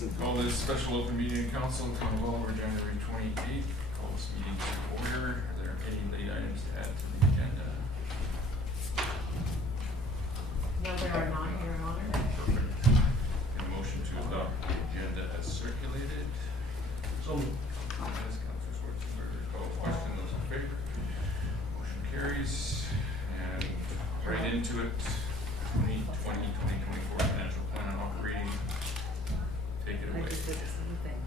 Call this special open meeting in council, Town of Oliver, January 28th. Call this meeting to order. Are there any late items to add to the agenda? No, there are not, Your Honor. Perfect. A motion to adopt the agenda as circulated. So moved. Councilor Schwarzenberger, call question. Those in favor? Motion carries. And right into it. 2020-2024 financial plan operating. Take it I away. just did the same thing.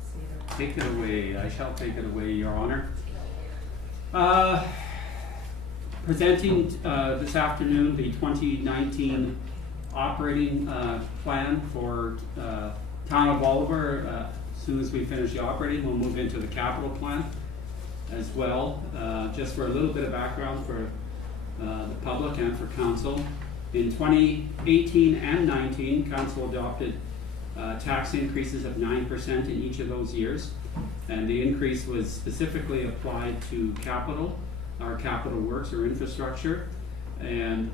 See you. Take it away. I shall take it away, Your Honor. Presenting this afternoon the 2019 operating plan for Town of Oliver. As soon as we finish the operating, we'll move into the capital plan as well. Just for a little bit of background for the public and for council. In 2018 and 19, council adopted tax increases of 9% in each of those years. And the increase was specifically applied to capital, our capital works or infrastructure. And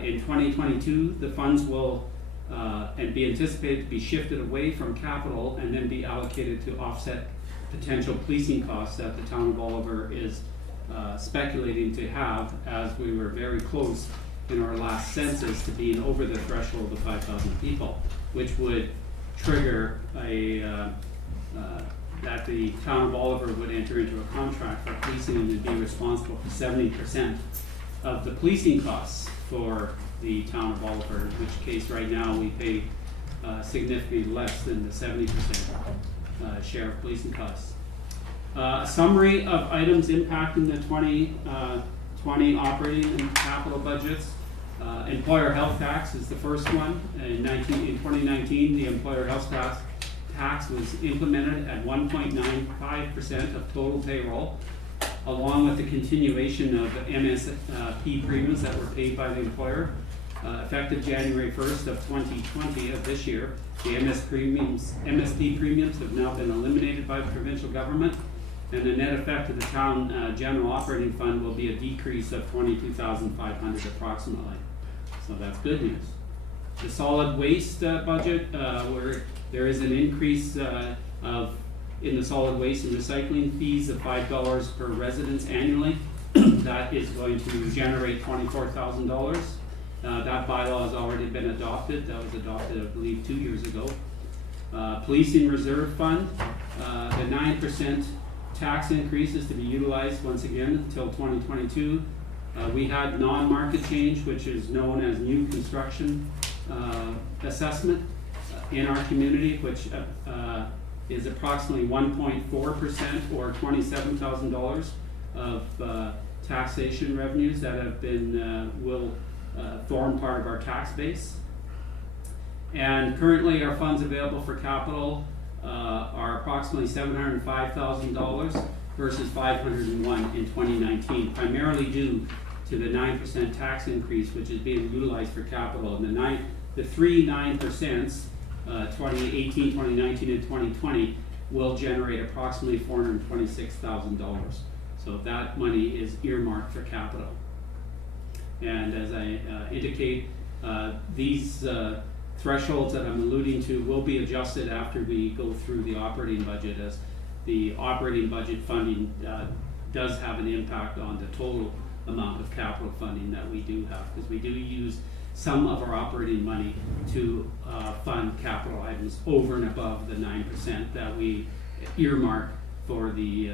in 2022, the funds will and be anticipated to be shifted away from capital and then be allocated to offset potential policing costs that the Town of Oliver is speculating to have, as we were very close in our last census to being over the threshold of 5,000 people, which would trigger that the Town of Oliver would enter into a contract for policing and would be responsible for 70% of the policing costs for the Town of Oliver, in which case right now we pay significantly less than the 70% share of policing costs. A summary of items impacting the 2020 operating and capital budgets. Employer health tax is the first one. In 2019, the employer health tax was implemented at 1.95% of total payroll, along with the continuation of MSP premiums that were paid by the employer. Effective January 1st of 2020 of this year, the MSP premiums have now been eliminated by the provincial government, and the net effect of the town general operating fund will be a decrease of $22,500 approximately. So that's good news. The solid waste budget, where there is an increase in the solid waste and recycling fees of $5 per residence annually. That is going to generate $24,000. That bylaw has already been adopted. That was adopted, I believe, 2 years ago. Policing reserve fund, the 9% tax increase is to be utilized once again until 2022. We had non-market change, which is known as new construction assessment in our community, which is approximately 1.4% or $27,000 of taxation revenues that have been will form part of our tax base. And currently our funds available for capital are approximately $705,000 versus $501 in 2019, primarily due to the 9% tax increase, which is being utilized for capital. And the three 9%, 2018, 2019, and 2020, will generate approximately $426,000. So that money is earmarked for capital. And as I indicate, these thresholds that I'm alluding to will be adjusted after we go through the operating budget, as the operating budget funding does have an impact on the total amount of capital funding that we do have, because we do use some of our operating money to fund capital items over and above the 9% that we earmark for the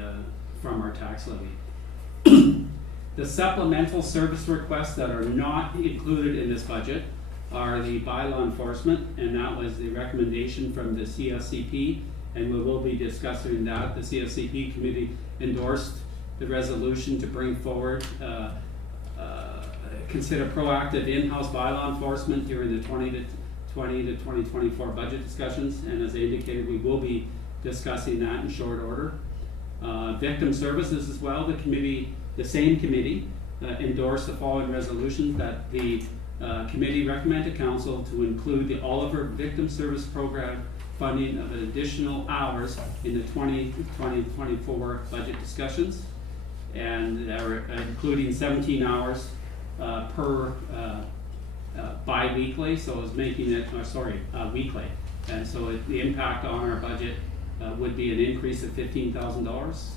from our tax levy. The supplemental service requests that are not included in this budget are the bylaw enforcement, and that was the recommendation from the CSCP, and we will be discussing that. The CSCP committee endorsed the resolution to bring forward consider proactive in-house bylaw enforcement during the 2020 to 2024 budget discussions, and as I indicated, we will be discussing that in short order. Victim services as well, the same committee endorsed the following resolutions: that the committee recommend to council to include the Oliver Victim Service Program funding of additional hours in the 2020-24 budget discussions, and including 17 hours per bi-weekly, so it's making it, weekly. And so the impact on our budget would be an increase of $15,000.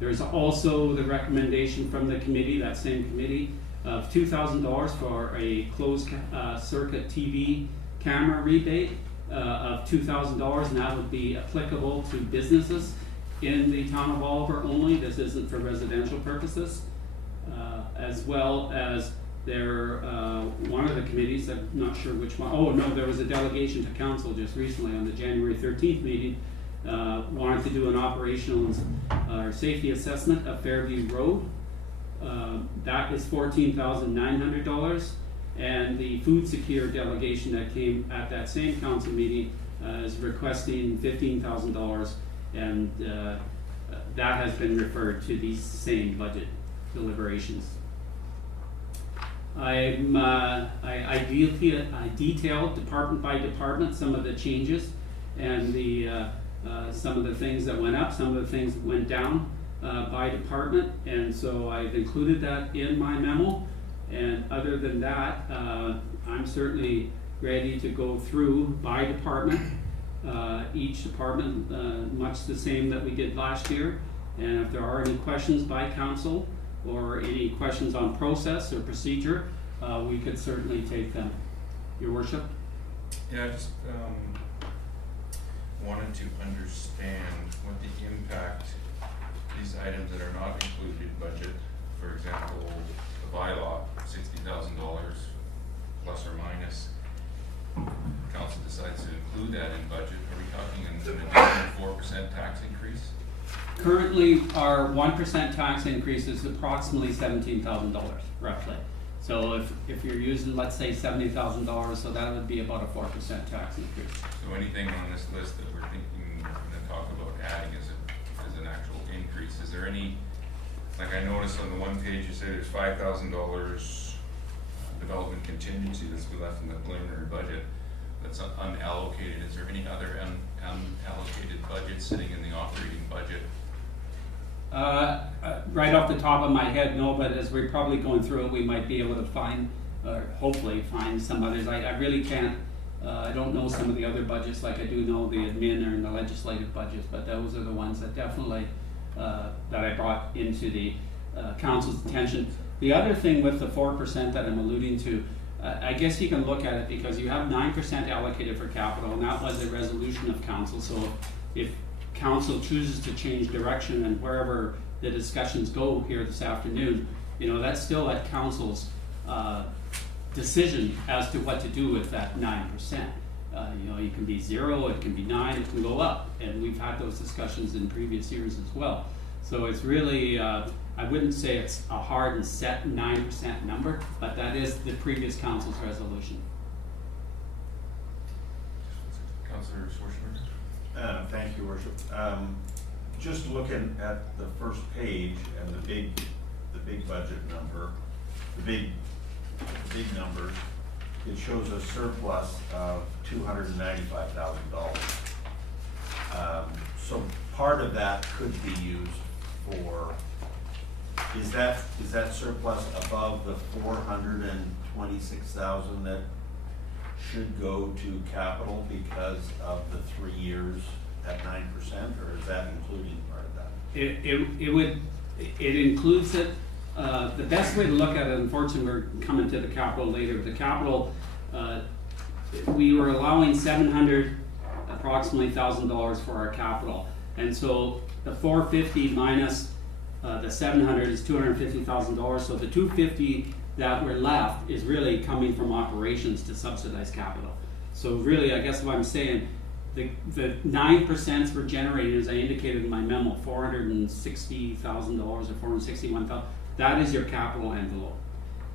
There's also the recommendation from the committee, that same committee, of $2,000 for a closed circuit TV camera rebate of $2,000, and that would be applicable to businesses in the town of Oliver only. This isn't for residential purposes. As well as one of the committees, I'm not sure which one. Oh no, there was a delegation to council just recently on the January 13th meeting, wanted to do an operational or safety assessment of Fairview Road. That is $14,900, and the food secure delegation that came at that same council meeting is requesting $15,000, and that has been referred to these same budget deliberations. I detailed department by department some of the changes and some of the things that went up, some of the things that went down by department, and so I've included that in my memo. And other than that, I'm certainly ready to go through by department, each department, much the same that we did last year. And if there are any questions by council or any questions on process or procedure, we could certainly take them. Your worship? Yeah, I just wanted to understand what the impact these items that are not included in budget, for example, the bylaw, $60,000 plus or minus. Council decides to include that in budget. Are we talking an additional 4% tax increase? Currently, our 1% tax increase is approximately $17,000, roughly. So if you're using, let's say, $70,000, so that would be about a 4% tax increase. So anything on this list that we're thinking, we're gonna talk about adding as an actual increase, is there any, like I noticed on the one page you say there's $5,000 development contingency that's been left in the preliminary budget that's unallocated. Is there any other unallocated budget sitting in the operating budget? Right off the top of my head, no, but as we're probably going through it, we might be able to find, or hopefully find some others. I really can't, I don't know some of the other budgets like I do know the admin and the legislative budgets, but those are the ones that definitely, that I brought into the council's attention. The other thing with the 4% that I'm alluding to, I guess you can look at it because you have 9% allocated for capital, and that was a resolution of council. So if council chooses to change direction and wherever the discussions go here this afternoon, that's still at council's decision as to what to do with that 9%. You can be 0, it can be 9, it can go up, and we've had those discussions in previous years as well. So it's really, I wouldn't say it's a hard and set 9% number, but that is the previous council's resolution. Councillor Schwarzenegger? Thank you, Worship. Just looking at the first page and the big budget number, the big numbers, it shows a surplus of $295,000. So part of that could be used for, is that surplus above the $426,000 that should go to capital because of the 3 years at 9%, or is that including part of that? It includes it. The best way to look at it, unfortunately, we're coming to the capital later. The capital, we were allowing approximately $1,000 for our capital, and so the 450 minus the 700 is $250,000. So the 250 that were left is really coming from operations to subsidize capital. So really, I guess what I'm saying, the 9% we're generating, as I indicated in my memo, $460,000 or $461,000. That is your capital envelope.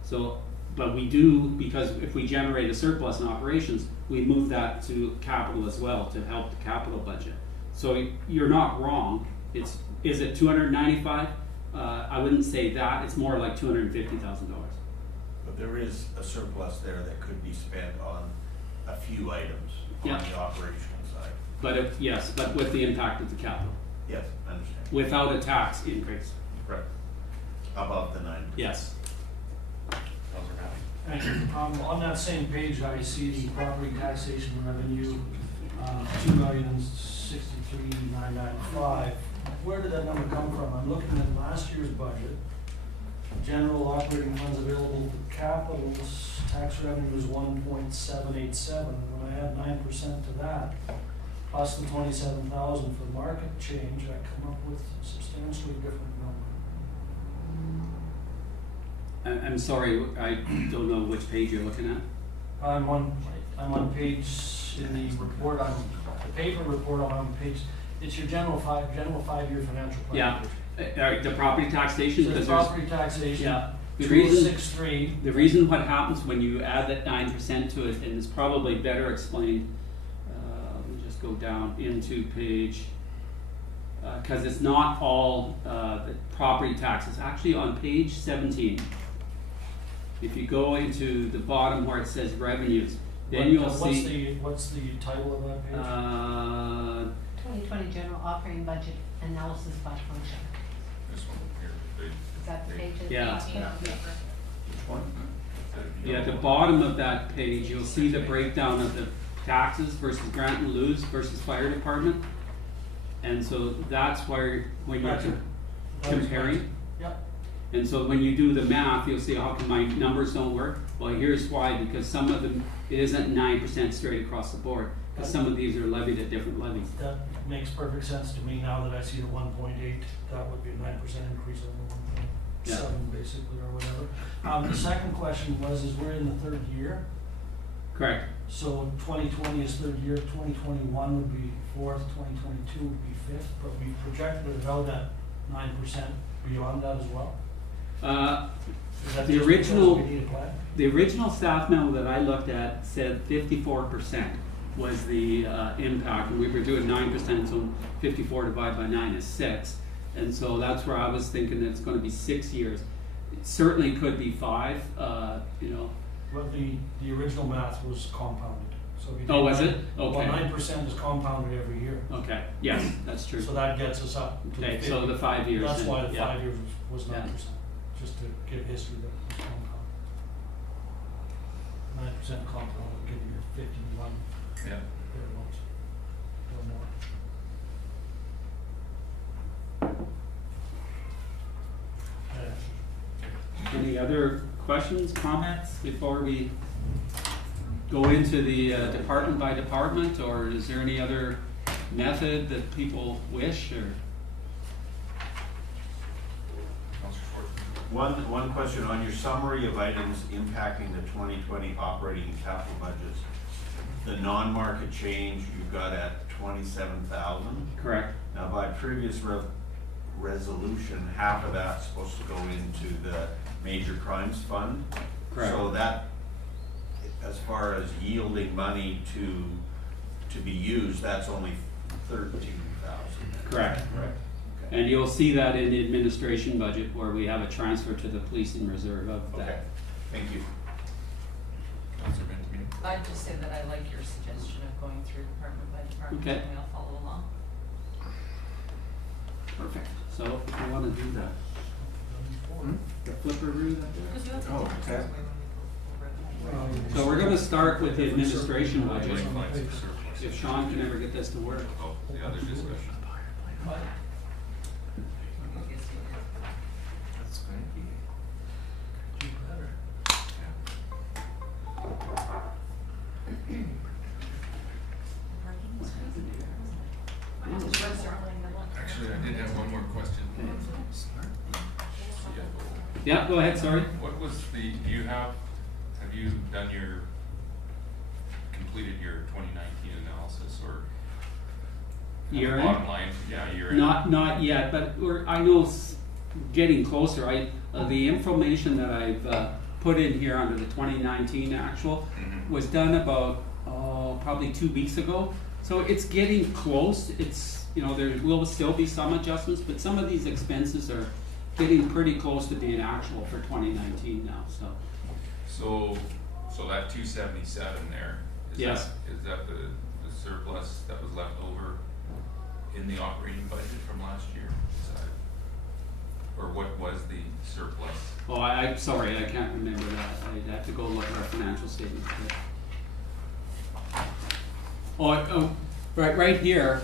So, but we do, because if we generate a surplus in operations, we move that to capital as well to help the capital budget. So you're not wrong. Is it 295? I wouldn't say that. It's more like $250,000. But there is a surplus there that could be spent on a few items on the operational side. But yes, but with the impact of the capital. Yes, I understand. Without a tax increase. Right. Above the 9%. Yes. Thank you. On that same page, I see the property taxation revenue $2,063,995. Where did that number come from? I'm looking at last year's budget. General operating funds available to capitals, tax revenue is 1.787. When I add 9% to that, plus the 27,000 for market change, I come up with a substantially different number. I'm sorry, I don't know which page you're looking at. I'm on page, in the report, the paper report, I'm on page, it's your general five-year financial plan. Yeah. The property taxation, So the because there's, property taxation, yeah, the reason, 2063, the reason what happens when you add that 9% to it, and it's probably better explained, let me just go down into page, cause it's not all, the property taxes, actually on page 17. If you go into the bottom where it says revenues, then you'll see, what's the title of that page? 2020 general operating budget analysis by function. This one here, Is that the page? that- Yeah. Which one? yeah, at the bottom of that page, you'll see the breakdown of the taxes versus grant and lose versus fire department. And so that's where, when you're Gotcha. comparing, Yep, and so when you do the math, you'll see how come my numbers don't work. Well, here's why, because some of them, it isn't 9% straight across the board, because some of these are levied at different levies. that makes perfect sense to me now that I see the 1.8, that would be a 9% increase over 1.7 basically, or whatever. The second question was, is we're in the third year, Correct. so 2020 is third year, 2021 would be fourth, 2022 would be fifth, but we projected it out at 9% beyond that as well. Is that The just because original- we need a plan? The original staff memo that I looked at said 54% was the impact, and we were doing 9%, so 54 divided by 9 is 6. And so that's where I was thinking that it's gonna be 6 years. It certainly could be 5, you know. Well, the original math was compounded, so if you. Oh, do was nine- it? Okay. Well, 9% is compounded every year, Okay, yes, that's true. so that gets us up to the Okay, 50. so the 5 years. That's then, why the yeah. 5 years was Yeah. 9%, just to give history that it was compounded. 9% compound will give you 51 Yeah. thereabouts, or more. Any other questions, comments before we go into the department by department, or is there any other method that people wish, or? Councillor Schwartz. One question on your summary of items impacting the 2020 operating and capital budgets. The non-market change you've got at 27,000. Correct. Now, by previous resolution, half of that's supposed to go into the major crimes fund. Correct. So that, as far as yielding money to be used, that's only 13,000. Correct. Correct. Okay. And you'll see that in the administration budget where we have a transfer to the policing reserve of Okay, that. thank you. Councillor Benjamin. I'd just say that I like your suggestion of going through department by department, Okay. and we all follow along. Perfect. So if you wanna do the flipperoo up there. Because you have to Oh, take okay. this way when we go over it. So we're gonna start with the administration budget. Blank lines of surplus. If Sean can ever get this to work. Oh, the other discussion. That's going to be. Parking is crazy. Just run circling the block. Actually, I did have one more question. Yeah, go ahead, sorry. What was the, have you done completed your 2019 analysis or? Year end? Bottom line, yeah, year end. Not yet, but I know it's getting closer. The information that I've put in here under the 2019 actual Mhm. was done about, probably 2 weeks ago. So it's getting close. It's, you know, there will still be some adjustments, but some of these expenses are getting pretty close to being actual for 2019 now, so. So that 277 there, Yes. is that the surplus that was left over in the operating budget from last year? Is that, or what was the surplus? Oh, I'm sorry, I can't remember that. I'd have to go look at our financial statements. But- right here,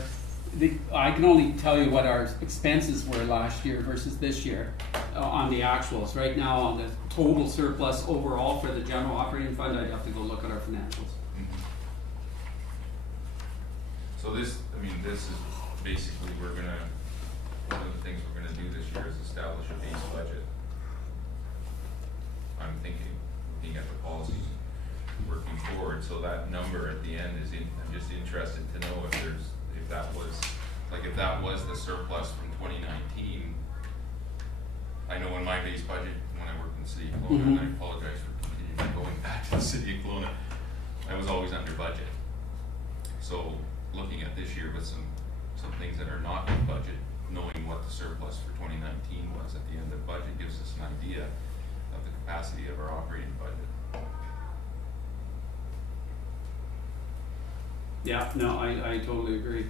I can only tell you what our expenses were last year versus this year on the actuals. Right now, on the total surplus overall for the general operating fund, I'd have to go look at our financials. So this, I mean, this is basically, one of the things we're gonna do this year is establish a base budget. I'm thinking, looking at the policies, working forward, so that number at the end I'm just interested to know if that was the surplus from 2019. I know in my base budget, when I worked in the city of Kelowna, and I apologize for continuing going back to the city of Kelowna, I was always under budget. So looking at this year with some things that are not in budget, knowing what the surplus for 2019 was at the end of the budget gives us an idea of the capacity of our operating budget. Yeah, no, I totally agree.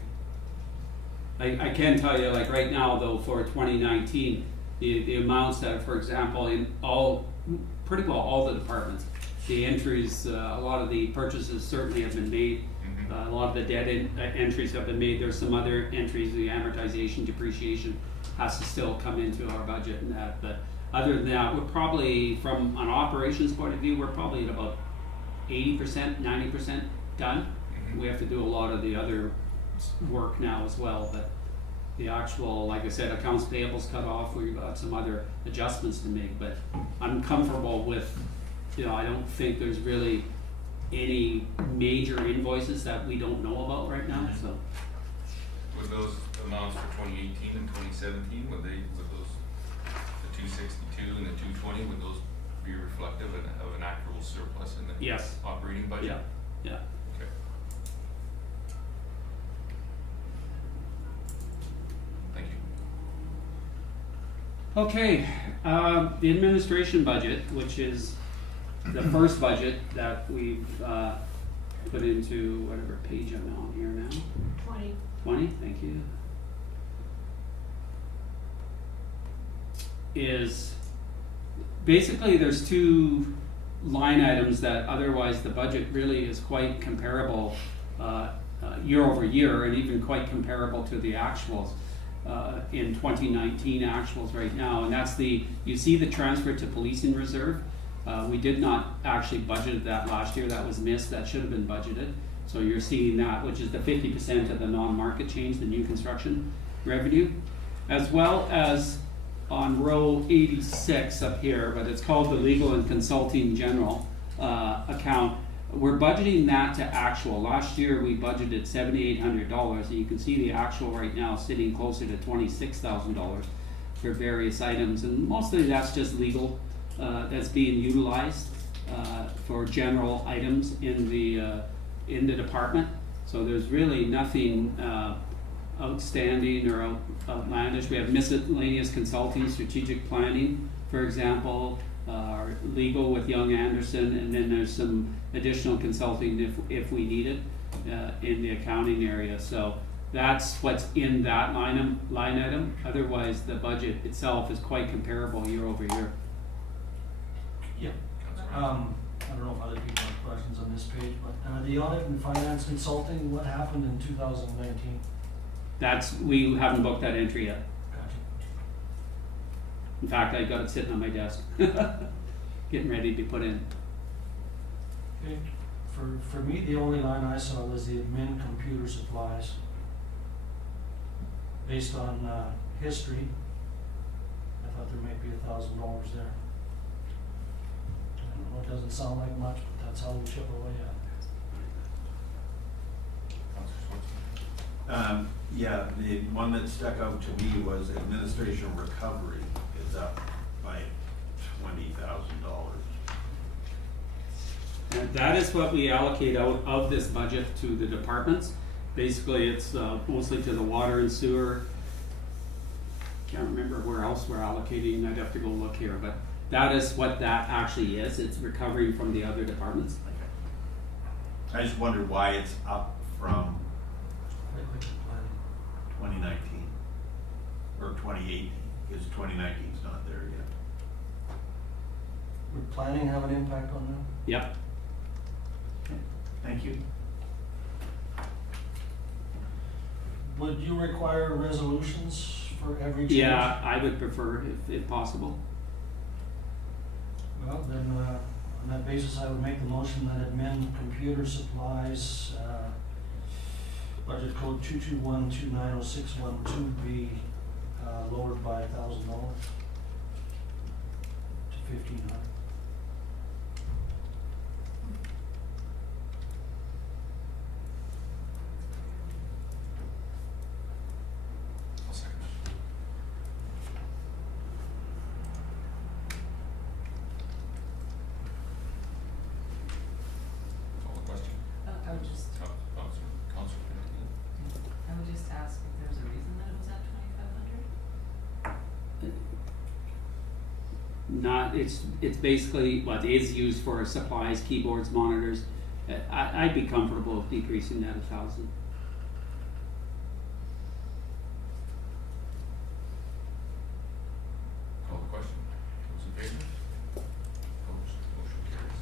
I can tell you, like right now though, for 2019, the amounts that, for example, in pretty well all the departments, the entries, a lot of the purchases certainly have been made. A lot of the debt entries have been made. There's some other entries, the amortization, depreciation has to still come into our budget and that. But other than that, we're probably, from an operations point of view, we're probably at about 80%, 90% done. We have to do a lot of the other work now as well, but the actual, like I said, accounts payables cut off, we've got some other adjustments to make, but I'm comfortable with, I don't think there's really any major invoices that we don't know about right now, so. Would those amounts for 2018 and 2017, would those, the 262 and the 220, would those be reflective of an actual surplus in the Yes. operating budget? Yeah. Okay. Thank you. Okay, the administration budget, which is the first budget that we've put into whatever page I'm on here now. 20. 20, thank you. Is basically there's two line items that otherwise the budget really is quite comparable year over year, and even quite comparable to the actuals in 2019 actuals right now, and that's you see the transfer to policing reserve. We did not actually budget that last year. That was missed. That should have been budgeted. So you're seeing that, which is the 50% of the non-market change, the new construction revenue, as well as on row 86 up here, but it's called the legal and consulting general account. We're budgeting that to actual. Last year we budgeted $7,800, and you can see the actual right now sitting closer to $26,000 for various items, and mostly that's just legal. That's being utilized for general items in the department. So there's really nothing outstanding or outlandish. We have miscellaneous consulting, strategic planning, for example, legal with Young Anderson, and then there's some additional consulting if we need it in the accounting area. So that's what's in that line item. Otherwise, the budget itself is quite comparable year over year. Yeah. I don't know if other people have questions on this page, but the audit and finance consulting, what happened in 2019? We haven't booked that entry yet. Gotcha. In fact, I got it sitting on my desk, getting ready to be put in. Okay. For me, the only line I saw was the admin computer supplies. Based on history, I thought there might be $1,000 there. I don't know, it doesn't sound like much, but that's how we chip away at it. Yeah, the one that stuck out to me was administration recovery is up by $20,000. And that is what we allocate out of this budget to the departments. Basically, it's mostly to the water and sewer. Can't remember where else we're allocating, I'd have to go look here, but that is what that actually is. It's recovering from the other departments. I just wondered why it's up from Quite like the plan. 2019 or 2018, because 2019 is not there yet. Would planning have an impact on that? Yep. Thank you. Would you require resolutions for every change? Yeah, I would prefer if possible. Well, then, on that basis, I would make the motion that admin computer supplies, budget code 221290612 be, lowered by $1,000 to $1,500. I'll second. Call the question. I would just, Council Kennedy. I would just ask if there's a reason that it was at 2,500? Not, it's basically, what is used for supplies, keyboards, monitors. I'd be comfortable with decreasing that 1,000. Call the question. Those in favor? Opposed? Motion carries.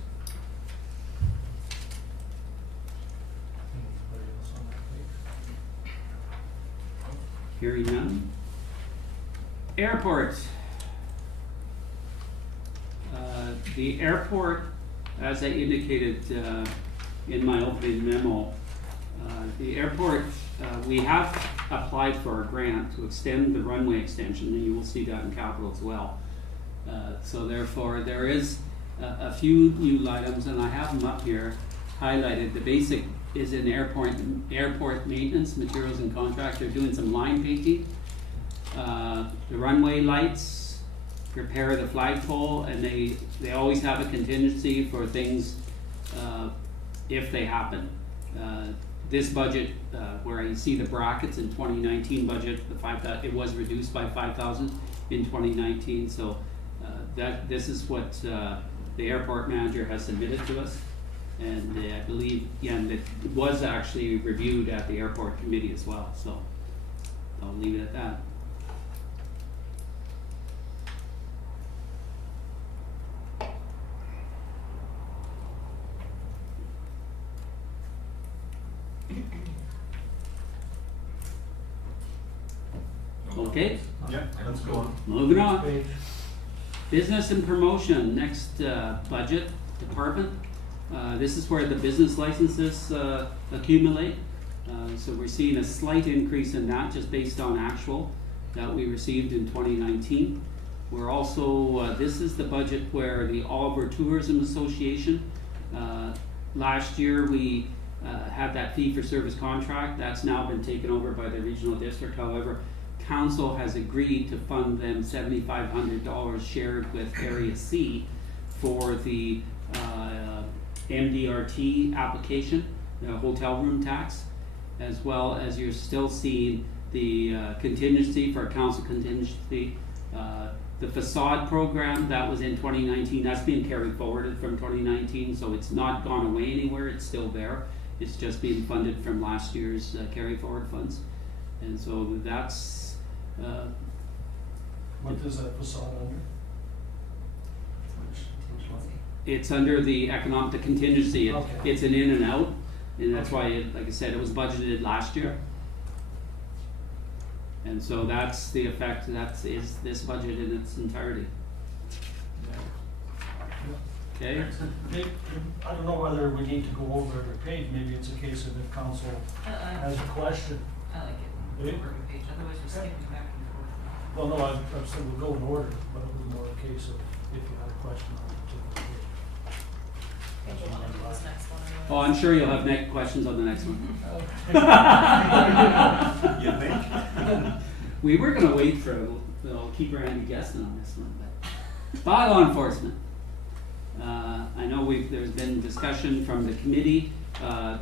Anybody else on that page? Hearing none. Airport. The airport, as I indicated in my opening memo, the airport, we have applied for a grant to extend the runway extension, and you will see that in capital as well. So therefore, there is a few new items, and I have them up here highlighted. The basic is in airport maintenance, materials and contract. They're doing some line painting. The runway lights, repair the flagpole, and they always have a contingency for things if they happen. This budget, where you see the brackets in 2019 budget, it was reduced by 5,000 in 2019. So this is what the airport manager has submitted to us, and I believe that it was actually reviewed at the airport committee as well. So I'll leave it at that. Okay, Yeah, let's go on. moving on. Page. Business and promotion, next budget department. This is where the business licenses accumulate. So we're seeing a slight increase in that just based on actual that we received in 2019. We're also, this is the budget where the Oliver Tourism Association, last year we had that fee for service contract. That's now been taken over by the regional district. However, council has agreed to fund them $7,500 shared with Area C for the MDRT application, the hotel room tax, as well as you're still seeing the contingency for council contingency. The facade program that was in 2019, that's being carried forward from 2019, so it's not gone away anywhere, it's still there. It's just being funded from last year's carry forward funds. And so that's What is that facade under? Which one? it's under the contingency. Okay. It's an in and out, and that's why, like I said, it was budgeted last year. And so that's the effect, is this budget in its entirety. Okay? Maybe, I don't know whether we need to go over every page, maybe it's a case of if council has a question. I like it, Yeah. over a page, otherwise we're skipping back and forth. Well, no, I said we'll go in order, but it was more a case of if you had a question on a particular page. Okay, we'll want to do this next one. Oh, I'm sure you'll have questions on the next one. You think? We were gonna wait for, we'll keep Randy guessing on this one, but bylaw enforcement. I know there's been discussion from the committee, the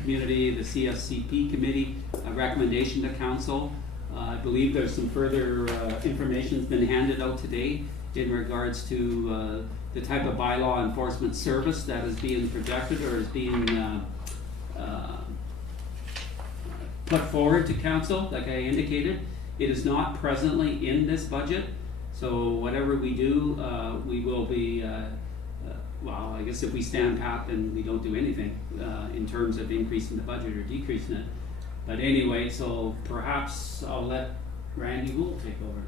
community, the CSCP committee, a recommendation to council. I believe there's some further information's been handed out today in regards to the type of bylaw enforcement service that is being projected or is being put forward to council, like I indicated. It is not presently in this budget, so whatever we do, we will be, well, I guess if we stand pat, then we don't do anything in terms of increasing the budget or decreasing it. But anyway, so perhaps I'll let Randy Gould take over.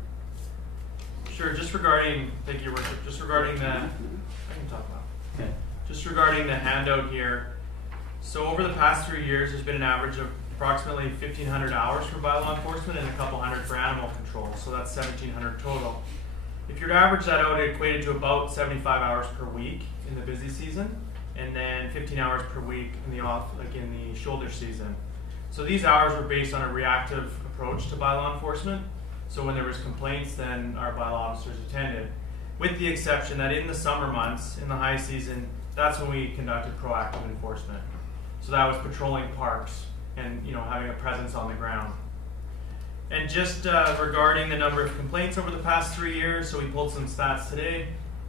Sure, just regarding, thank you, Your Worship, just regarding the, I can talk about. Okay. Just regarding the handout here, so over the past 3 years, there's been an average of approximately 1,500 hours for bylaw enforcement and a couple hundred for animal control, so that's 1,700 total. If you were to average that out, it equated to about 75 hours per week in the busy season, and then 15 hours per week in the shoulder season. So these hours were based on a reactive approach to bylaw enforcement. So when there was complaints, then our bylaw officers attended, with the exception that in the summer months, in the high season, that's when we conducted proactive enforcement. So that was patrolling parks and having a presence on the ground. And just regarding the number of complaints over the past 3 years, so we pulled some stats today.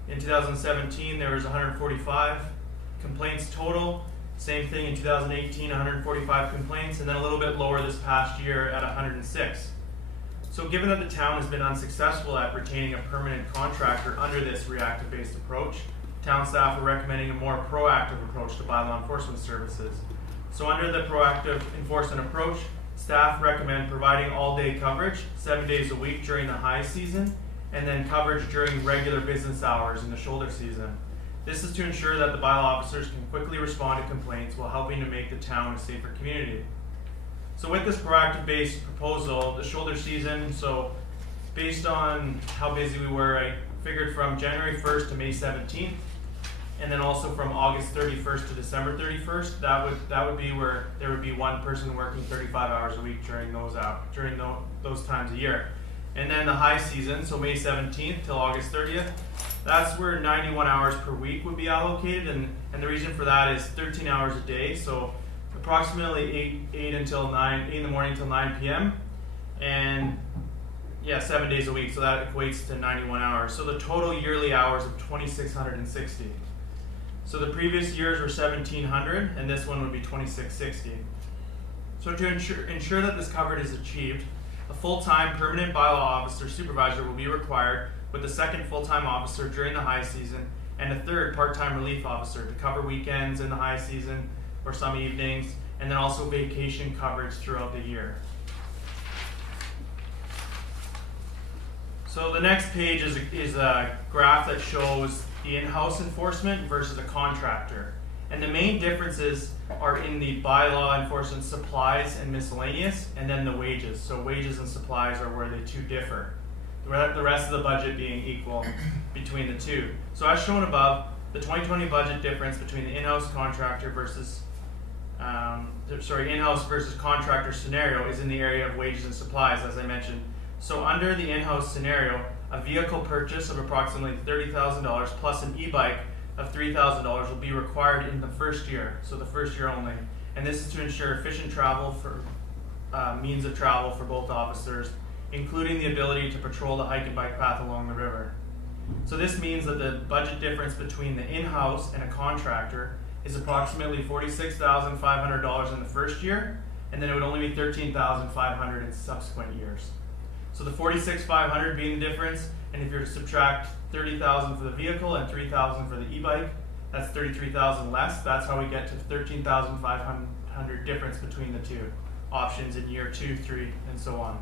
In 2017, there was 145 complaints total. Same thing in 2018, 145 complaints, and then a little bit lower this past year at 106. So given that the town has been unsuccessful at retaining a permanent contractor under this reactive-based approach, town staff are recommending a more proactive approach to bylaw enforcement services. So under the proactive enforcement approach, staff recommend providing all-day coverage 7 days a week during the high season, and then coverage during regular business hours in the shoulder season. This is to ensure that the bylaw officers can quickly respond to complaints while helping to make the town a safer community. So with this proactive-based proposal, the shoulder season, so based on how busy we were, I figured from January 1st to May 17th, and then also from August 31st to December 31st, that would be where there would be one person working 35 hours a week during those times a year. And then the high season, so May 17th till August 30th, that's where 91 hours per week would be allocated, and the reason for that is 13 hours a day, so approximately 8 in the morning till 9 p.m. and 7 days a week, so that equates to 91 hours. So the total yearly hours of 2,660. So the previous years were 1,700, and this one would be 2,660. So to ensure that this coverage is achieved, a full-time permanent bylaw officer supervisor will be required, with a second full-time officer during the high season and a third part-time relief officer to cover weekends in the high season or some evenings, and then also vacation coverage throughout the year. So the next page is a graph that shows the in-house enforcement versus a contractor. And the main differences are in the bylaw enforcement supplies and miscellaneous, and then the wages. So wages and supplies are where the two differ. The rest of the budget being equal between the two. So as shown above, the 2020 budget difference between the in-house contractor versus in-house versus contractor scenario is in the area of wages and supplies, as I mentioned. So under the in-house scenario, a vehicle purchase of approximately $30,000 plus an e-bike of $3,000 will be required in the first year, so the first year only. And this is to ensure efficient travel for means of travel for both officers, including the ability to patrol the hike and bike path along the river. So this means that the budget difference between the in-house and a contractor is approximately $46,500 in the first year, and then it would only be $13,500 in subsequent years. So the $46,500 being the difference, and if you're to subtract $30,000 for the vehicle and $3,000 for the e-bike, that's $33,000 less. That's how we get to $13,500 difference between the two options in year 2, 3, and so on.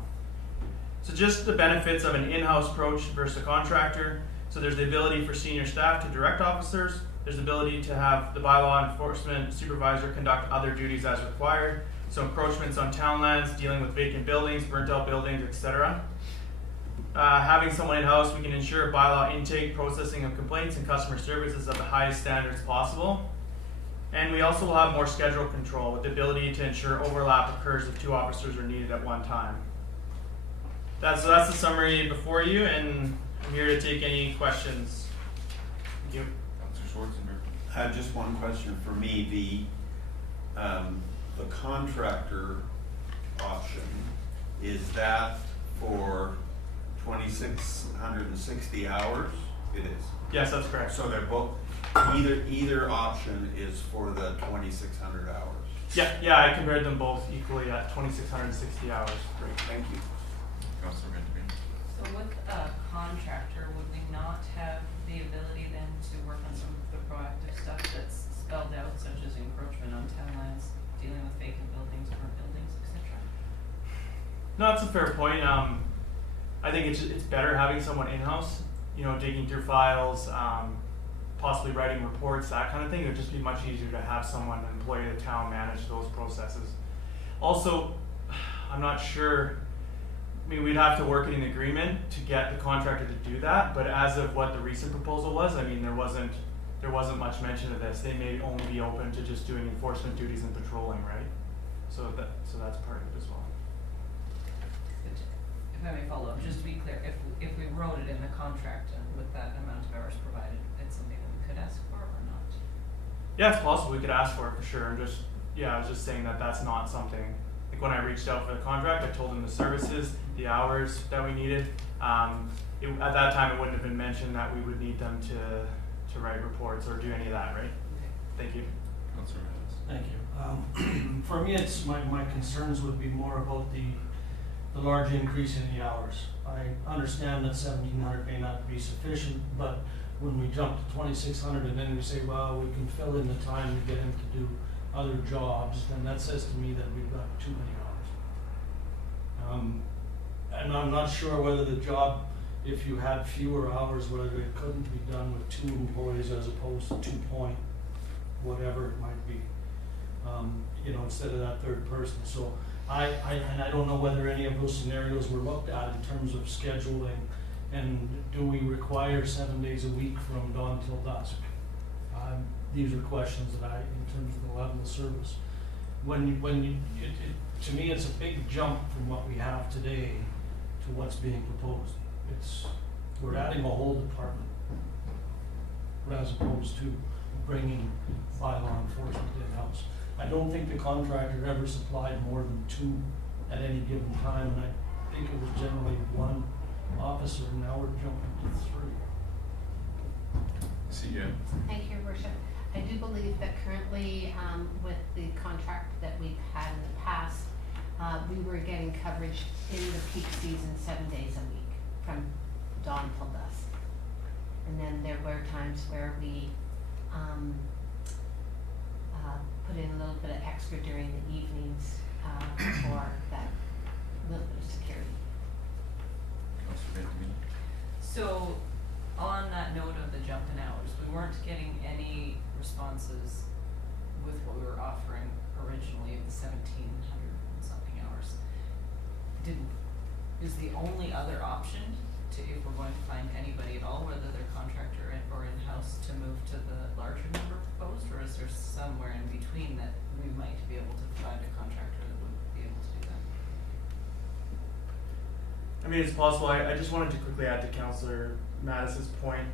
So just the benefits of an in-house approach versus a contractor. So there's the ability for senior staff to direct officers. There's the ability to have the bylaw enforcement supervisor conduct other duties as required. So encroachments on town lands, dealing with vacant buildings, burnt out buildings, etc. Having someone in-house, we can ensure bylaw intake, processing of complaints, and customer services at the highest standards possible. And we also will have more schedule control with the ability to ensure overlap occurs if 2 officers are needed at one time. So that's the summary before you, and I'm here to take any questions. Thank you. Councilor Schwarzenberg. I have just one question for me. The contractor option, is that for 2,660 hours? It is. Yes, that's correct. So they're both, either option is for the 2,600 hours. Yeah, I compared them both equally at 2,660 hours. Great, thank you. Councilor Benjamin. So with a contractor, would we not have the ability then to work on some of the proactive stuff that's spelled out, such as encroachment on town lands, dealing with vacant buildings, burnt buildings, etc.? No, that's a fair point. I think it's better having someone in-house, you know, digging through files, possibly writing reports, that kind of thing. It would just be much easier to have someone, an employee of the town, manage those processes. Also, I'm not sure, I mean, we'd have to work in an agreement to get the contractor to do that, but as of what the recent proposal was, I mean, there wasn't much mention of this. They may only be open to just doing enforcement duties and patrolling, right? So that's part of it as well. If I may follow up, just to be clear, if we wrote it in the contract and with that amount of hours provided, it's something that we could ask for or not? Yeah, it's possible we could ask for it for sure. I was just saying that that's not something, like when I reached out for the contract, I told them the services, the hours that we needed. At that time, it wouldn't have been mentioned that we would need them to write reports or do any of that, right? Okay. Thank you. Councillor Ellis. Thank you. For me, it's, my concerns would be more about the large increase in the hours. I understand that 1,700 may not be sufficient, but when we jump to 2,600 and then we say, well, we can fill in the time to get him to do other jobs, then that says to me that we've got too many hours. And I'm not sure whether the job, if you had fewer hours, whether it couldn't be done with 2 employees as opposed to 2 point, whatever it might be, instead of that third person. So I don't know whether any of those scenarios were looked at in terms of scheduling, and do we require 7 days a week from dawn till dusk? These are questions that in terms of the level of service. To me, it's a big jump from what we have today to what's being proposed. We're adding a whole department as opposed to bringing bylaw enforcement in-house. I don't think the contractor ever supplied more than 2 at any given time, and I think it was generally 1 officer, and now we're jumping to 3. See you. Thank you, Your Worship. I do believe that currently, with the contract that we've had in the past, we were getting coverage in the peak season 7 days a week, from dawn till dusk. And then there were times where we put in a little bit of extra during the evenings for that little bit of security. Councillor Benjamin. So, on that note of the jump in hours, we weren't getting any responses with what we were offering originally of the 1,700 and something hours. Is the only other option to, if we're going to find anybody at all, whether they're contractor or in-house, to move to the larger number proposed, or is there somewhere in between that we might be able to find a contractor that would be able to do that? I mean, it's possible. I just wanted to quickly add to Councillor Mattis's point.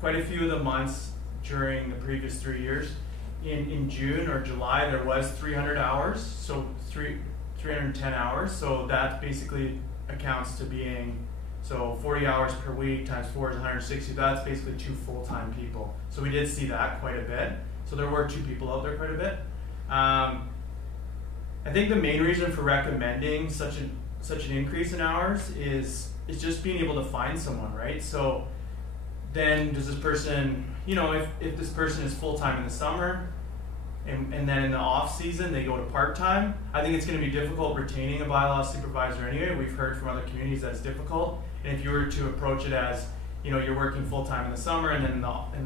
Quite a few of the months during the previous 3 years, in June or July, there was 300 hours, so 310 hours. So that basically accounts to being, so 40 hours per week times 4 is 160. That's basically 2 full-time people. So we did see that quite a bit. So there were 2 people out there quite a bit. I think the main reason for recommending such an increase in hours is just being able to find someone, right? So then does this person, if this person is full-time in the summer and then in the off season they go to part-time, I think it's going to be difficult retaining a bylaw supervisor anyway. We've heard from other communities that's difficult. And if you were to approach it as, you're working full-time in the summer and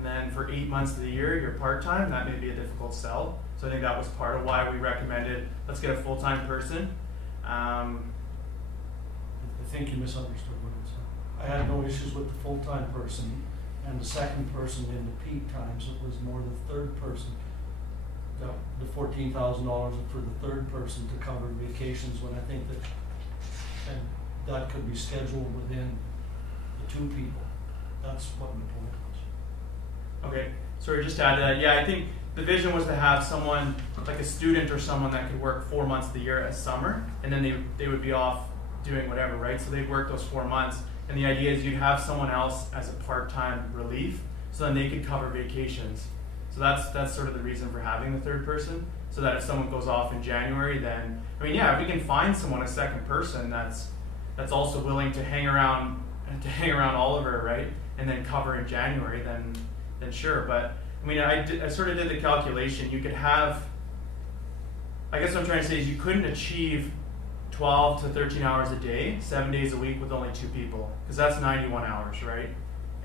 then for 8 months of the year you're part-time, that may be a difficult sell. So I think that was part of why we recommended, let's get a full-time person. I think you misunderstood what I said. I had no issues with the full-time person and the second person in the peak times. It was more the third person. The $14,000 for the third person to cover vacations, when I think that could be scheduled within the 2 people. That's what my point was. Okay, sorry, just to add to that, yeah, I think the vision was to have someone, like a student or someone that could work 4 months of the year as summer, and then they would be off doing whatever, right? So they'd work those 4 months, and the idea is you'd have someone else as a part-time relief, so then they could cover vacations. So that's sort of the reason for having the third person, so that if someone goes off in January, then, if we can find someone, a second person that's also willing to hang around Oliver, right, and then cover in January, then sure. But I sort of did the calculation. You could have, I guess what I'm trying to say is you couldn't achieve 12 to 13 hours a day, 7 days a week with only 2 people, because that's 91 hours, right?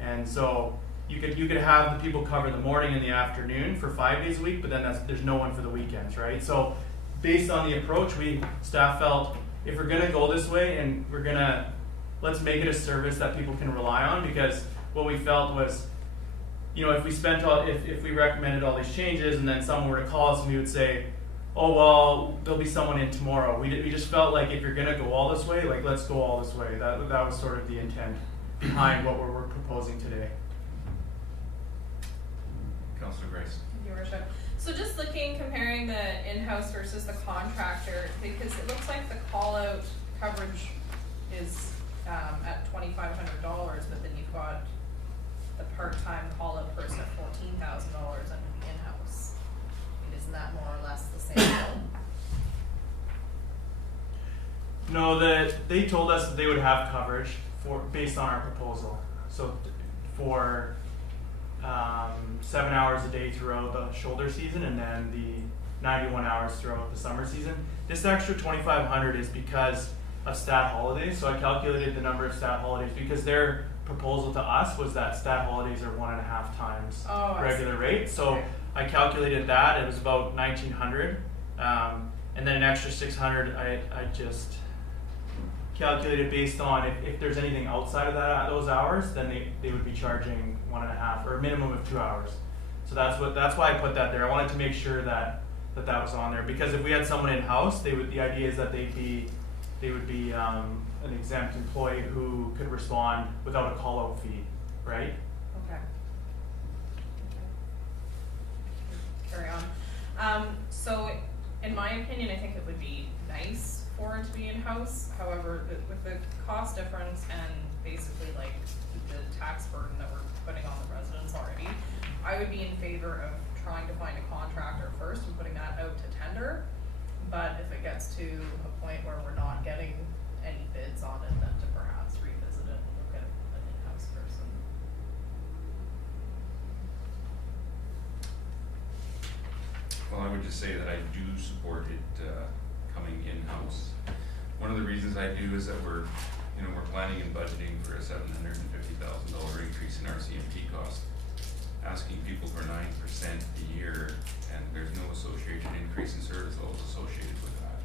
And so you could have the people cover the morning and the afternoon for 5 days a week, but then there's no one for the weekends, right? So based on the approach, staff felt if we're gonna go this way and let's make it a service that people can rely on, because what we felt was, if we recommended all these changes and then someone were to call us and we would say, oh, well, there'll be someone in tomorrow. We just felt like if you're gonna go all this way, like let's go all this way. That was sort of the intent behind what we're proposing today. Councillor Grace. Thank you, Worship. So just comparing the in-house versus the contractor, because it looks like the call-out coverage is at $2,500, but then you've got the part-time call-out person at $14,000 under the in-house. I mean, isn't that more or less the same bill? No, they told us that they would have coverage based on our proposal. So for 7 hours a day throughout the shoulder season, and then the 91 hours throughout the summer season. This extra 2,500 is because of stat holidays. So I calculated the number of stat holidays because their proposal to us was that stat holidays are 1.5 times regular rate. So okay. I calculated that. It was about 1,900, and then an extra 600. I just calculated based on if there's anything outside of those hours, then they would be charging 1.5 or a minimum of 2 hours. So that's why I put that there. I wanted to make sure that was on there, because if we had someone in house, the idea is that they would be an exempt employee who could respond without a call out fee, right? Okay. Carry on. So in my opinion, I think it would be nice for it to be in-house. However, with the cost difference and basically like the tax burden that we're putting on the residents already, I would be in favor of trying to find a contractor first and putting that out to tender. But if it gets to a point where we're not getting any bids on it, then to perhaps revisit it and look at an in-house person. Well, I would just say that I do support it coming in-house. One of the reasons I do is that we're planning and budgeting for a $750,000 increase in our CMP cost, asking people for 9% a year, and there's no associated increase in service levels associated with that.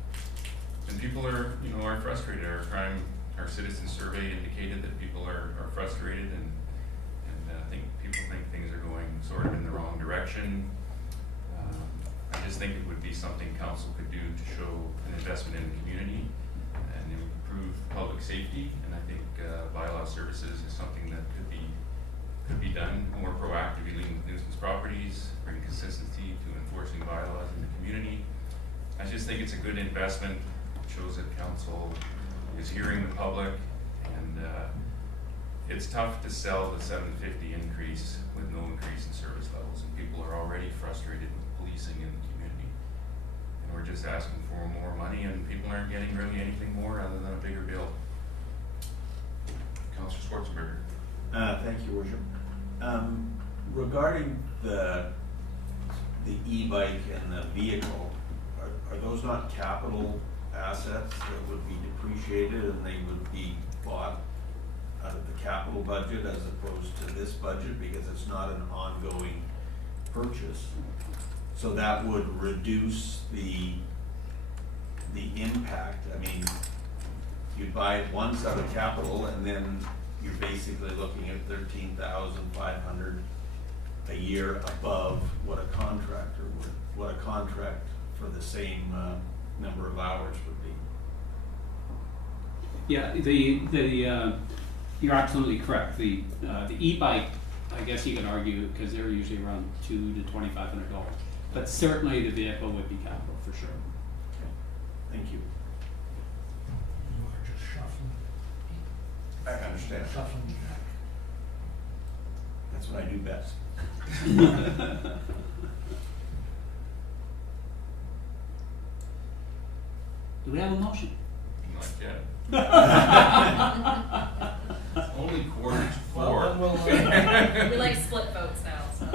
And people are frustrated. Our citizen survey indicated that people are frustrated, and I think people think things are going sort of in the wrong direction. I just think it would be something council could do to show an investment in the community and improve public safety. And I think bylaw services is something that could be done more proactively with nuisance properties, bring consistency to enforcing bylaws in the community. I just think it's a good investment. It shows that council is hearing the public, and it's tough to sell the $750 increase with no increase in service levels, and people are already frustrated with policing in the community. And we're just asking for more money, and people aren't getting really anything more other than a bigger bill. Councillor Schwarzenberger. Thank you, Worship. Regarding the e-bike and the vehicle, are those not capital assets that would be depreciated and they would be bought out of the capital budget as opposed to this budget, because it's not an ongoing purchase? So that would reduce the impact. I mean, you'd buy it once out of capital, and then you're basically looking at $13,500 a year above what a contract for the same number of hours would be. Yeah, you're absolutely correct. The e-bike, I guess you could argue, because they're usually around $2,000 to $2,500, but certainly the vehicle would be capital for sure. Thank you. You are just shuffling. I understand. Shuffling the deck. That's what I do best. Do we have a motion? Not yet. It's only 3:45. We like split votes now, so.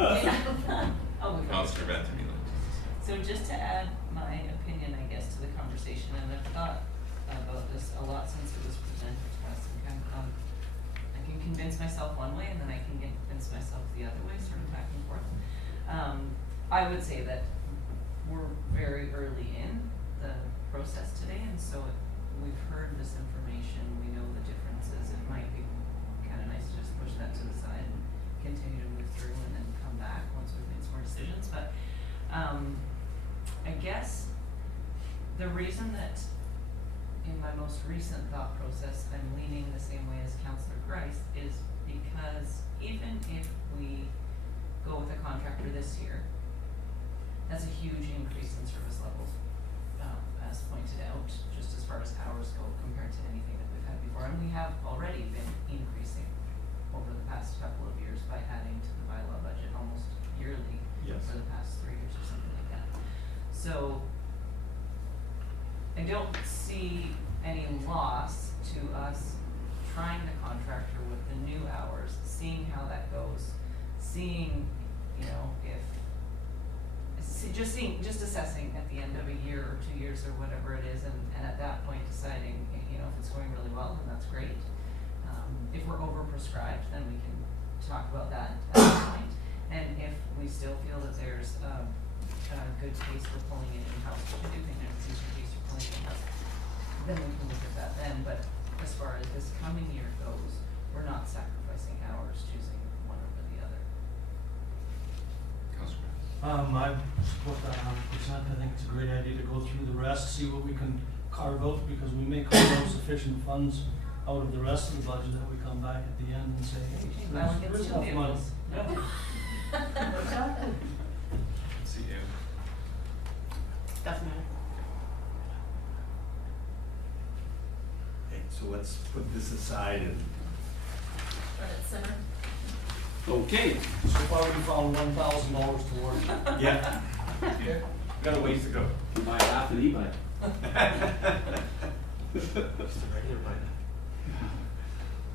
I'll move on. Councillor Ventimiglia. So just to add my opinion, I guess, to the conversation, and I've got convince myself the other way, sort of back and forth. I would say that we're very early in the process today, and so we've heard this information, we know the differences. It might be kind of nice to just push that to the side and continue to move through and then come back once we've made some more decisions. But I guess the reason that in my most recent thought process I'm leaning the same way as Councillor Grice is because even if we go with a contractor this year, that's a huge increase in service levels, as pointed out, just as far as hours go compared to anything that we've had before. And we have already been increasing over the past couple of years by adding to the bylaw budget almost yearly Yes. for the past 3 years or something like that. So I don't see any loss to us trying the contractor with the new hours, seeing how that goes, seeing, you know, just assessing at the end of a year or 2 years or whatever it is, and at that point deciding, you know, if it's going really well, then that's great. If we're overprescribed, then we can talk about that at that point. And if we still feel that there's a good case for pulling it in-house, which I do think there's a decent case for pulling it in-house, then we can look at that then. But as far as this coming year goes, we're not sacrificing hours, choosing one over the other. Councillor. I support that 100%. I think it's a great idea to go through the rest, see what we can carve out, because we may carve out sufficient funds out of the rest of the budget that we come back at the end and say, hey, Well, we get there's some enough money. vehicles. Yeah. Exactly. See you. Doesn't matter. Okay, so let's put this aside and Let it simmer. Okay, So far we found $1,000 towards it. yeah, got a ways to go. can buy half an e-bike.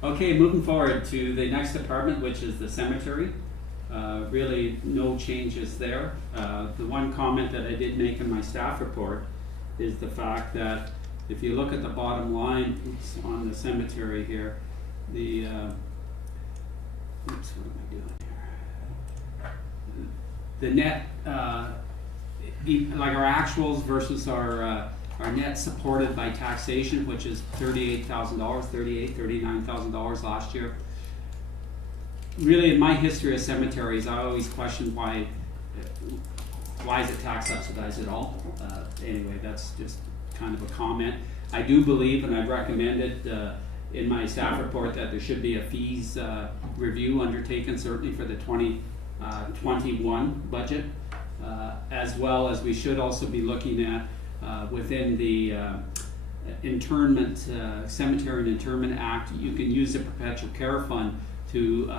Okay, moving forward to the next department, which is the cemetery. Really, no changes there. The one comment that I did make in my staff report is the fact that if you look at the bottom line, oops, on the cemetery here, the, oops, what am I doing here? The net, like our actuals versus our net supported by taxation, which is $38,000, $39,000 last year. Really, in my history of cemeteries, I always questioned why is it tax subsidized at all? Anyway, that's just kind of a comment. I do believe, and I've recommended in my staff report, that there should be a fees review undertaken, certainly for the 2021 budget, as well as we should also be looking at within the internment, Cemetery and Interment Act, you can use the perpetual care fund to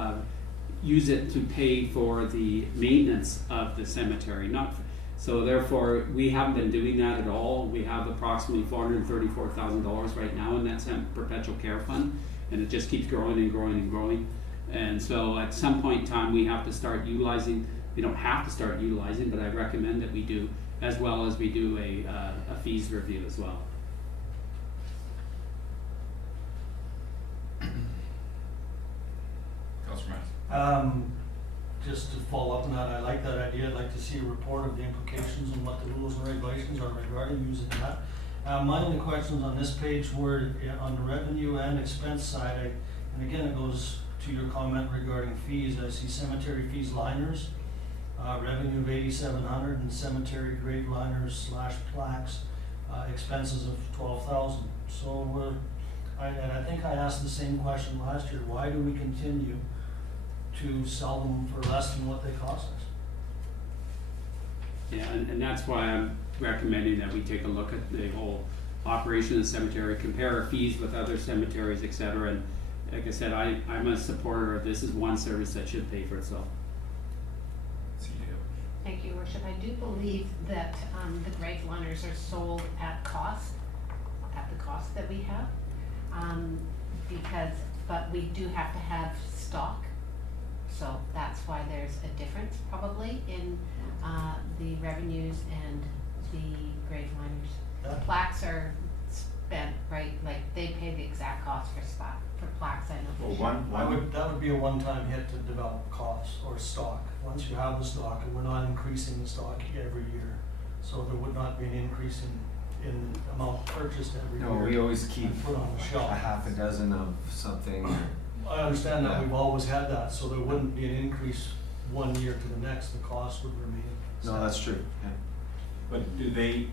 use it to pay for the maintenance of the cemetery. So therefore, we haven't been doing that at all. We have approximately $434,000 right now in that perpetual care fund, and it just keeps growing and growing and growing. And so at some point in time, we have to start utilizing, we don't have to start utilizing, but I recommend that we do, as well as we do a fees review as well. Councillor Matthews. Just to follow up on that, I like that idea. I'd like to see a report of the implications and what the rules and regulations are regarding using that. My only questions on this page were on the revenue and expense side, and again, it goes to your comment regarding fees. I see cemetery fees liners, revenue of $8,700, and cemetery grave liners / plaques, expenses of $12,000. So and I think I asked the same question last year. Why do we continue to sell them for less than what they cost us? Yeah, and that's why I'm recommending that we take a look at the whole operation of the cemetery, compare our fees with other cemeteries, et cetera. And like I said, I'm a supporter of this is one service that should pay for itself. See you. Thank you, Your Worship. I do believe that the grave liners are sold at cost, at the cost that we have. But we do have to have stock. So that's why there's a difference probably in the revenues and the grave liners. The plaques are Ben, right, like, they pay the exact cost for plaques, I know for Well, sure. That would be a one-time hit to develop costs or stock. Once you have the stock, and we're not increasing the stock every year, so there would not be an increase in amount purchased every year. No, we always keep and put on the shelf. a half a dozen of something. I understand that, Yeah. we've always had that, so there wouldn't be an increase one year to the next, the cost would remain. No, that's true, yeah. But do they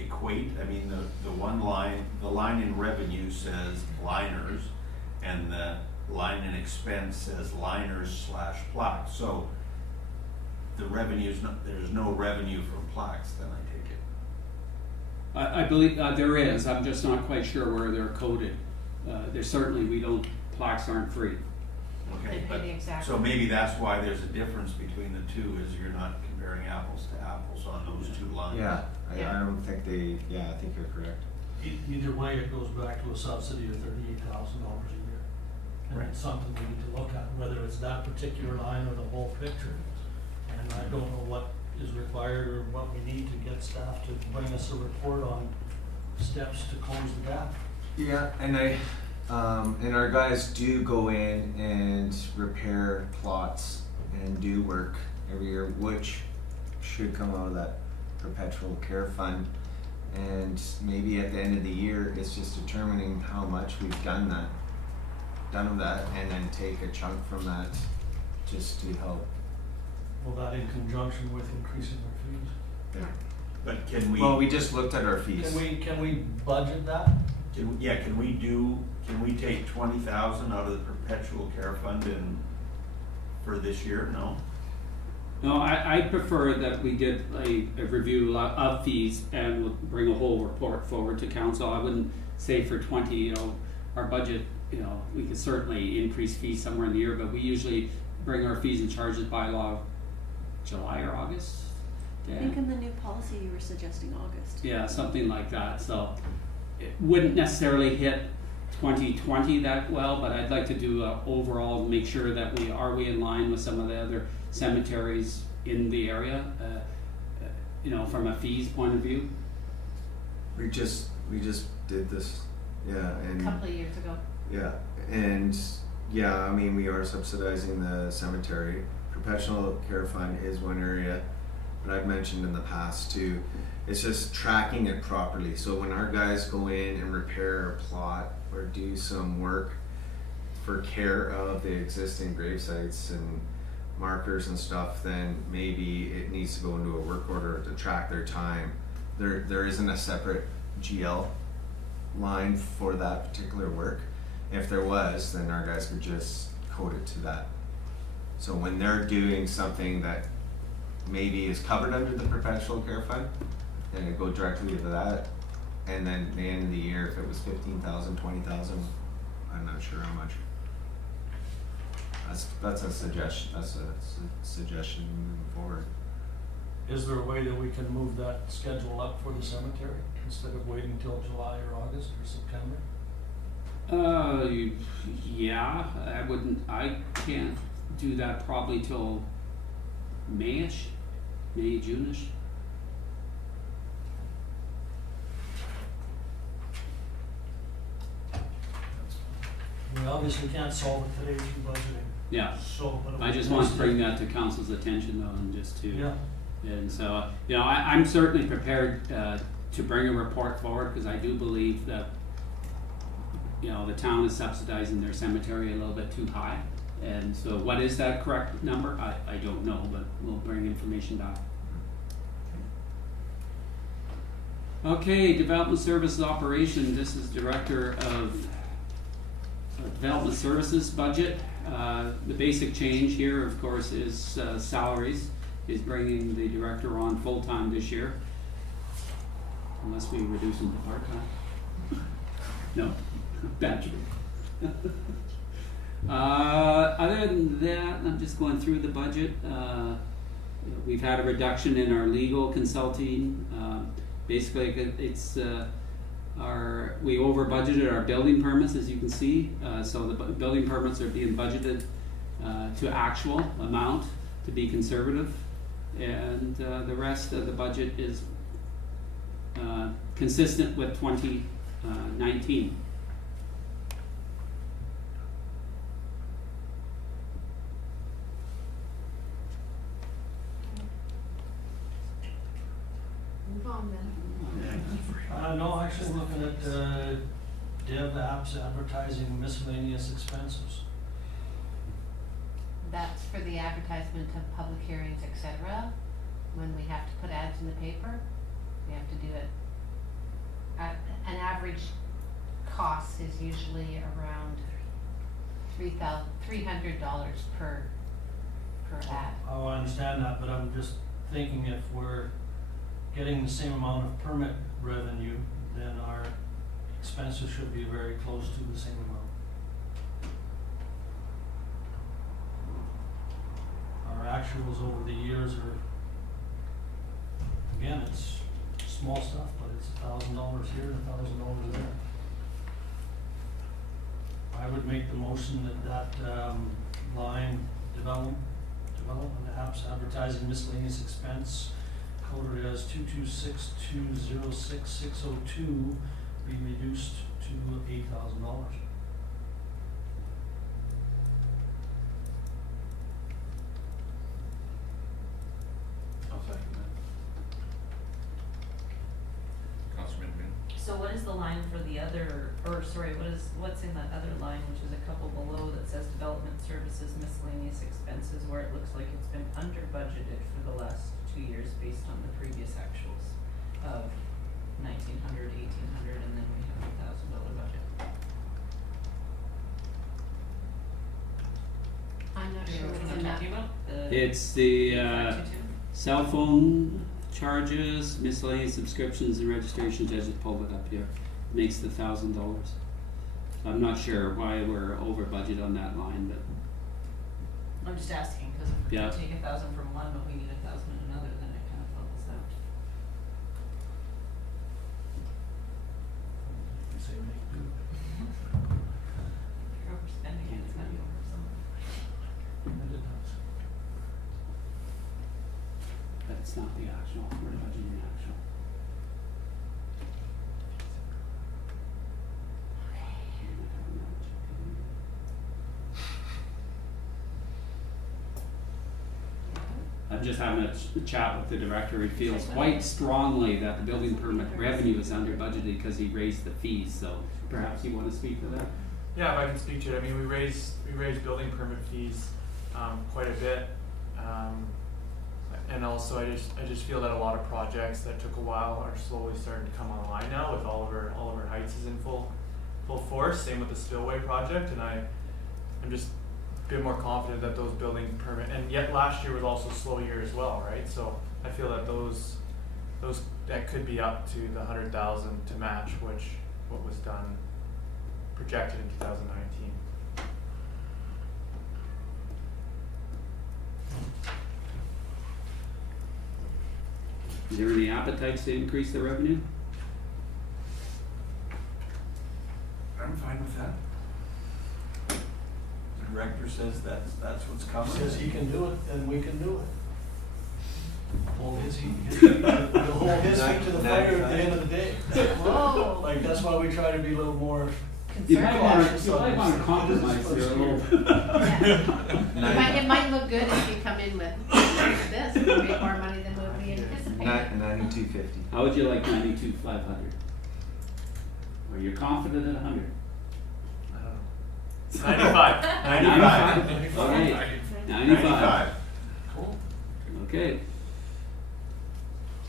equate, I mean, the one line, the line in revenue says liners, and the line in expense says liners/plaques, so the revenue's not, there's no revenue from plaques, then I take it. I believe, there is, I'm just not quite sure where they're coded. There's certainly, plaques aren't free. Okay, They pay but, the exact- so maybe that's why there's a difference between the two, is you're not comparing apples to apples on those two lines. Yeah, Yeah. I don't think I think you're correct. Either way, it goes back to a subsidy of $38,000 a year. And Right. it's something we need to look at, whether it's that particular line or the whole picture. And I don't know what is required or what we need to get staff to bring us a report on steps to close the gap. Yeah, and and our guys do go in and repair plots and do work every year, which should come out of that perpetual care fund. And maybe at the end of the year, it's just determining how much we've done of that, and then take a chunk from that just to help. Well, that in conjunction with increasing our fees. Yeah. But can we? Well, we just looked at our fees. Can we budget that? Can we take 20,000 out of the perpetual care fund for this year? No? No, I prefer that we did a review of fees and we'll bring a whole report forward to council. I wouldn't say for 20, our budget, we could certainly increase fees somewhere in the year, but we usually bring our fees and charges by law July or August. I think in the new policy you were suggesting August. Yeah, something like that, so it wouldn't necessarily hit 2020 that well, but I'd like to do a overall, make sure that we in line with some of the other cemeteries in the area, from a fees point of view. We just did this, yeah, A and couple of years ago. yeah, and yeah, I mean, we are subsidizing the cemetery. Perpetual care fund is one area, but I've mentioned in the past too. It's just tracking it properly. So when our guys go in and repair a plot or do some work for care of the existing grave sites and markers and stuff, then maybe it needs to go into a work order to track their time. There isn't a separate GL line for that particular work. If there was, then our guys could just code it to that. So when they're doing something that maybe is covered under the perpetual care fund, then it go directly to that. And then at the end of the year, if it was 15,000, 20,000, I'm not sure how much. That's a suggestion. That's a suggestion moving forward. Is there a way that we can move that schedule up for the cemetery instead of waiting till July or August or September? Yeah, I can't do that probably till May, June-ish. We obviously can't solve it today through budgeting, Yeah, so. but it I would just be want to nice bring that to council's attention though, and just to. Yeah, And so, I'm certainly prepared to bring a report forward, because I do believe that, the town is subsidizing their cemetery a little bit too high. And so what is that correct number? I don't know, but we'll bring information back. Okay, Development Services Operation, this is Director of Development Services budget. The basic change here, of course, is salaries. Is bringing the director on full-time this year. Unless we reduce him to part-time. No, bachelor. Other than that, I'm just going through the budget. We've had a reduction in our legal consulting. Basically, it's we over budgeted our building permits, as you can see. So the building permits are being budgeted to actual amount to be conservative. And the rest of the budget is consistent with 19. Move on then. No, actually looking at, dev apps advertising miscellaneous expenses. That's for the advertisement of public hearings, et cetera. When we have to put ads in the paper, we have to do it. An average cost is usually around $300 per ad. Oh, I understand that, but I'm just thinking if we're getting the same amount of permit revenue, then our expenses should be very close to the same amount. Our actuals over the years are, again, it's small stuff, but it's $1,000 here and $1,000 there. I would make the motion that line development apps advertising miscellaneous expense coded as 226206602 be reduced to $8,000. I'll second that. Councilman Wynn? So what is the line for the other, or sorry, what's in that other line, which is a couple below that says development services miscellaneous expenses, where it looks like it's been under budgeted for the last 2 years based on the previous actuals of 1,900, 1,800, and then we have $1,000 budget. I'm not Do you sure know what's what in I'm that. talking about? It's the 8522? cell phone charges, miscellaneous subscriptions and registrations. I just pulled it up here. Makes the $1,000. I'm not sure why we're over budget on that line, but I'm just asking, cause if we're Yeah. gonna take 1,000 from one, but we need 1,000 in another, then it kind of bubbles out. Say make do. If you're overspending it, it's gotta be over somewhere. And it does. that's not the actual. We're budgeting the actual. I'm just having a chat with the director. He feels quite strongly that the building permit revenue is under budgeted because he raised the fees, so perhaps you wanna speak to that? Yeah, if I can speak to it, I mean, we raised building permit fees, quite a bit. And also I just feel that a lot of projects that took a while are slowly starting to come online now with Oliver Heights is in full force, same with the spillway project, and I'm just a bit more confident that those building permit, and yet last year was also a slow year as well, right? So I feel that those that could be up to the 100,000 to match what was done, projected in 2019. Is there any appetite to increase the revenue? I'm fine with that. The director says that's what's coming. Says he can do it, then we can do it. Hold his feet, we'll hold his feet to the fire at the end of the day. Whoa. Like, that's why we try to be a little more, You might Conservative. wanna compromise there a little. Yeah. It might look good if you come in with this, we make more money than what we anticipated. 9250. How would you like 92,500? Are you confident at 100? I don't know. 95. 95. Okay, 95. cool. Okay,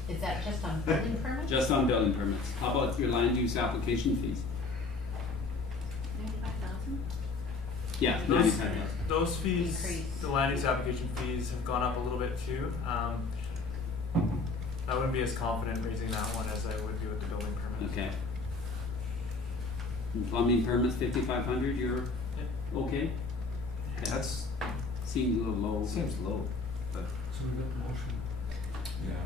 Is that just on building permits? just on building permits. How about your land use application fees? 95,000? Yeah, Those- 95,000. Those fees, Increase. the land use application fees have gone up a little bit too. I wouldn't be as confident raising that one as I would be with the building permit. Okay. And plumbing permits 5,500, you're okay? That's Seems a little low. seems low, but So we got the motion Yeah.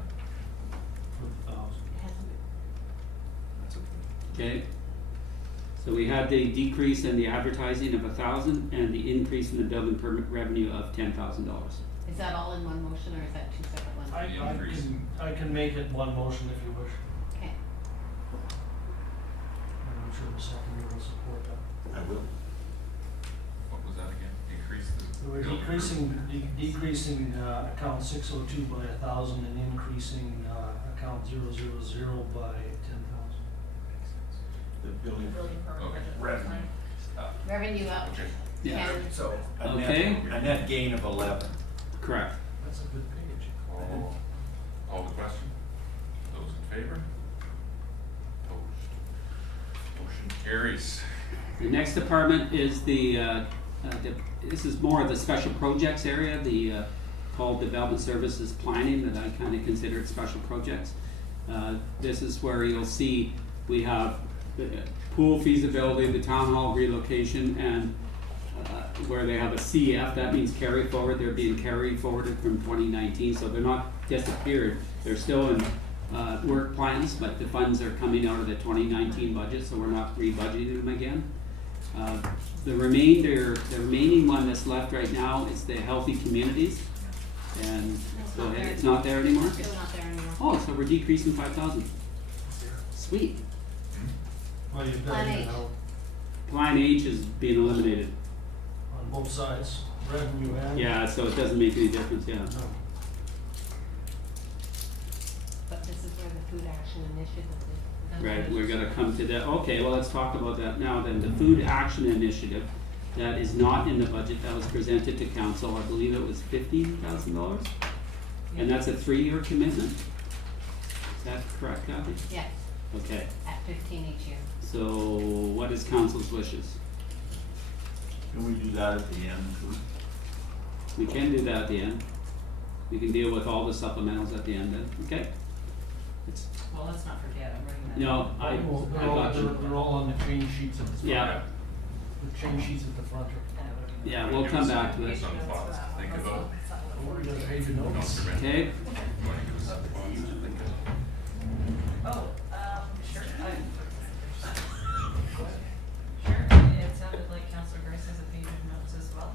for the 1,000. It hasn't- that's okay. Okay. So we had the decrease in the advertising of 1,000 and the increase in the building permit revenue of $10,000. Is that all in one motion or is that two separate ones? I can make it one motion if you wish. Okay. support that. I will. What was that again? Increase the. We're decreasing account 602 by 1,000 and increasing account 000 by 10,000. The building. Building permit Okay. budget. Revenue. Revenue up, Okay. Yeah. Ken, So a Okay. net, a net gain of 11. Correct. That's a good page. Call the question. Those in favor? Opposed? Motion carries. The next department is this is more of the special projects area, called Development Services Planning, that I kind of consider special projects. This is where you'll see we have the pool feasibility, the town hall relocation, and where they have a CF, that means carry forward. They're being carried forwarded from 2019, so they're not disappeared. They're still in work plans, but the funds are coming out of the 2019 budget, so we're not re-budgeting them again. The remaining one that's left right now is the healthy communities, and It's go not ahead, there. it's not there anymore? still not there anymore. Oh, so we're decreasing 5,000. Sweet. Well, you've got Plan it H. now Plan H is being eliminated. on both sides, revenue and. Yeah, so it doesn't make any difference, yeah. No. But this is where the food action initiative is. Right, we're gonna come to that. Okay, well, let's talk about that now then. The Food Action Initiative, that is not in the budget, that was presented to council. I believe it was $15,000? And that's a 3-year commitment? Is that correct, Kathy? Yes, Okay, at 15 each year. so what is council's wishes? Can we do that at the end too? We can do that at the end. We can deal with all the supplementals at the end then, okay? It's, Well, let's not forget, I'm writing that. no, down. I Well, got you. they're all on the change sheets at the front. Yeah, The change sheets at the front are. yeah, we'll come back to it. Some thoughts to think about. Oh, we got a page of notes. Counselor Benton. Okay, You wanna give us some thoughts to think about? Oh, sure, Sure, it sounded like Councilor Grace has a page of notes as well.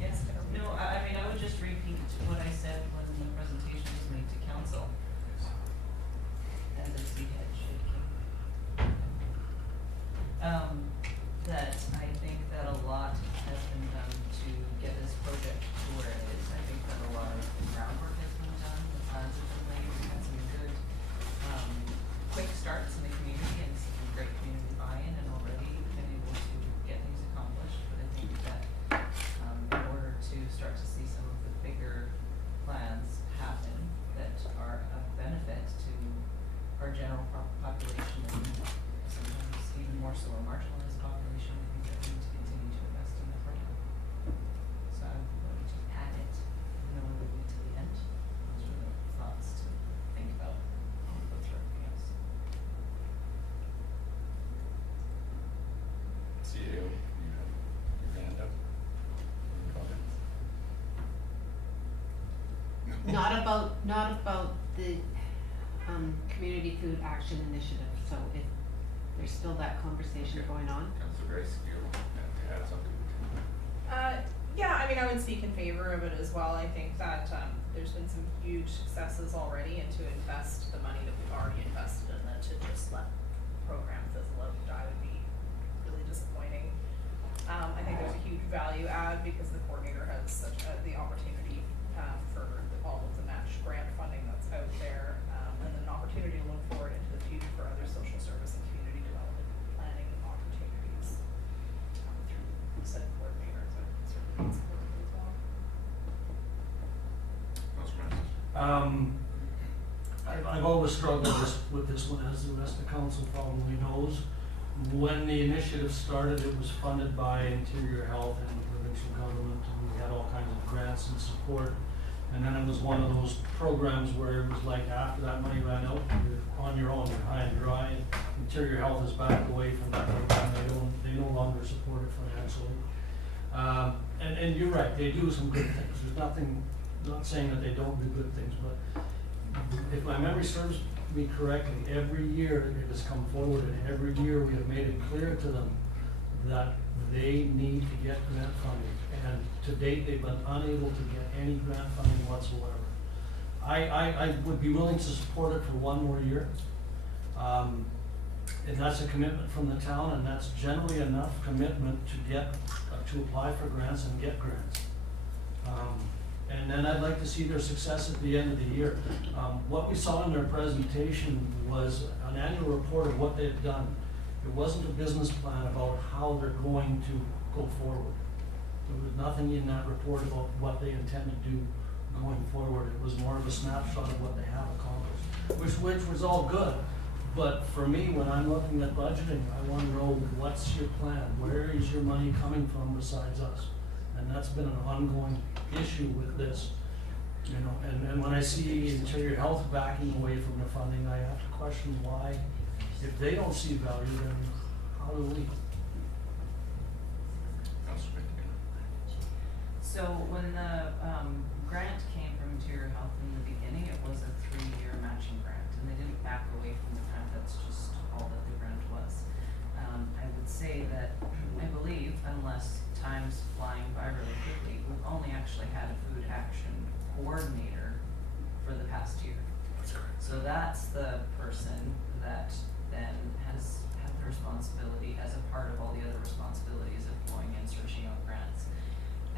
Yes, no, I mean, I would just repeat what I said when the presentation was made to council. And there's the head shaking. That I think that a lot has been done to get this project to where it is. I think that a lot of groundwork has been done, the plans have been laid, we've had some good, quick starts in the community and some great community buy-in, and already been able to get things accomplished. But I think that, in order to start to see some of the bigger plans happen that are of benefit to our general population and sometimes even more so our marginalized population, I think that we need to continue to invest in that program. So I would just add it, no one would wait till the end. Those are the thoughts to think about. I'll go through everything else. CEO, you have your hand up. Any comments? Not about the, Community Food Action Initiative, so if there's still that conversation Okay. going on. Counselor Grace, you want to add something? Yeah, I mean, I would speak in favor of it as well. I think that, there's been some huge successes already, and to invest the money that we've already invested in it, to just let the program fizzle out and die would be really disappointing. I think there's a huge value add because the coordinator has such the opportunity, for all of the match grant funding that's out there, and then an opportunity to look forward into the future for other social service and community development planning opportunities, through said coordinator, so I certainly support it as well. Counselor Francis? I've always struggled with this one, as the rest of council probably knows. When the initiative started, it was funded by Interior Health and the provincial government, and we had all kinds of grants and support. And then it was one of those programs where it was like after that money ran out, you're on your own, you're high and dry. Interior Health has backed away from that program, they no longer support it financially. And you're right, they do some good things, there's nothing, not saying that they don't do good things, but if my memory serves me correctly, every year it has come forward, and every year we have made it clear to them that they need to get grant funding. And to date, they've been unable to get any grant funding whatsoever. I would be willing to support it for one more year. And that's a commitment from the town, and that's generally enough commitment to get, to apply for grants and get grants. And then I'd like to see their success at the end of the year. What we saw in their presentation was an annual report of what they've done. It wasn't a business plan about how they're going to go forward. There was nothing in that report about what they intend to do going forward. It was more of a snapshot of what they have accomplished, which was all good. But for me, when I'm looking at budgeting, I want to know, what's your plan? Where is your money coming from besides us? And that's been an ongoing issue with this, you know, and when I see Interior Health backing away from the funding, I have to question why. If they don't see value, then how do we? Councillor McKenna. So when the grant came from Interior Health in the beginning, it was a 3-year matching grant, and they didn't back away from the grant. That's just all that the grant was. I would say that I believe, unless time's flying by really quickly, we've only actually had a food action coordinator for the past year. So that's the person that then has had the responsibility as a part of all the other responsibilities of going and searching out grants.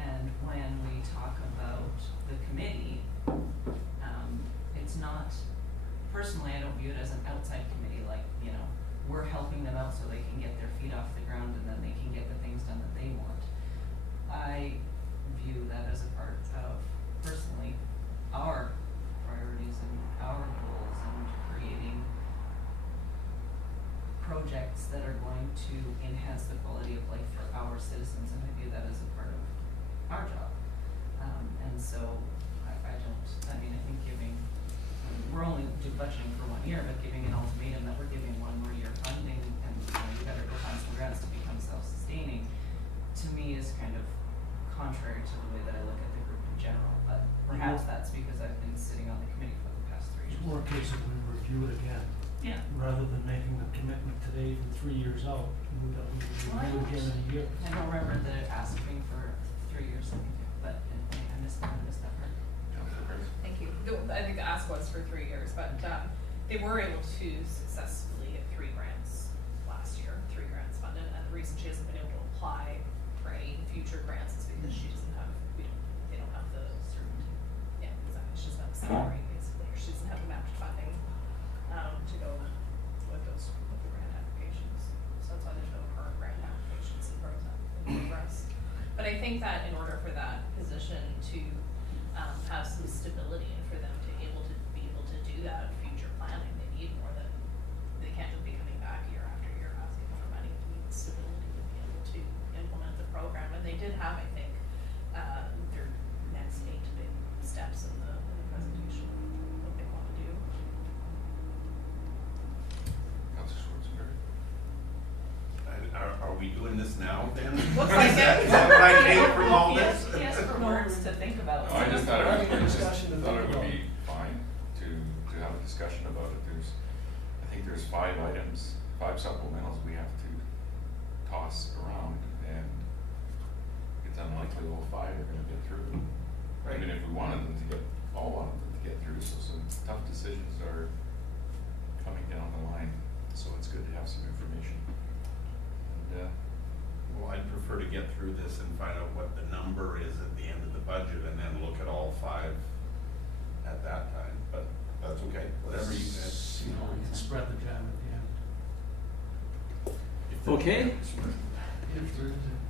And when we talk about the committee, it's not, personally, I don't view it as an outside committee, like, you know, we're helping them out so they can get their feet off the ground and then they can get the things done that they want. I view that as a part of, personally, our priorities and our goals and creating projects that are going to enhance the quality of life for our citizens, and I view that as a part of our job. And so I think giving, we're only budgeting for 1 year, but giving an ultimatum that we're giving 1 more year funding and, you know, you better go find some grants to become self-sustaining, to me is kind of contrary to the way that I look at the group in general, but perhaps that's because I've been sitting on the committee for the past 3 years. It's more a case of we review it again, Yeah. rather than making the commitment today for 3 years out, that we review it again in a year. I don't remember the asking for 3 years, but I missed that part. Councillor Price. Thank you. I think the ask was for 3 years, but they were able to successfully get 3 grants last year, 3 grants funded, and the reason she hasn't been able to apply for any future grants is because she doesn't have, they don't have the certainty. Yeah, exactly, she doesn't have the salary, basically, or she doesn't have the matched funding to go with the grant applications. So that's why there's no current grant applications in progress. But I think that in order for that position to have some stability and for them to be able to do that future planning, they need more than, they can't just be coming back year after year asking for money. They need stability to be able to implement the program, and they did have, I think, their next 8 big steps in the presentation, what they want to do. Councillor Schwarzenberg. Are we doing this now then? Looks like it. Is that what I take from all this? Yes, for words to think about. No, I just thought Having a it was, discussion to thought it think would about. be fine to have a discussion about it. I think there's 5 items, 5 supplementals we have to toss around, and it's unlikely all 5 are gonna get through. Even if we wanted them to get, all wanted them to get through, so some tough decisions are coming down the line, so it's good to have some information. And, Well, I'd prefer to get through this and find out what the number is at the end of the budget and then look at all 5 at that time, but that's okay, whatever you guys. You know, we can spread the jam at the end. Okay. If there is a-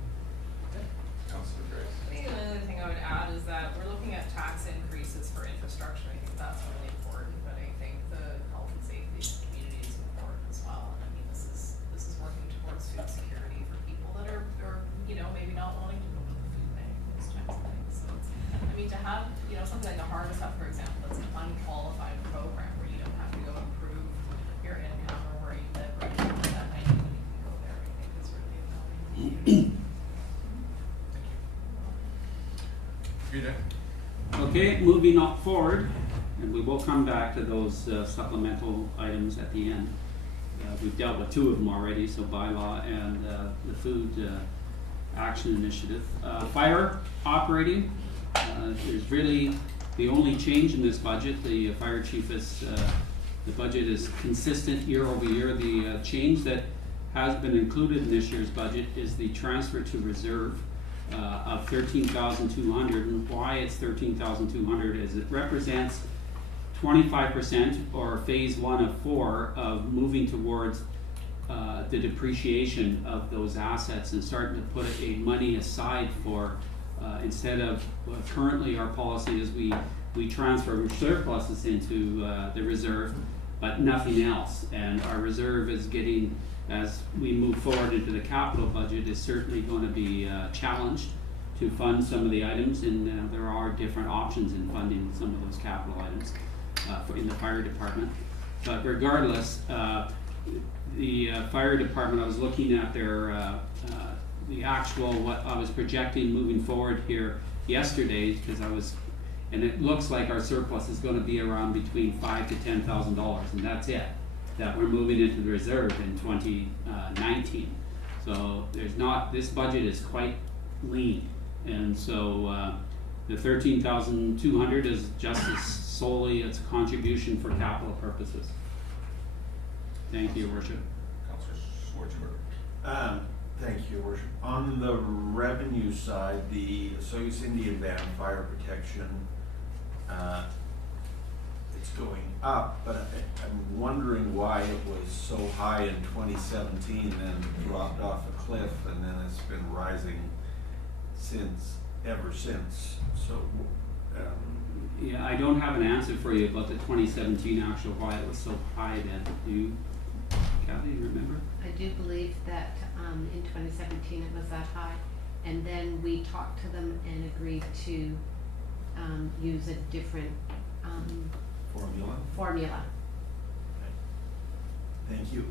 Councillor Grace. I think another thing I would add is that we're looking at tax increases for infrastructure. I think that's really important, but I think the health and safety of the community is important as well. And I mean, this is working towards food security for people that are, you know, maybe not wanting to go to the food bank, those types of things. So it's, I mean, to have, you know, something like the Harvest Hub, for example, that's an unqualified program where you don't have to go improve your income or where you live or anything like that. Anybody can go there, I think is really a value. You're done. Okay, moving on forward, and we will come back to those supplemental items at the end. We've dealt with 2 of them already, so bylaw and the food action initiative. Fire operating, is really the only change in this budget. The fire chief has The budget is consistent year over year. The change that has been included in this year's budget is the transfer to reserve of 13,200, and why it's 13,200 is it represents 25% or phase 1 of 4 of moving towards the depreciation of those assets and starting to put a money aside for instead of currently our policy is we transfer surpluses into the reserve, but nothing else. And our reserve is getting, as we move forward into the capital budget, is certainly going to be challenged to fund some of the items, and there are different options in funding some of those capital items in the fire department. But regardless, the fire department, I was looking at their the actual what I was projecting moving forward here yesterday, because and it looks like our surplus is going to be around between $5,000 to $10,000, and that's it. That we're moving into the reserve in 2019. So this budget is quite lean, and so the 13,200 is just as solely its contribution for capital purposes. Thank you, Your Worship. Councillor Schwarzenberg. Thank you, Your Worship. On the revenue side, the Soyuz Indian Band Fire Protection, it's going up, but I'm wondering why it was so high in 2017 and dropped off a cliff, and then it's been rising ever since. So, Yeah, I don't have an answer for you about the 2017 actual why it was so high then. Do you, Kathy, you remember? I do believe that in 2017 it was that high, and then we talked to them and agreed to use a different formula. Thank you.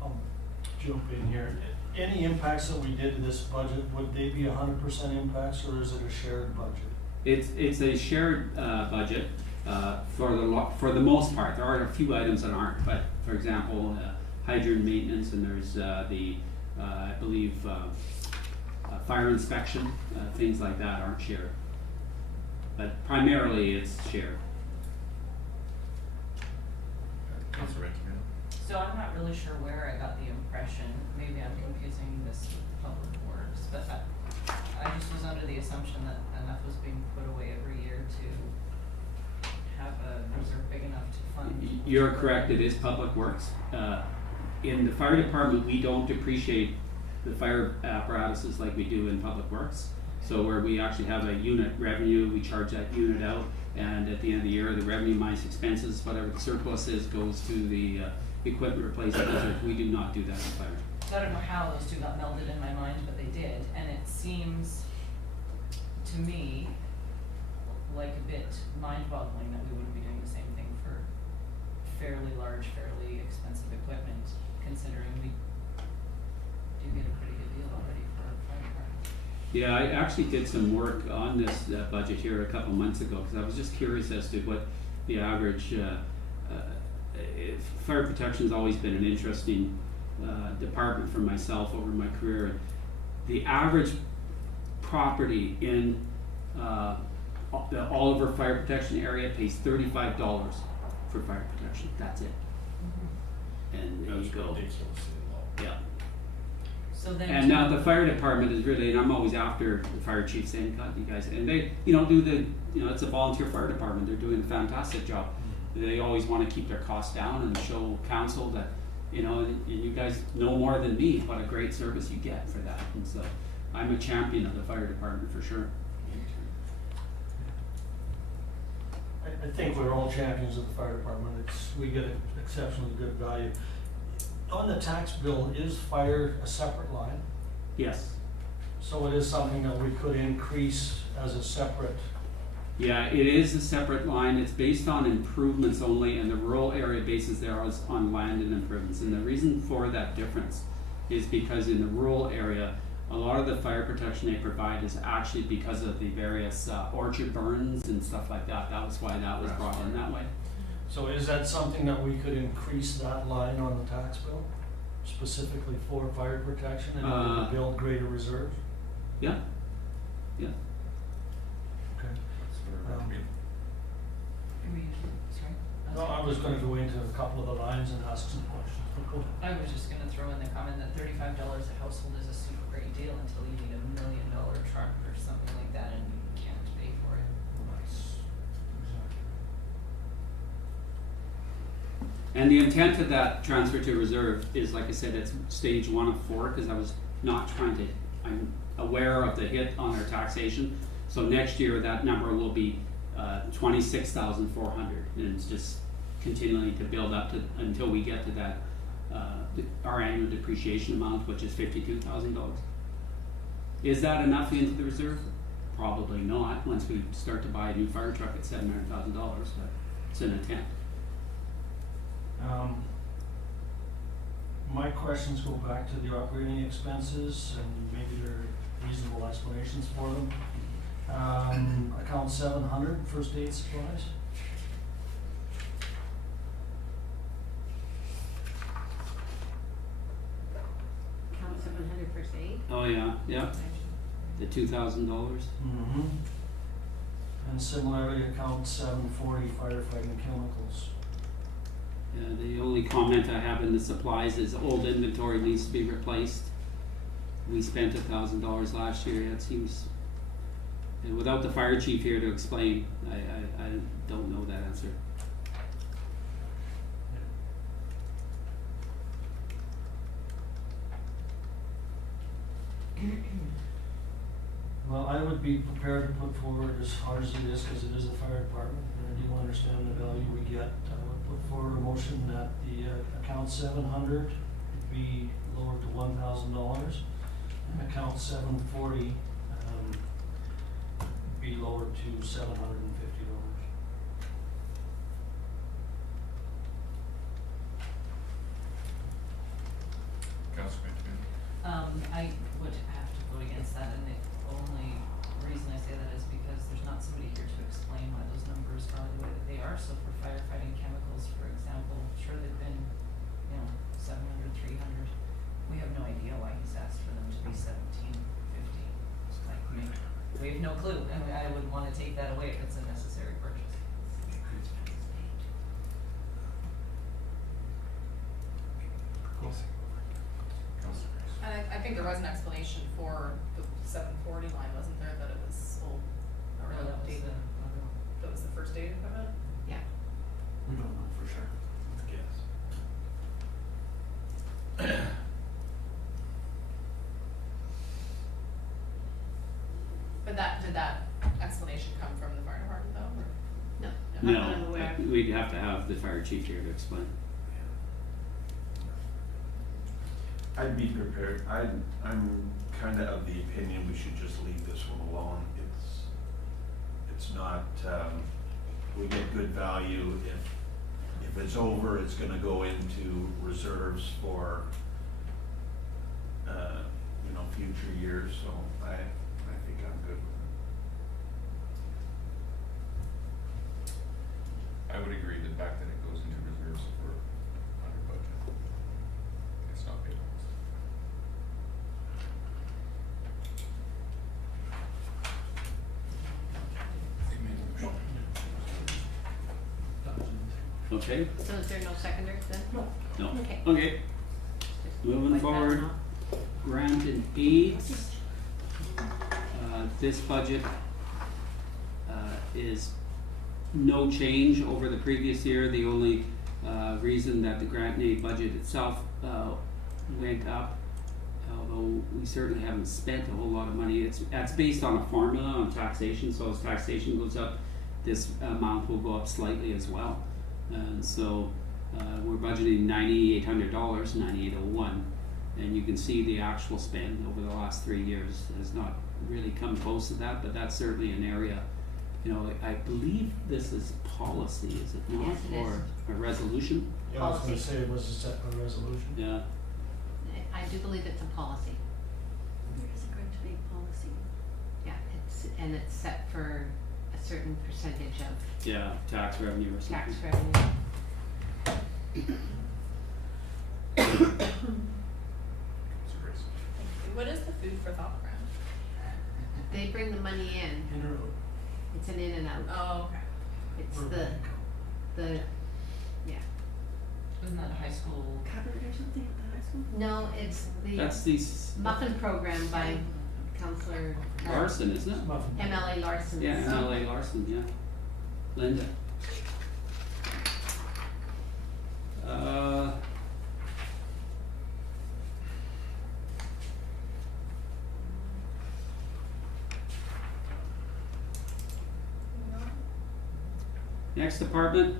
I'll jump in here. Any impacts that we did to this budget, would they be 100% impacts, or is it a shared budget? It's a shared budget for the most part. There are a few items that aren't, but for example, hydrant maintenance, and there's I believe fire inspection, things like that aren't shared. But primarily it's shared. Councillor Rankin. So I'm not really sure where I got the impression, maybe I'm confusing this with public works, but I just was under the assumption that enough was being put away every year to have a reserve big enough to fund. You're correct, it is public works. In the fire department, we don't depreciate the fire apparatuses like we do in public works. So where we actually have a unit revenue, we charge that unit out, and at the end of the year, the revenue minus expenses, whatever the surplus is, goes to the equipment replacement. We do not do that in fire. So I don't know how those two got melded in my mind, but they did, and it seems to me like a bit mind-boggling that we wouldn't be doing the same thing for fairly large, fairly expensive equipment, considering we do get a pretty good deal already for our fire department. Yeah, I actually did some work on this budget here a couple months ago, because I was just curious as to what the average fire protection has always been an interesting department for myself over my career. The average property in the Oliver Fire Protection area pays $35 for fire protection. That's it. And there you go. Yeah. So then. And now the fire department is really, and I'm always after the fire chief saying, God, you guys, and they, it's a volunteer fire department. They're doing a fantastic job. They always want to keep their costs down and show council that, and you guys know more than me what a great service you get for that. And so I'm a champion of the fire department for sure. I think we're all champions of the fire department. We get an exceptionally good value. On the tax bill, is fire a separate line? Yes. So it is something that we could increase as a separate. Yeah, it is a separate line. It's based on improvements only, and the rural area basis there is on land and improvements. And the reason for that difference is because in the rural area, a lot of the fire protection they provide is actually because of the various orchard burns and stuff like that. That was why that was brought in that way. So is that something that we could increase that line on the tax bill, specifically for fire protection, and order to build greater reserves? Yeah. Yeah. Okay. was gonna go into a couple of the lines and ask some questions, but go ahead. I was just gonna throw in the comment that $35 a household is a super great deal until you need $1 million truck or something like that and you can't pay for it. That's exactly. And the intent of that transfer to reserve is, like I said, it's stage 1 of 4, because I was not trying to, I'm aware of the hit on our taxation. So next year, that number will be 26,400, and it's just continuing to build up to, until we get to that, our annual depreciation amount, which is $52,000. Is that enough into the reserve? Probably not, once we start to buy a new fire truck at $700,000, but it's an attempt. My questions go back to the operating expenses, and maybe there are reasonable explanations for them. Account 700, first aid supplies. Count 700 first aid. Oh, yeah, yeah, the $2,000. Mm-hmm. And similarly, account 740, firefighting chemicals. The only comment I have in the supplies is old inventory needs to be replaced. We spent $1,000 last year, it seems, and without the fire chief here to explain, I don't know that answer. Well, I would be prepared to put forward as hard as it is, because it is the fire department, and I do understand the value we get. I would put forward a motion that the account 700 be lowered to $1,000, and account 740 be lowered to $750. Councilor McKibben? I would have to vote against that, and the only reason I say that is because there's not somebody here to explain why those numbers are the way that they are. So for firefighting chemicals, for example, sure they've been, 700, 300. We have no idea why he's asked for them to be 1750. Like, we have no clue, and I would wanna take that away if it's a necessary purchase. Councilor Grace? And I think there was an explanation for the 740 line, wasn't there, that it was old, or No, that was outdated? the other one. That was the first aid equipment? Yeah. We don't know for sure. But did that explanation come from the fire department though, or? No. No, Not that I'm aware. we'd have to have the fire chief here to explain. I'd be prepared, I'm kinda of the opinion we should just leave this one alone. It's not, we get good value. If it's over, it's gonna go into reserves for, future years, so I think I'm good with it. I would agree, the fact that it goes into reserves if we're under budget. It's not paid Okay? So is there no seconders then? No. No. Okay. Okay, moving Like that forward. now? Grant and aids. This budget is no change over the previous year. The only reason that the grant and aid budget itself went up, although we certainly haven't spent a whole lot of money, that's based on a formula on taxation, so as taxation goes up, this amount will go up slightly as well. And so we're budgeting $9,800, $9,801. And you can see the actual spend over the last 3 years has not really come close to that, but that's certainly an area, I believe this is policy, is it not? Yes, it is. Or a resolution? Yeah, I was gonna Policy. say, was it set by resolution? Yeah, I do believe it's a policy. There is a grant to aid policy. Yeah, it's set for a certain percentage of yeah, tax revenue or something. tax revenue. Councilor Grace? What is the food for thought grant? They bring the money in, In or out? it's an in and out. Oh, okay. It's Or the, bank? the Yeah. Isn't that a high school? Cupboard or something at the high school? No, it's the That's these muffin program by Counselor Larson, isn't it? Muffin. MLA Larson. Yeah, MLA Larson, yeah. Linda. Next department.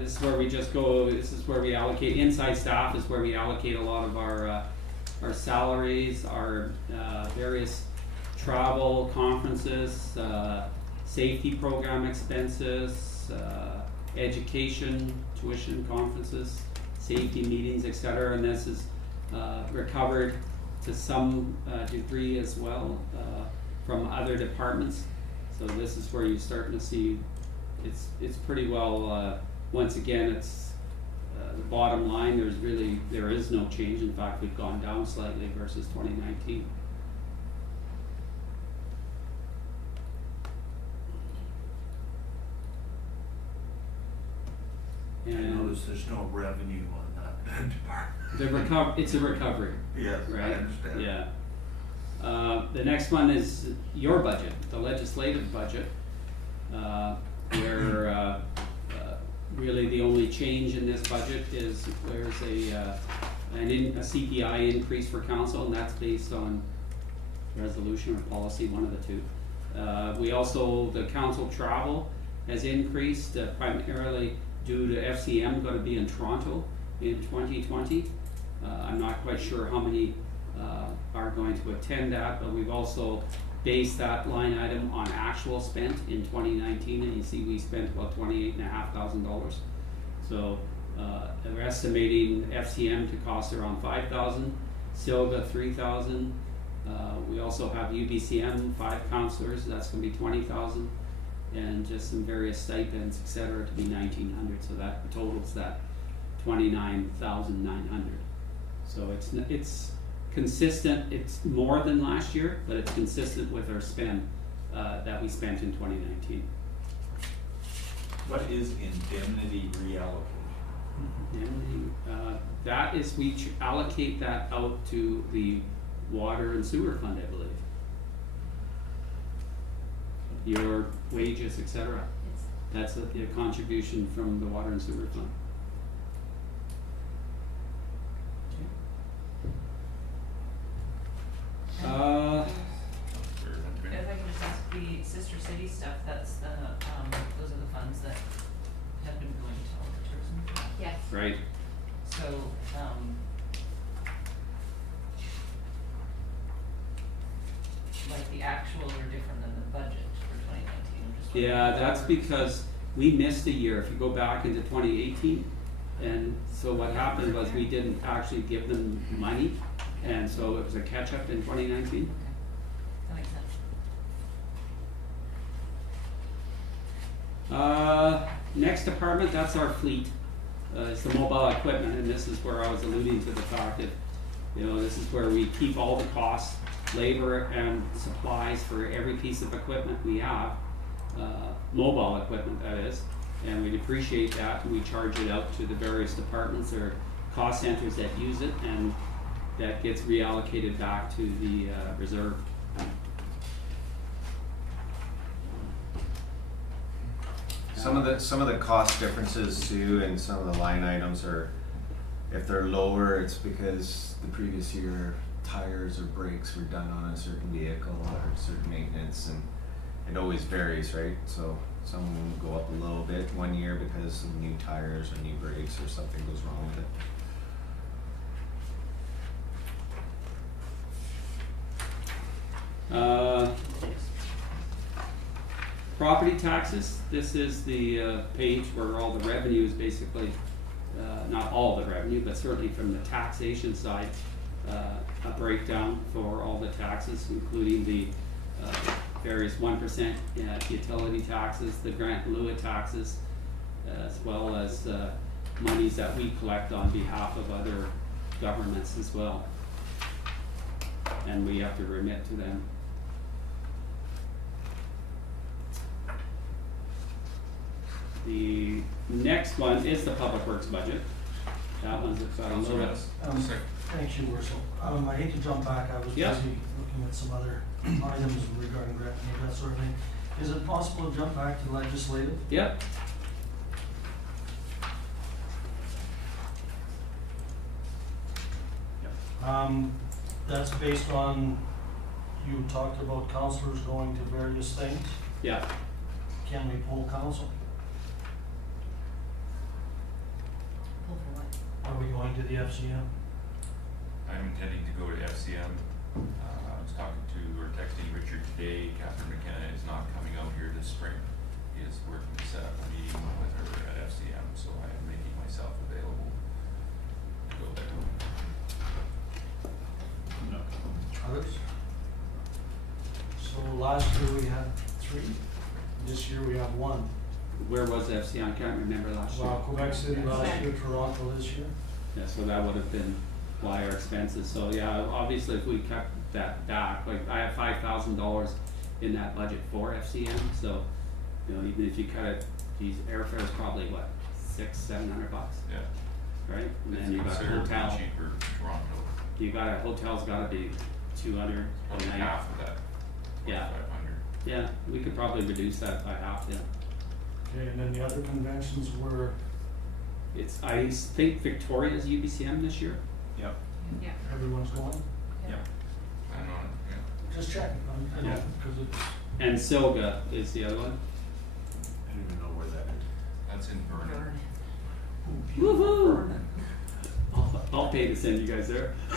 This is where we just go, this is where we allocate, inside staff is where we allocate a lot of our salaries, our, various travel, conferences, safety program expenses, education, tuition, conferences, safety meetings, etc. And this is, recovered to some, degree as well, from other departments. So this is where you're starting to see, it's pretty well, once again, it's, the bottom line, there is no change. In fact, we've gone down slightly versus 2019. I And notice there's no revenue on that department. it's a recovery. Yes, I Right, understand. yeah. The next one is your budget, the legislative budget, where, really the only change in this budget is there's a CPI increase for council, and that's based on resolution or policy, one of the two. We also, the council travel has increased, primarily due to FCM gonna be in Toronto in 2020. I'm not quite sure how many are going to attend that, but we've also based that line item on actual spent in 2019, and you see we spent about $28,500. So we're estimating FCM to cost around $5,000, Silva $3,000. We also have UBCM, 5 counselors, that's gonna be $20,000, and just some various stipends, etc., to be $1,900. So that totals that $29,900. So it's consistent, it's more than last year, but it's consistent with our spend that we spent in 2019. What is indemnity reallocation? And that is, we allocate that out to the water and sewer fund, I believe. Your wages, etc. It's, That's a contribution from the water and sewer fund. If I can just ask, the Sister City stuff, that's the, those are the funds that have been going to all the tourism. yes. Right. So, like the actual are different than the budget for 2019, I'm just wondering. Yeah, that's because we missed a year. If you go back into 2018, and so what happened was we didn't actually give them money, and so it was a catch-up in 2019. Okay, that makes sense. Next department, that's our fleet. It's the mobile equipment, and this is where I was alluding to the fact that, you know, this is where we keep all the costs, labor and supplies for every piece of equipment we have, mobile equipment that is, and we depreciate that, and we charge it out to the various departments or cost centers that use it, and that gets reallocated back to the reserve. Some of the cost differences too, and some of the line items are, if they're lower, it's because the previous year tires or brakes were done on a certain vehicle or certain maintenance, and it always varies, right? So some will go up a little bit one year because of new tires or new brakes or something goes wrong with it. Property taxes, this is the page where all the revenue is basically, not all the revenue, but certainly from the taxation side, a breakdown for all the taxes, including the various 1% utility taxes, the grant in lieu of taxes, as well as monies that we collect on behalf of other governments as well. And we have to remit to them. The next next one is the public works budget. That one's got a little bit. Sec- Thank you, Russell. I hate to jump back, I was busy Yeah. looking at some other items regarding grant and that sort of thing. Is it possible to jump back to legislative? Yep. That's based on, you talked about counselors going to various things. Yeah. Can we pull council? Pull for what? Are we going to the FCM? I'm intending to go to FCM. I was talking to, or texting Richard today, Catherine McKenna is not coming out here this spring. He is working to set up a meeting with her at FCM, so I am making myself available to go there. Others? So last year we had 3, this year we have 1. Where was FC? I can't remember last year. Well, Quebec City last year, Toronto this year. Yeah, so that would have been why our expenses, so yeah, obviously if we kept that back, like I have $5,000 in that budget for FCM, so, you know, even if you cut it, geez, airfare is probably what, $600-700, Yeah. right? And It's then you got considerably hotel, cheaper in Toronto, you got a hotel's gotta be 200 probably a night. half of that, Yeah. 4,500. Yeah, we could probably reduce that by half, yeah. Okay, and then the other conventions were, It's, I think Victoria's UBCM this year. Yep. Yeah. everyone's going? Plan on it, yeah. Just checking, I know, Yeah. because it's, And Silga is the other one. I don't even know where that is. That's in Vernon. Woohoo! I'll pay to send you guys there. I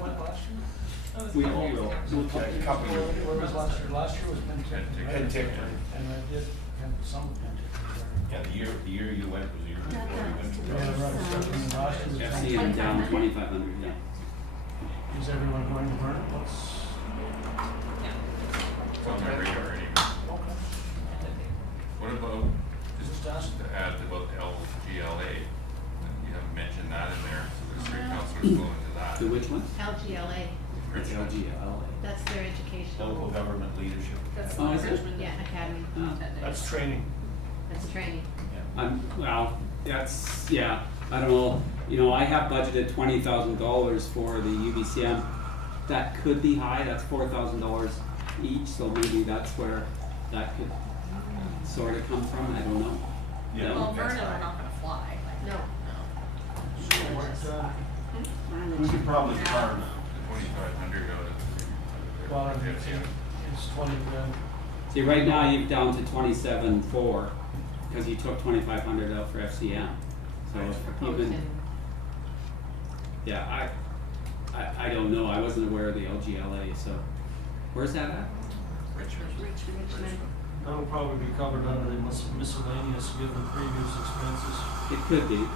went last year. We all will. We'll check. Where was last year? Last year was Penticton. Penticton. And I did, and some of Penticton. Yeah, the year you went was the year before you went to Yeah, right, so, and last year was FCM down 2,500, yeah. Is everyone going to Vernon? What's? It's on my radar anyway. Okay. What about, Just just ask. to add about the LGLA, you haven't mentioned that in there, so there's 3 counselors going to that. To which one? LGLA, It's LGLA. that's their educational. local government leadership. That's Oh, the is it? Richmond. Yeah, academy, Oh. That's training. that's training. Well, that's, yeah, I don't know, you know, I have budgeted $20,000 for the UBCM. That could be high, that's $4,000 each, so maybe that's where that could sort of come from, I don't know. Yeah. Well, that's Vernon, high. we're not gonna fly. No. So what, We could probably carve. The 2,500 out of well, the FCM. it's 20 grand. See, right now you're down to 27,400, because you took 2,500 out for FCM. So if Proposed even, in- yeah, I don't know, I wasn't aware of the LGLA, so, where's that at? Richmond. Richmond. That'll probably be covered under the miscellaneous given previous expenses. It could be,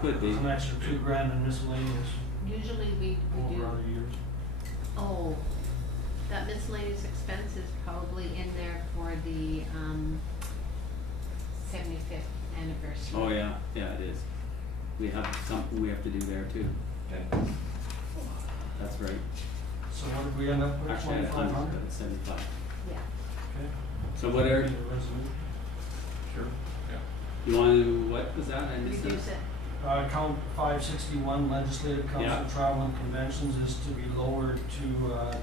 Could be. It's an extra 2 grand in miscellaneous Usually we do, over other years. oh, that miscellaneous expense is probably in there for the, 75th anniversary. oh yeah, it is. We have something we have to do there too, Okay. that's right. So what did we end up with, Actually, I had 100, 2,500? but it's 75. Yeah. Okay. So what are, Need a resolution. Sure, yeah. you wanna, what was that, I missed Reduce that? it. Count 561, legislative council Yeah. travel and conventions is to be lowered to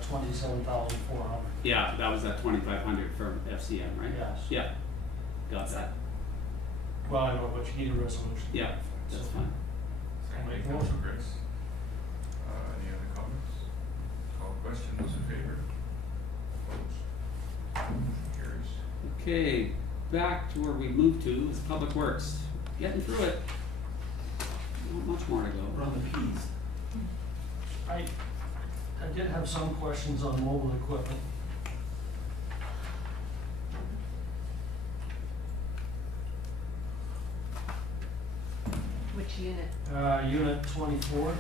27,400. Yeah, that was that 2,500 for FCM, right? Yes. Yeah, got that, Well, I know, but you need a resolution. yeah, that's fine. Second by Make a Councilor motion. Grace. Any other comments? Call question, those in favor? Opposed? Motion carries. Okay, back to where we moved to, is Public Works, getting through it. Not much more to go. Run the peas. I did have some questions on mobile equipment. Which unit? Unit 24,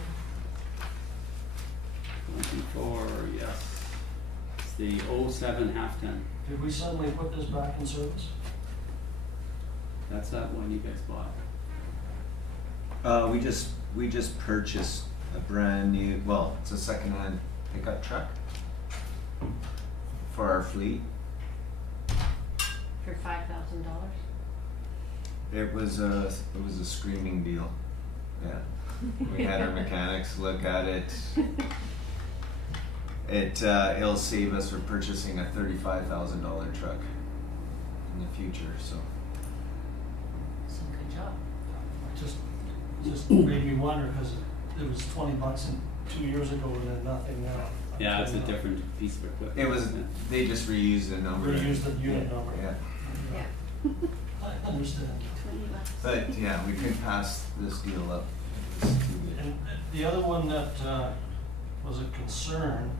24, yes. It's the 07 half-ton, did we suddenly put this back in service? that's that one you guys bought. We just purchased a brand new, well, it's a second-hand pickup truck for our fleet. For $5,000? It was a screaming deal. Yeah. We had our mechanics look at it. It'll save us for purchasing a $35,000 truck in the future, so. So good job. Just made me wonder, cause it was $20 in 2 years ago and then nothing now. Yeah, it's a different piece of equipment. It was, they just reused the number. Reused the unit number. Yeah. Yeah. I understand. $20. But yeah, we couldn't pass this deal up. It was too good. And the other one that was a concern,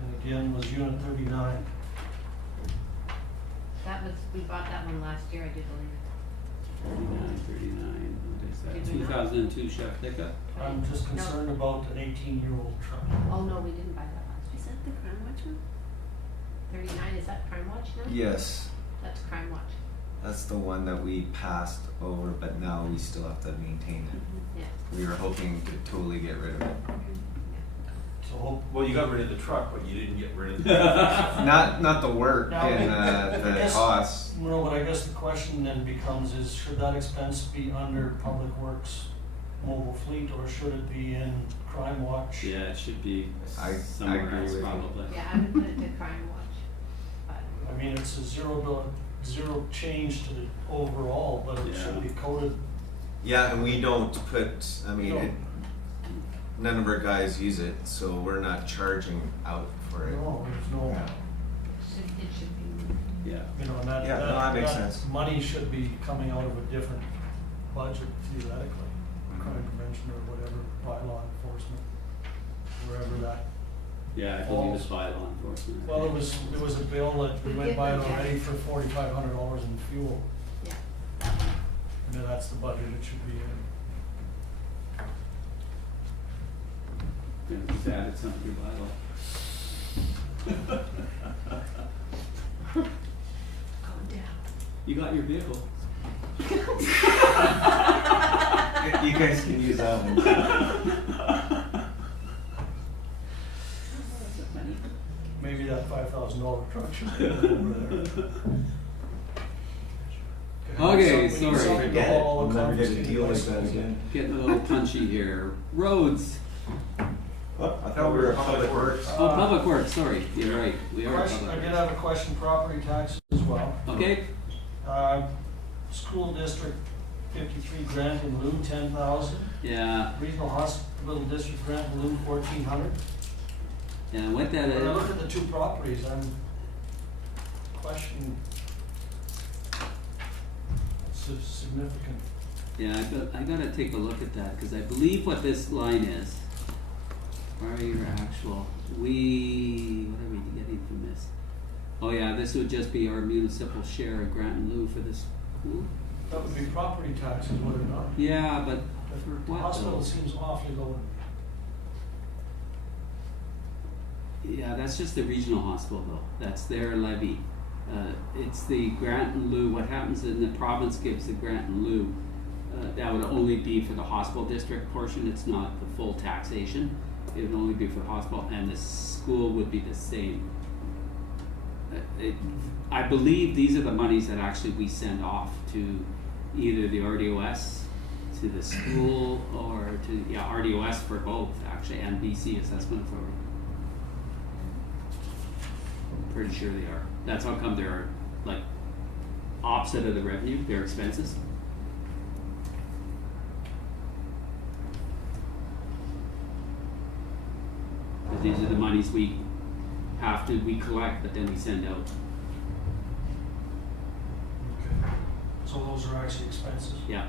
and again, was unit 39. We bought that one last year, I do believe. 39, what is that, Did we not? 2002 Chef pickup? I'm just concerned about an 18-year-old truck. Oh, no, we didn't buy that last Is that the Crown Watch one? year. 39, is that Crime Watch now? Yes, That's Crime Watch. that's the one that we passed over, but now we still have to maintain it. Yeah. We were hoping to totally get rid of it. So Well, you got rid of the truck, but you didn't get rid of the. Not the work Now, and I the guess- costs. no, but I guess the question then becomes is, should that expense be under Public Works mobile fleet, or should it be in Crime Watch? Yeah, it should be I somewhere agree else with you. probably. Yeah, I would put it to Crime Watch, but. I mean, it's a zero change to the overall, but it Yeah. should be coded. Yeah, and we don't put, I mean, No. none of our guys use it, so we're not charging out for it. No, there's no, Yeah. It should be, Yeah. you know, and that, Yeah, no, that makes sense. money should be coming out of a different budget theoretically, crime prevention or whatever, by law enforcement, wherever that. Yeah, I believe it's by law enforcement. Well, it was a bill that we We went did by look at already it. for $4,500 in fuel, yeah, that one. and then that's the budget it should be in. Yeah, just added something to your bylaw. Calm down. You got your vehicle. You guys can use that one. Maybe that $5,000 truck should be over there. Okay, So we sorry. need something to Forget it. haul We'll the never get a confiscated deal like that bicycles in. again. Getting a little punchy here. Roads. I thought we were Public Works. Oh, Public Works, sorry, you're right, we are Question, Public I did Works. have a question, property taxes as well. Okay, School district, 53 grant in lieu, 10,000. yeah, Regional hospital district grant in lieu, 1,400. yeah, what that When I look is, at the two properties, I'm questioning. It's significant. yeah, I gotta take a look at that, cause I believe what this line is. Where are your actual, what are we getting from this? Oh yeah, this would just be our municipal share of grant and lieu for this school. That would be property taxes, would it not? Yeah, but for The what hospital though? seems awfully low. Yeah, that's just the regional hospital though, that's their levy. It's the grant in lieu, what happens in the province gives the grant in lieu, that would only be for the hospital district portion, it's not the full taxation. It would only be for the hospital, and the school would be the same. I believe these are the monies that actually we send off to either the RDOS, to the school, or to, yeah, RDOS for both actually, and BC Assessment Authority. Pretty sure they are. That's how come they're like opposite of the revenue, their expenses. But these are the monies we collect, but then we send out. Okay. So those are actually expenses. Yeah.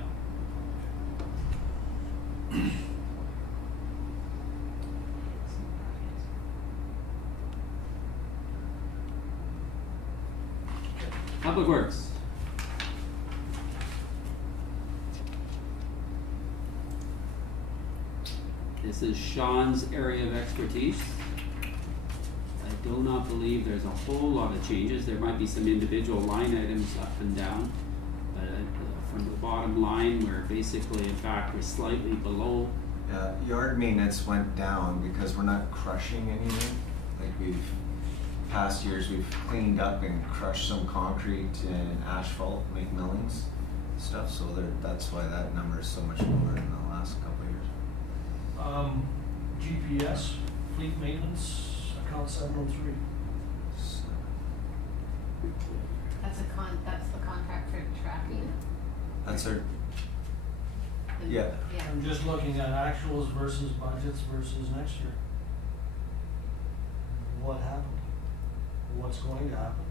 Public Works. This is Sean's area of expertise. I do not believe there's a whole lot of changes. There might be some individual line items up and down. But from the bottom line, we're basically, in fact, we're slightly below. Yard maintenance went down because we're not crushing anything. Like past years, we've cleaned up and crushed some concrete and asphalt, make millings stuff, so that's why that number is so much lower in the last couple of years. GPS, fleet maintenance, account 703. That's the contract for tracking. That's our, The- Yeah. Yeah. I'm just looking at actuals versus budgets versus next year. What happened? What's going to happen?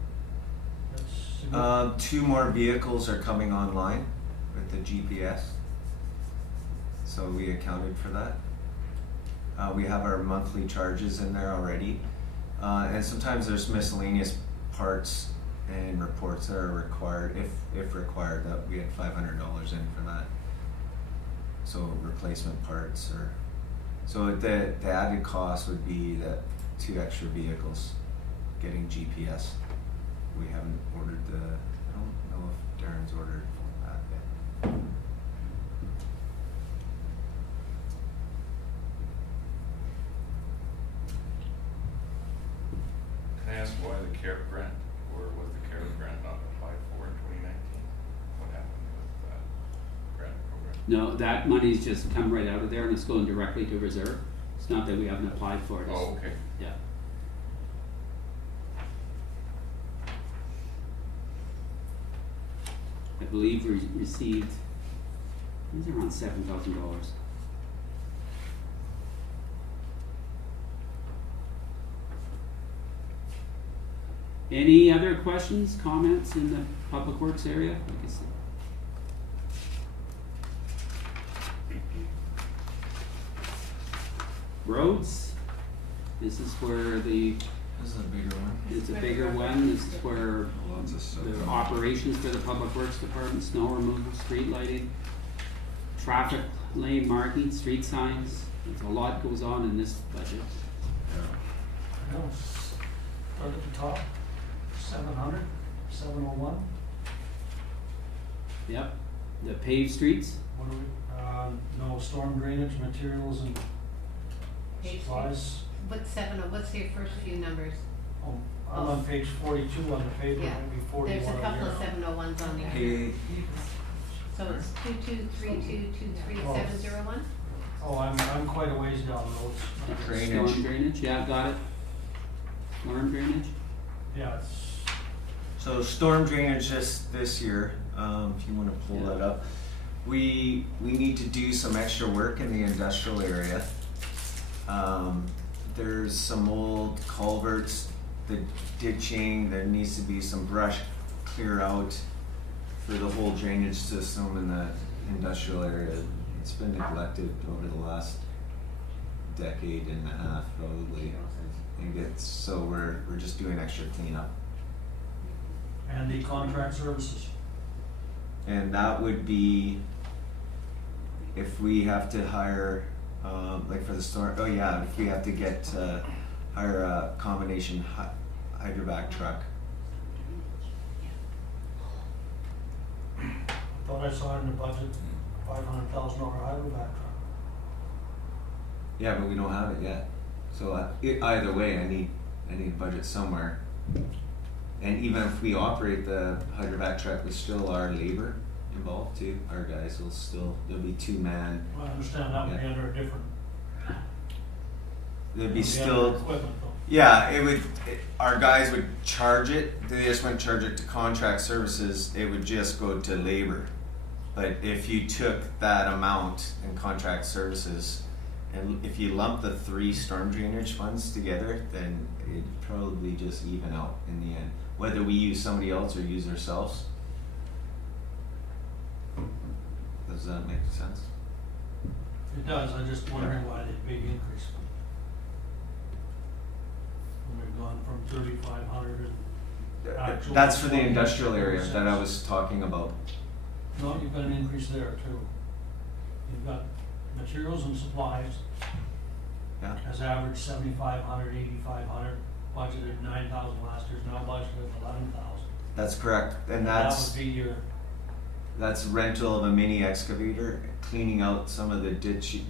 That's significant. 2 more vehicles are coming online with the GPS. So we accounted for that. We have our monthly charges in there already. And sometimes there's miscellaneous parts and reports that are required, if required, that we had $500 in for that. So replacement parts so the added cost would be that 2 extra vehicles getting GPS. We haven't ordered I don't know if Darren's ordered that yet. Can I ask why the CARE grant, or was the CARE grant not applied for in 2019? What happened with that grant program? No, that money's just come right out of there and it's going directly to reserve. It's not that we haven't applied for it. It's- Oh, okay. Yeah. I believe we received, it was around $7,000. Any other questions, comments in the public works area? Like I said. Roads, this is where This is a bigger one. it's a bigger one, this is where Lots of stuff. the operations for the public works department, snow removal, street lighting, traffic lane marking, street signs, there's a lot goes on in this budget. I know, start at the top, 700, 701. Yep, the paved streets, What do we, no, storm drainage, materials and Page supplies. What's your first few numbers? Oh, I'm on page 42 on the paper, Yeah. maybe 41 There's a on couple of here. 701s on there. Hey, So it's 22323701? Oh, I'm quite a ways down roads. Drainage. storm drainage, yeah, got it. Storm drainage, Yeah, it's, So storm drainage this year, if you wanna pull Yeah. that up, we need to do some extra work in the industrial area. There's some old culverts, the ditching, there needs to be some brush clear out for the whole drainage system in the industrial area. It's been neglected over the last decade and a half probably. So we're just doing extra cleanup. and the contract services. And that would be if we have to hire, like for the storm, oh yeah, if we have to hire a combination hydrovac truck. Thought I saw in the budget, $500,000 hydrovac truck. Yeah, but we don't have it yet. So either way, I need a budget somewhere. And even if we operate the hydrovac truck, there's still our labor involved too. Our guys will still, there'll be 2-man. Well, I understand that would be Yeah. under a different. There'd be under still, equipment though. yeah, our guys would charge it, they just wouldn't charge it to contract services, it would just go to labor. But if you took that amount in contract services, and if you lump the 3 storm drainage funds together, then it'd probably just even out in the end. Whether we use somebody else or use ourselves. Does that make sense? It does, I'm just wondering why the big increase. When we've gone from 3,500 and actual. That's for the industrial area that I was talking about. No, you've got an increase there too. You've got materials and supplies Yeah. has averaged 7,500, 8,500, budgeted 9,000 last year's now budgeted 11,000. That's correct, and That that's would be your, that's rental of a mini excavator, cleaning out some of the ditches,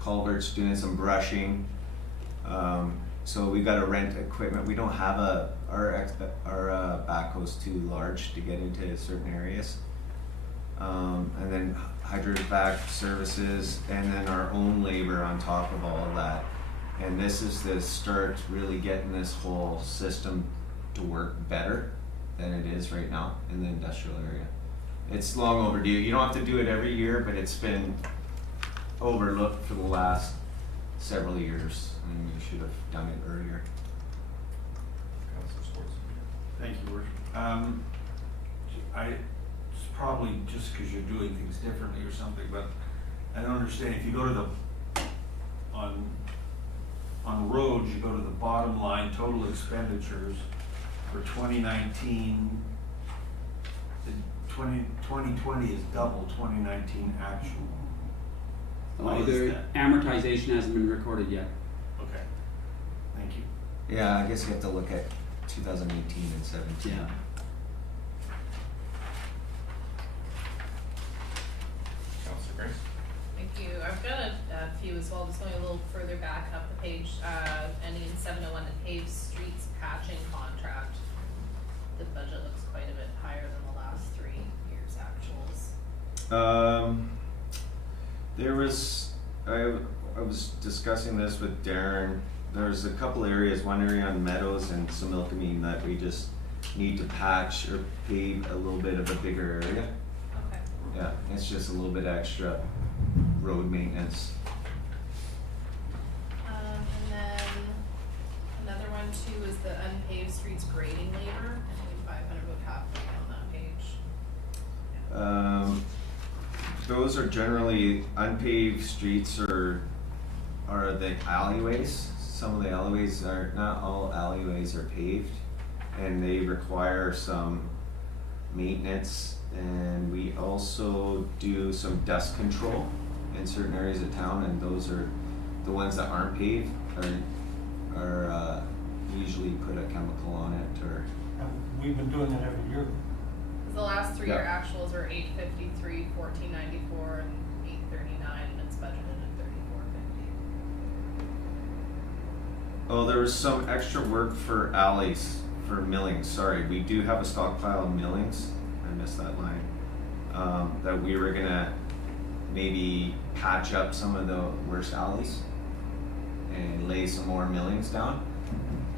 culverts, doing some brushing, So we gotta rent equipment. We don't have our backhoe's too large to get into certain areas. And then hydrovac services, and then our own labor on top of all of that. And this is the start really getting this whole system to work better than it is right now in the industrial area. It's long overdue. You don't have to do it every year, but it's been overlooked for the last several years, and we should have done it earlier. Councilor Sports. Thank you, Worship. It's probably just because you're doing things differently or something, but I don't understand, if you go to the, on roads, you go to the bottom line, total expenditures for 2019, 2020 is double 2019 actual. Why is Their that? amortization hasn't been recorded yet. Okay, thank you. Yeah, I guess you have to look at 2018 and 17. Yeah. Councilor Grace. Thank you. I've got a few as well, just going a little further back up the page, ending in 701, the paved streets patching contract. The budget looks quite a bit higher than the last 3 years' actuals. There was, I was discussing this with Darren. There's a couple areas, one area on Meadows and Similkameen that we just need to patch or pave a little bit of a bigger area. Okay. Yeah, it's just a little bit extra road maintenance. And then another one too is the unpaved streets grading labor. I think 500 would halfway on that page. Those are generally unpaved streets or are the alleyways. Some of the alleyways are, not all alleyways are paved, and they require some maintenance. And we also do some dust control in certain areas of town, and those are the ones that aren't paved are usually put a chemical on it or. We've been doing that every year. The last 3 year Yeah. actuals are 853, 1494, and 839, and it's budgeted at 3450. Oh, there was some extra work for alleys, for millings, sorry, we do have a stockpile of millings, I missed that line. That we were gonna maybe patch up some of the worst alleys and lay some more millings down.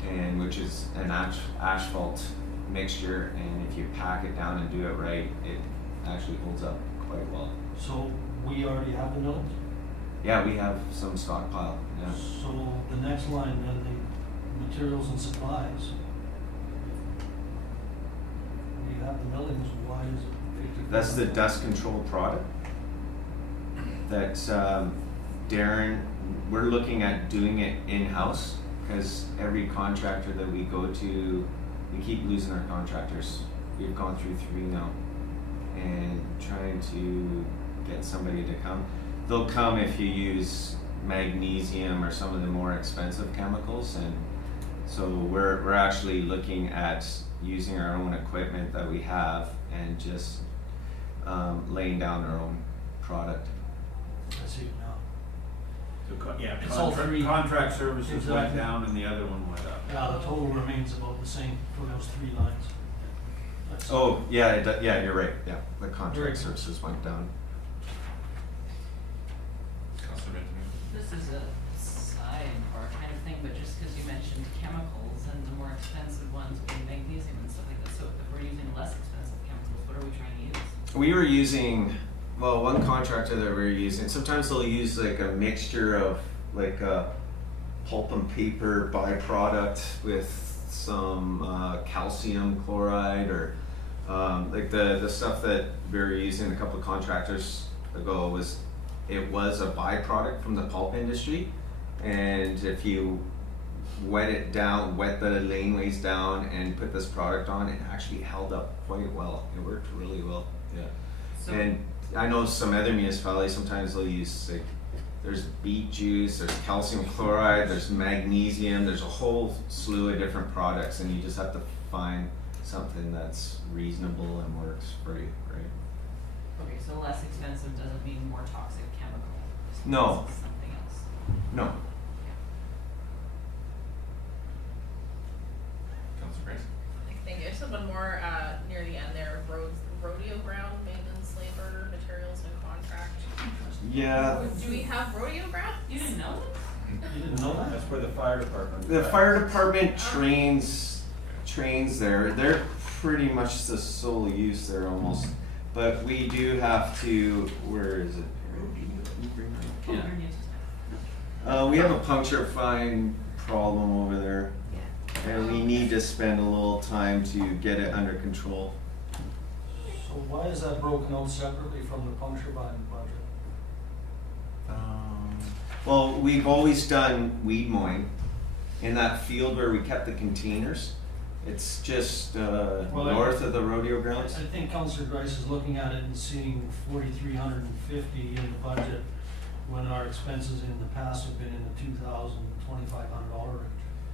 And which is an asphalt mixture, and if you pack it down and do it right, it actually holds up quite well. So we already have the millings? Yeah, we have some stockpile, yeah. So the next line, then the materials and supplies. We have the millings, why is it 50? That's the dust control product that Darren, we're looking at doing it in-house, because every contractor that we go to, we keep losing our contractors. We've gone through 3 now, and trying to get somebody to come. They'll come if you use magnesium or some of the more expensive chemicals, and so we're actually looking at using our own equipment that we have and just laying down our own product. I see it now. Yeah, It's all three. contract services went Exactly. down and the other one went up. Yeah, the total remains about the same for those 3 lines. That's- Oh, yeah, yeah, you're right, yeah, the Very contract good. services went down. Councilor Benjamin. This is a sidebar kind of thing, but just because you mentioned chemicals and the more expensive ones being magnesium and stuff like that, so if we're using less expensive chemicals, what are we trying to use? We were using, well, one contractor that we were using, sometimes they'll use like a mixture of like a pulp and paper byproduct with some calcium chloride or like the stuff that we were using a couple of contractors ago was a byproduct from the pulp industry, and if you wet the laneways down and put this product on, it actually held up quite well. It worked really well, yeah. So- And I know some other municipalities, sometimes they'll use like, there's beet juice, there's calcium chloride, there's magnesium, there's a whole slew of different products, and you just have to find something that's reasonable and works for you, right? Okay, so less expensive doesn't mean more toxic chemical. Just No. means something else. No. Yeah, Do we have rodeo ground? You didn't know this? You didn't know that? That's where the fire department. the fire department trains there. They're pretty much the sole use there almost. But we do have to, where is it? Yeah. We have a puncture fine problem over there. Yeah. And we need to spend a little time to get it under control. So why is that broken out separately from the puncture buying budget? Well, we've always done weed mowing in that field where we kept the containers. It's just north of the rodeo grounds. I think Councillor Grice is looking at it and seeing 4,350 in the budget when our expenses in the past have been in the $2,000, $2,500 range.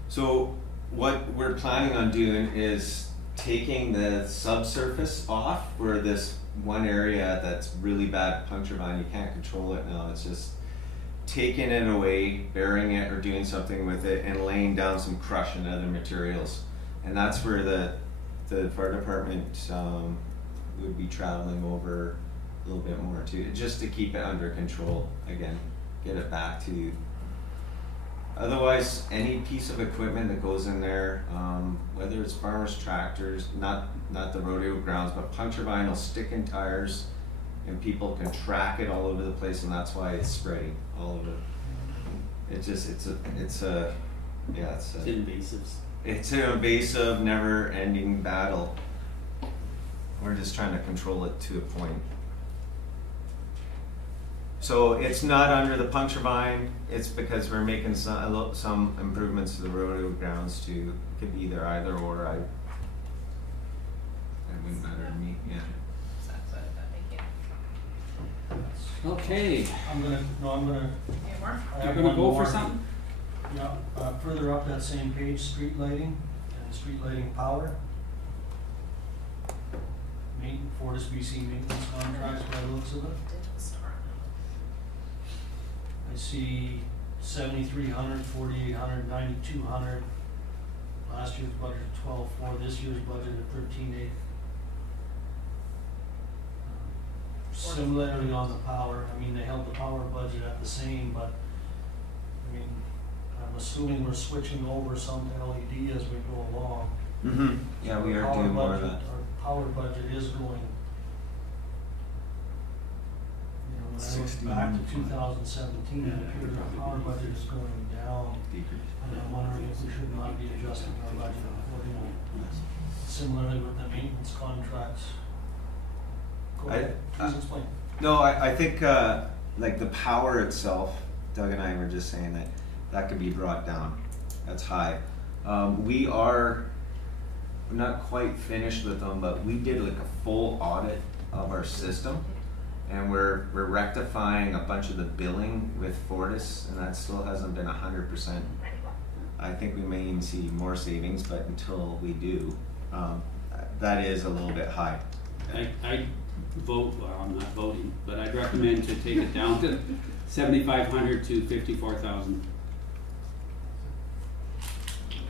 So what we're planning on doing is taking the subsurface off where this one area that's really bad puncture vine, you can't control it now. It's just taking it away, burying it or doing something with it and laying down some crush and other materials. And that's where the fire department would be traveling over a little bit more too, just to keep it under control again, get it back to. Otherwise, any piece of equipment that goes in there, whether it's farmers' tractors, not the rodeo grounds, but puncture vinyl, stick in tires, and people can track it all over the place, and that's why it's spreading all over. It's invasives. It's an invasive, never-ending battle. We're just trying to control it to a point. So it's not under the puncture vine. It's because we're making some improvements to the rodeo grounds to, could be either or. That wouldn't matter to me. Yeah. That's what I think, yeah. Okay, I'm gonna. Okay, Mark? I you're have gonna one go more. for something? Yeah, further up that same page, street lighting and street lighting power. Fortis BC maintenance contracts by the looks of it. I see 7,300, 4,800, 9,200. Last year's budget of 12,400, this year's budget of 13,800. Similarly on the power, I mean, they held the power budget at the same, but, I mean, I'm assuming we're switching over some to LED as we go along. Mm-hmm. Yeah, we So are our doing more of budget- that. Our power budget is going, you know, when I look 16. back to 2017, it appears our power budget is going down. And I'm wondering if we should not be adjusting our budget accordingly. Similarly with the maintenance contracts. Go ahead, please explain. No, I think like the power itself, Doug and I were just saying that could be brought down. That's high. We're not quite finished with them, but we did like a full audit of our system, and we're rectifying a bunch of the billing with Fortis, and that still hasn't been 100%. I think we may even see more savings, but until we do, that is a little bit high. I vote, well, I'm not voting, but I'd recommend to take it down to 7,500 to 54,000.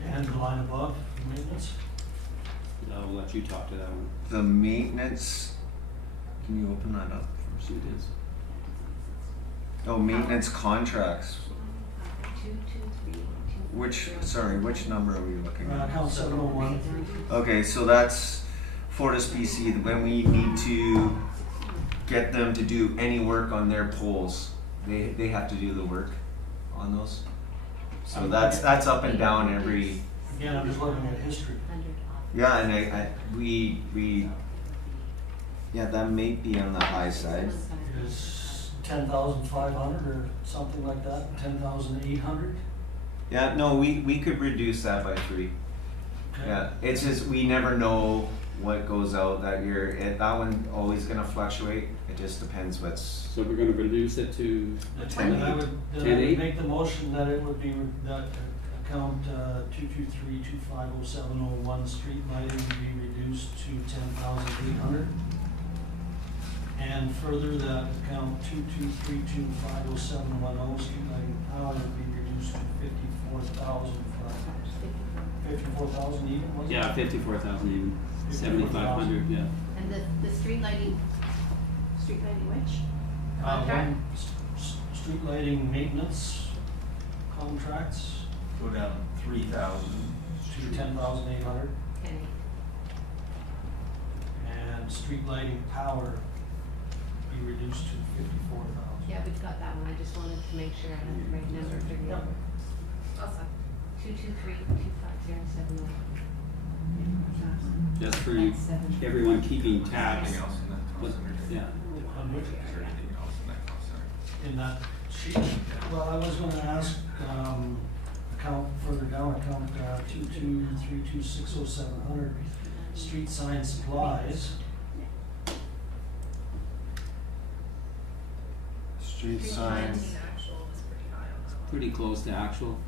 And the line above, maintenance. I'll let you talk to that one. The maintenance, can you open that up for us? It is. Oh, maintenance contracts. 223. Which number are we looking at? Account 701. Okay, so that's Fortis BC, when we need to get them to do any work on their poles, they have to do the work on those. So that's up and down every, Again, I'm just looking at history. 100 off. yeah, and we, yeah, that may be on the high side. Is 10,500 or something like that, 10,800? Yeah, no, we could reduce that by 3. Okay. Yeah, it's just, we never know what goes out that year. That one always gonna fluctuate. It just depends what's. So we're gonna reduce it to, Then I would 10,800? make the motion that it would be, that account 223-250701 street lighting be reduced to 10,800. And further, that account 223-250710 street lighting power be reduced to 54,000. 54,000 even, was it? yeah, 54,000 even, 7,500, yeah. And the street lighting which? contract? Street lighting maintenance contracts Go down 3,000. to 10,800, Penny. and street lighting power be reduced to 54,000. Yeah, we've got that one, I just wanted to make sure I had the right number for you. Yep. Awesome. 223-250-701. Just for That's seven. everyone keeping tabs. Anything else in that But, cost center? yeah, On which- Is there anything else in that cost center? In that sheet, well, I was gonna ask, account further down, account, 223260700, street sign supplies. Street Street signs. lighting actual was pretty high on that one. pretty close to actual.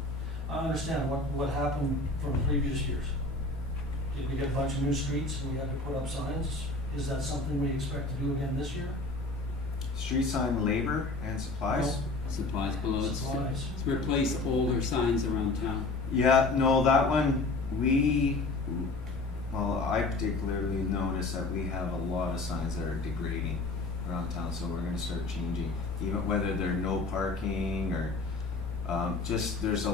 I understand what happened from previous years. Did we get a bunch of new streets and we had to put up signs? Is that something we expect to do again this year? Street sign labor and supplies? Supplies below, it's Supplies. replace older signs around town. Yeah, no, that one, I particularly noticed that we have a lot of signs that are degrading around town, so we're gonna start changing, even whether they're no parking or, just, there's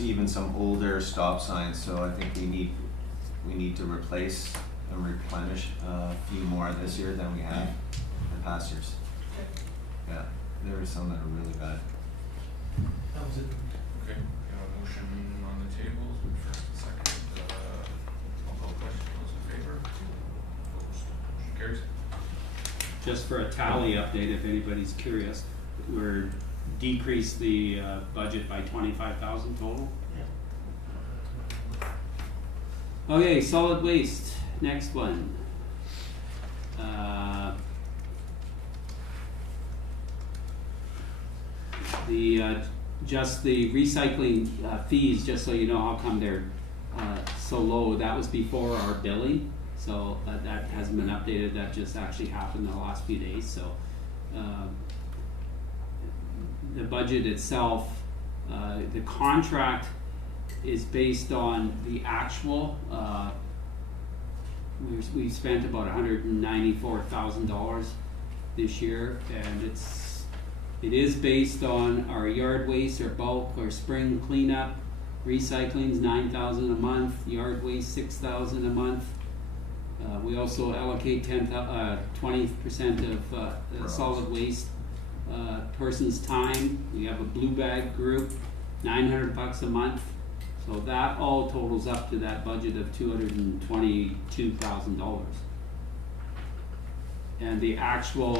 even some older stop signs, so I think we need to replace and replenish a few more this year than we have in past years. Yeah, there are some that are really bad. That was it. Okay, we have a motion on the table, first and second, I'll call the question, those in favor? Opposed, motion carries. Just for a tally update, if anybody's curious, we're decreased the budget by 25,000 total. Okay, solid waste, next one. Just the recycling fees, just so you know how come they're so low, that was before our billing, so that hasn't been updated, that just actually happened in the last few days, so. The budget itself, the contract is based on the actual, we spent about $194,000 this year, and it is based on our yard waste, our bulk, our spring cleanup, recycling's $9,000 a month, yard waste $6,000 a month. We also allocate 20% of solid waste person's time. We have a blue bag group, $900 a month. So that all totals up to that budget of $222,000. And the actual,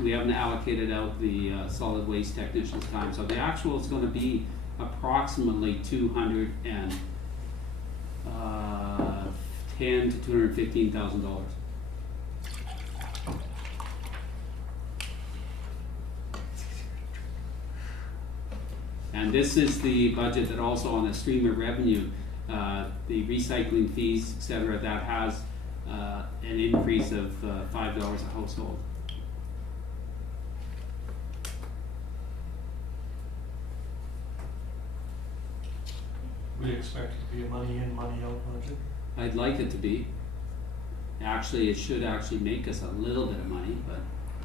we haven't allocated out the solid waste technician's time. So the actual is gonna be approximately $210,000 to $215,000. And this is the budget that also on the stream of revenue, the recycling fees, et cetera, that has an increase of $5 a household. We expect it to be a money in, money out budget. I'd like it to be. Actually, it should actually make us a little bit of money, but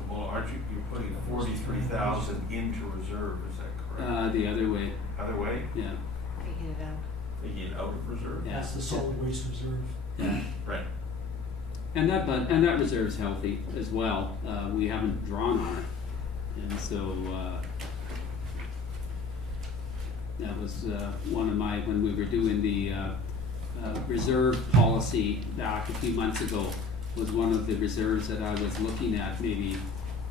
Well, aren't you're putting 43,000 into reserve, is that correct? the other way, Other way, yeah, Taking it out. taking it out of reserve? yeah. That's the solid waste reserve. Yeah. Right. And that reserve's healthy as well. We haven't drawn on it, and so that was one of my, when we were doing the reserve policy back a few months ago, was one of the reserves that I was looking at, maybe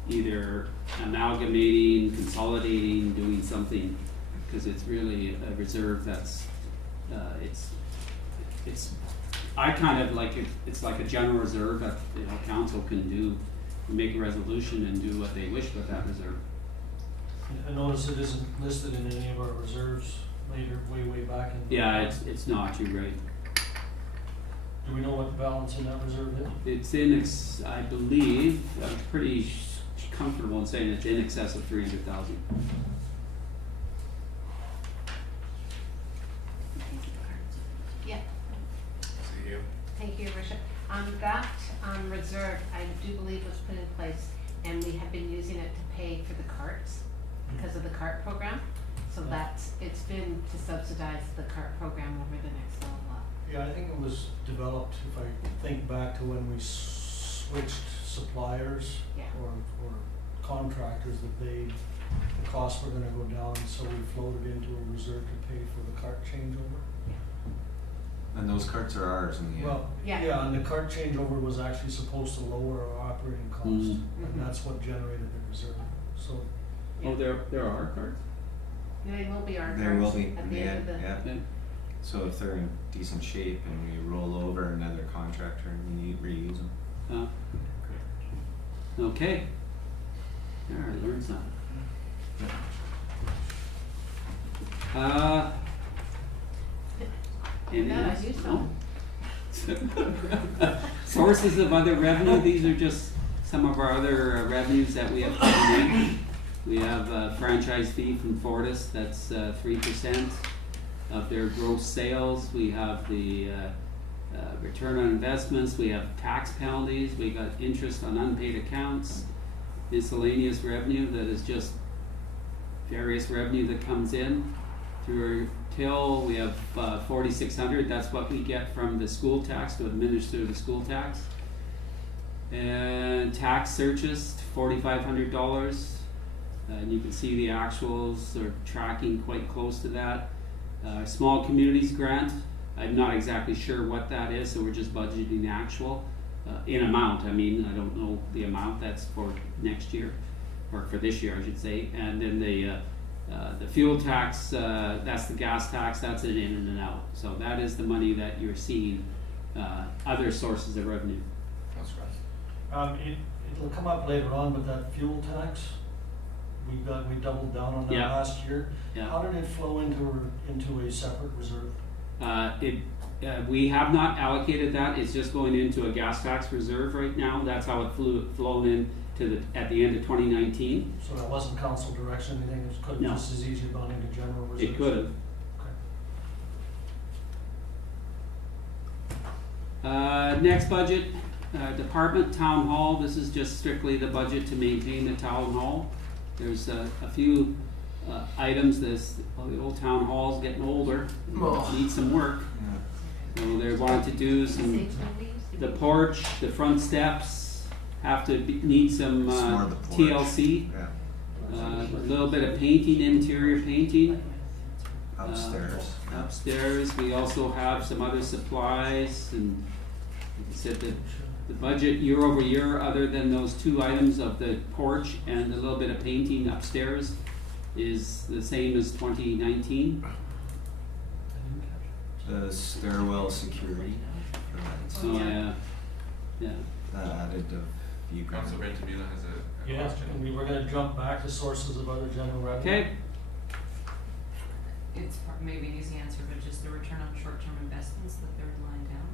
either amalgamating, consolidating, doing something, because it's really a reserve that's it's I kind of like it, it's like a general reserve that, you know, council can do, make a resolution and do what they wish with that reserve. I notice it isn't listed in any of our reserves later, way back in. Yeah, it's not, you're right. Do we know what the balance in that reserve is? It's I believe, I'm pretty comfortable in saying it's in excess of 300,000. Yeah, See you. thank you, Your Worship. That reserve, I do believe was put in place and we have been using it to pay for the carts because of the cart program. So it's been to subsidize the cart program over the next little while. Yeah, I think it was developed, if I think back to when we switched suppliers Yeah. or contractors, that the costs were gonna go down, so we floated into a reserve to pay for the cart changeover. And those carts are ours in the end. Well, Yeah. yeah, and the cart changeover was actually supposed to lower our operating cost, Mm. and that's what generated the reserve, so. Oh, there are cards? They will be our There will carts be at in the end of the. yeah. Okay. So if they're in decent shape and we roll over another contractor and we need reuse them. Okay. There, I learned something. Anything Yeah, I else? do No? Sources of other revenue, these are just some of our other revenues that we have coming in. We have a franchise fee from Fortis, that's 3% of their gross sales. We have the return on investments, we have tax penalties, we got interest on unpaid accounts, miscellaneous revenue that is just various revenue that comes in through our till. We have 4,600, that's what we get from the school tax to administer the school tax. And tax searches, $4,500. And you can see the actuals are tracking quite close to that. Small communities grant, I'm not exactly sure what that is, so we're just budgeting actual in amount. I mean, I don't know the amount that's for next year, or for this year, I should say. And then the fuel tax, that's the gas tax, that's an in and an out. So that is the money that you're seeing, other sources of revenue. That's right. It'll come up later on, but that fuel tax, we doubled down on that Yeah. last year. Yeah. How did it flow into a separate reserve? We have not allocated that, it's just going into a gas tax reserve right now. That's how it flowed in at the end of 2019. So that wasn't council direction, anything, it could No. have just as easy gone into general reserve? It could have. Okay. Next budget, department, town hall, this is just strictly the budget to maintain the town hall. There's a few items, the old town hall's getting older, needs some work. So they wanted to do some, the porch, the front steps, need some It's more the porch. TLC. Yeah, A little bit of painting, interior painting. upstairs. Yeah. Upstairs, we also have some other supplies, and like I said, the budget year over year, other than those two items of the porch and a little bit of painting upstairs, is the same as 2019. The stairwell security. So, yeah. That added a few grand. Council Rentabila has a Yeah, question. and we were gonna jump back to sources of other general revenue. Okay, It's maybe an easy answer, but just the return on short-term investments, the third line down.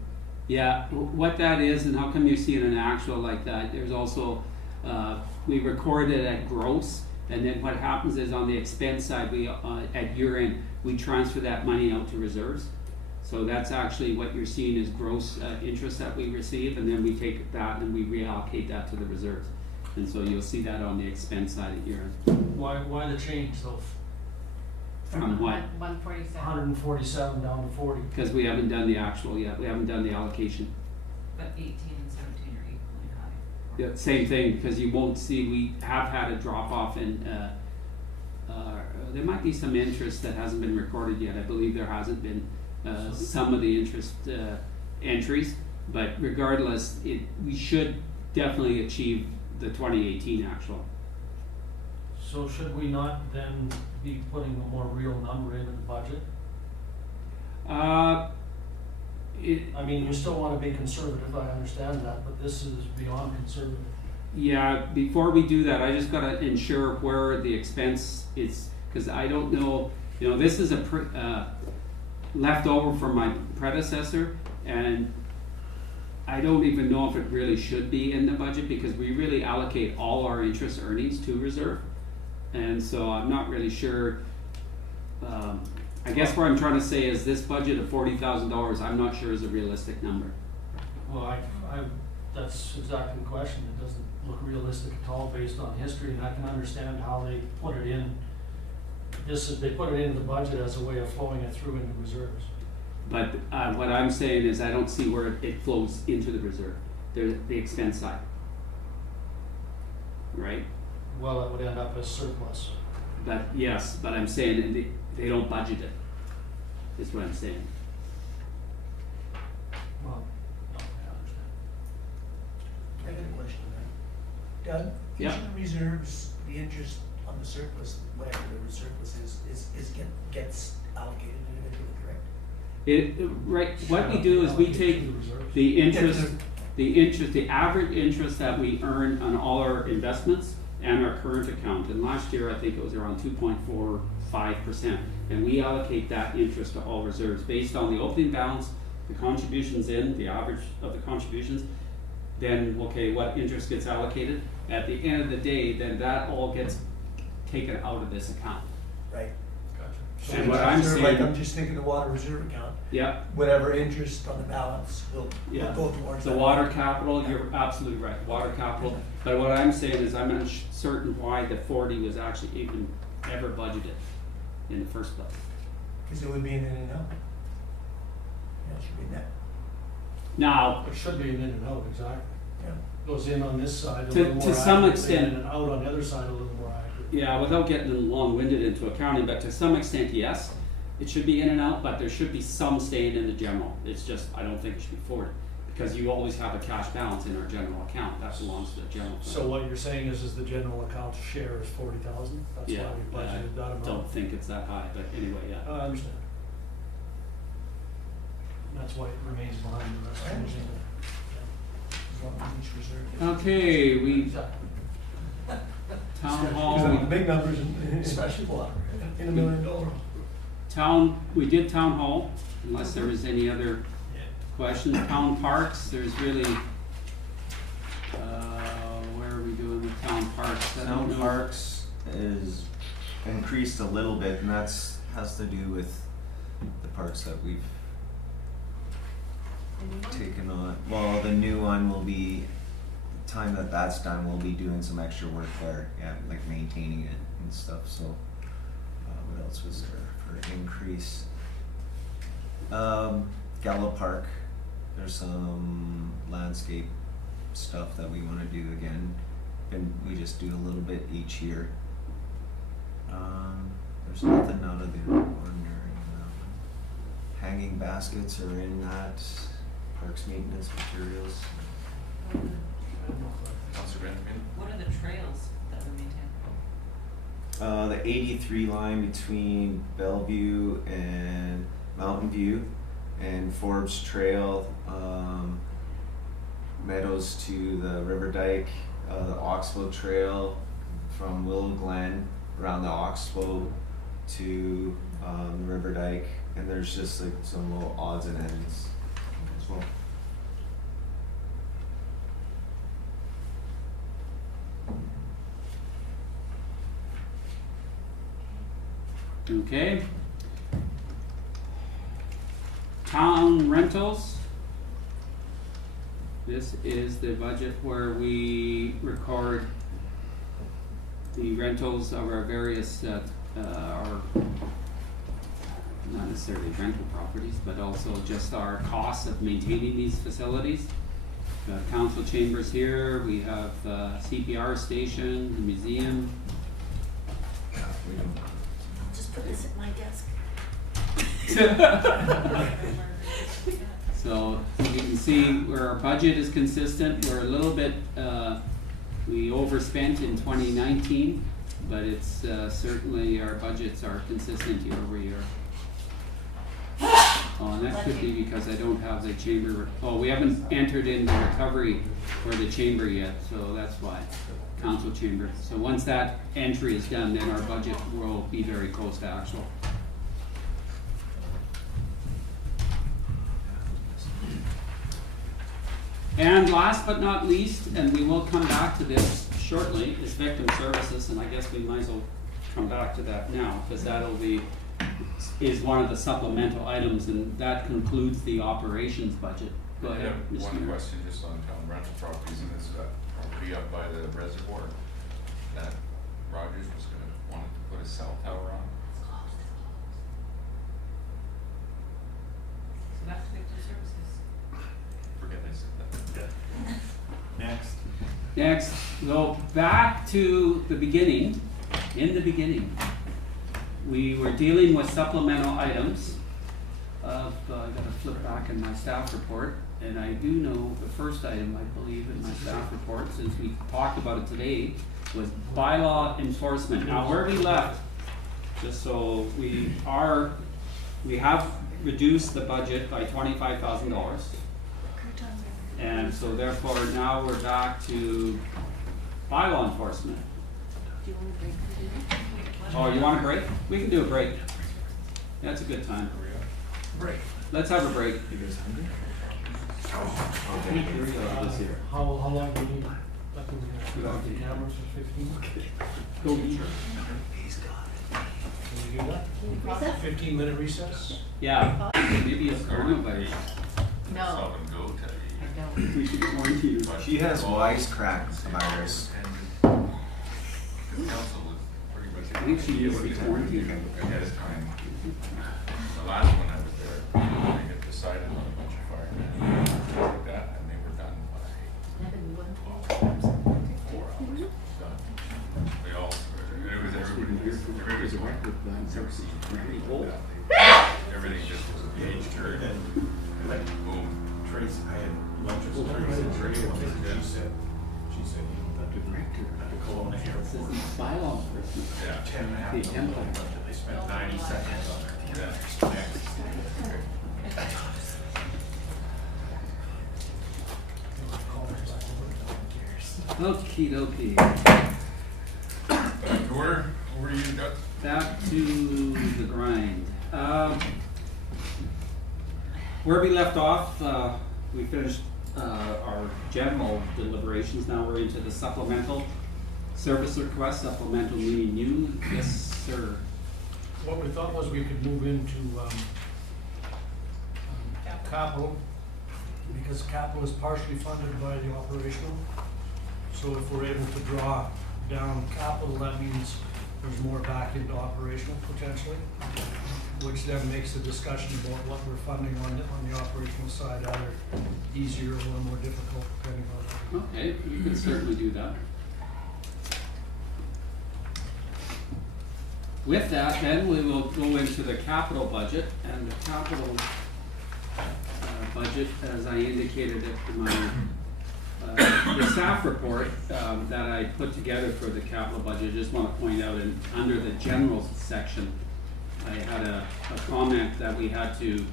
yeah, what that is and how come you're seeing an actual like that, there's also, we record it at gross, and then what happens is on the expense side, at year end, we transfer that money out to reserves. So that's actually what you're seeing is gross interest that we receive, and then we take that and we reallocate that to the reserves. And so you'll see that on the expense side at year end. Why the change though? From what? 147. 147 down to 40. Because we haven't done the actual yet, we haven't done the allocation. But 18 and 17 are equally high. Yeah, same thing, because you won't see, we have had a drop off in, there might be some interest that hasn't been recorded yet, I believe there hasn't been, some of the interest, entries, but regardless, we should definitely achieve the 2018 actual. So should we not then be putting a more real number into the budget? I mean, you still wanna be conservative, I understand that, but this is beyond conservative. Yeah, before we do that, I just gotta ensure where the expense is, cause I don't know, this is left over from my predecessor, and I don't even know if it really should be in the budget, because we really allocate all our interest earnings to reserve. And so I'm not really sure, I guess what I'm trying to say is this budget of $40,000, I'm not sure is a realistic number. Well, that's exactly the question. It doesn't look realistic at all based on history, and I can understand how they put it in. They put it into the budget as a way of flowing it through into reserves. But what I'm saying is I don't see where it flows into the reserve, the expense side. Right? Well, it would end up as surplus. But yes, but I'm saying they don't budget it, is what I'm saying. Well, no, I understand. I got a question there. Doug, Yeah. each of the reserves, the interest on the surplus, whatever the surplus gets allocated individually, correct? Right, what we do is we take the interest, the average interest that we earn on all our investments and our current account, and last year I think it was around 2.45%, and we allocate that interest to all reserves based on the opening balance, the contributions in, the average of the contributions, then, okay, what interest gets allocated? At the end of the day, then that all gets taken out of this account. Right. Gotcha. And what I'm Reserve, like, saying- I'm just thinking the water reserve account, Yeah, whatever interest on the balance will yeah. go towards The that. water capital, you're absolutely right, water capital, but what I'm saying is I'm not certain why the 40 was actually even ever budgeted in the first place. Cause it would be an in and out. Yeah, it should be net, Now, It should be an in and out, exactly. yeah. Goes in on this side a To- little more to some accurately, extent- and out on the other side a little more accurate. yeah, without getting long-winded into accounting, but to some extent, yes, it should be in and out, but there should be some staying in the general. It's just, I don't think it should be 40, because you always have a cash balance in our general account, that belongs to the general fund. So what you're saying is the general account share is 40,000? That's Yeah, why we budgeted that I amount? don't think it's that high, but anyway, yeah. I understand. That's why it remains behind the rest. I understand. As long as each reserve gets- Okay, we, Exactly. town hall, Because we- the big numbers, especially water, in $1 million. we did town hall, unless there was any other questions. Town parks, there's really, where are we doing with town parks? I don't Town know. parks is increased a little bit, and has to do with the parks that we've taken on. Well, the new one will be, time that that's done, we'll be doing some extra work there, yeah, like maintaining it and stuff, so. What else was there for increase? Gallo Park, there's some landscape stuff that we wanna do again, and we just do a little bit each year. There's nothing out of the ordinary in that one. Hanging baskets are in that, parks maintenance materials. Councilor Benjamin? What are the trails that we maintain? The 83 line between Bellevue and Mountain View, and Forbes Trail, Meadows to the River Dike, the Oxbow Trail from Willow Glen around the Oxbow to the River Dike, and there's just like some little odds and ends as well. Okay. Town rentals. This is the budget where we record the rentals of our various, our, not necessarily rental properties, but also just our costs of maintaining these facilities. Council chambers here, we have CPR station, the museum. We don't. Just put this at my desk. So you can see where our budget is consistent, we're a little bit, we overspent in 2019, but it's certainly our budgets are consistent year over year. Oh, and that could be because I don't have the chamber, we haven't entered in the recovery for the chamber yet, so that's why, council chamber. So once that entry is done, then our budget will be very close to actual. And last but not least, and we will come back to this shortly, is victim services, and I guess we might as well come back to that now, because that'll be, is one of the supplemental items, and that concludes the operations budget. Go I ahead, have Mr. one Mayor. question just on town rental properties, and it's that property up by the reservoir that Rogers was wanted to put a cell tower on. So that's victim services. Forget I said that. Next. Next, go back to the beginning. In the beginning, we were dealing with supplemental items of, I gotta flip back in my staff report, and I do know the first item, I believe, in my staff report, since we talked about it today, was bylaw enforcement. Now, where we left, just so we have reduced the budget by $25,000. And so therefore now we're back to bylaw enforcement. Do you want a break from here? Oh, you want a break? We can do a break. That's a good time. Break. Let's have a break. You guys hungry? How long do you need? Like, we got the cameras for 15? Go eat. He's got it. Can we do that? Recess? 15-minute recess? Yeah, maybe it's coronavirus. No, Saw them go to I don't. We should quarantine her. She has wisecrack virus. the council was pretty much. I think she used to quarantine. Ahead of time. The last one I was there, they had decided on a bunch of firemen, things like that, and they were done by 4 hours. Done. They all, it was everybody was going. Everything just was a page turn and boom. Tracy, I had lunch with Tracy, and she said, you know, that at the Kelowna This is airport, bylaw enforcement. Yeah. 10.5 The million, template. but they spent 90 seconds on it. Yeah. Next. Okie dokie. Back to order, over to you, Doug. Back to the grind. Where we left off, we finished our general deliberations. Now we're into the supplemental service request, supplemental meaning new. Yes, sir. What we thought was we could move into capital, because capital is partially funded by the operational. So if we're able to draw down capital, that means there's more back into operational potentially, which then makes the discussion about what we're funding on the operational side either easier or a little more difficult depending on. Okay, you can certainly do that. With that, then we will go into the capital budget, and the capital budget, as I indicated in my the staff report that I put together for the capital budget. I just want to point out, under the general section, I had a comment that we had to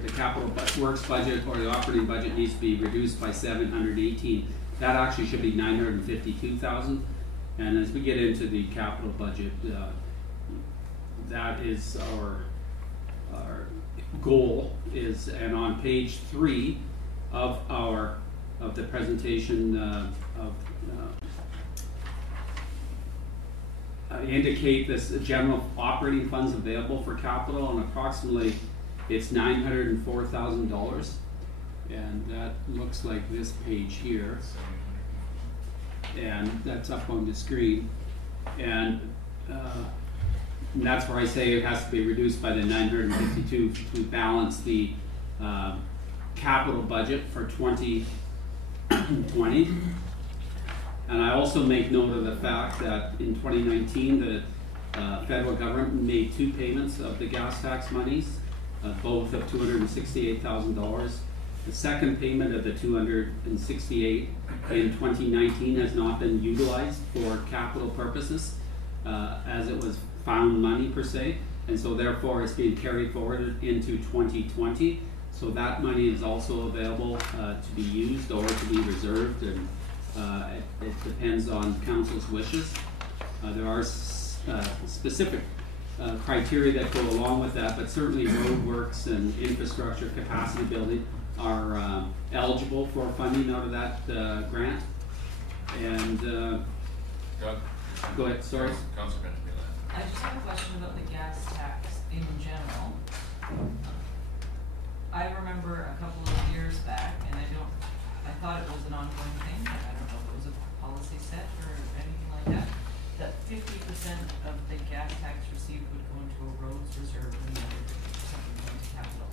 the capital works budget or the operating budget needs to be reduced by 718. That actually should be 952,000. And as we get into the capital budget, that is our goal is, and on page 3 of the presentation indicate this general operating funds available for capital, and approximately it's $904,000, and that looks like this page here, and that's up on the screen, and that's where I say it has to be reduced by the 952 to balance the capital budget for 2020. And I also make note of the fact that in 2019, the federal government made 2 payments of the gas tax monies, both of $268,000. The second payment of the $268 in 2019 has not been utilized for capital purposes, as it was found money per se, and so therefore it's being carried forward into 2020. So that money is also available to be used or to be reserved, and it depends on council's wishes. There are specific criteria that go along with that, but certainly roadworks and infrastructure capacity building are eligible for funding out of that grant. And Doug? go ahead, sorry. Council Benjamin. I just have a question about the gas tax in general. I remember a couple of years back, and I thought it was an ongoing thing, but I don't know if it was a policy set or anything like that 50% of the gas tax received would go into a roads reserve and the other 50% would go into capital.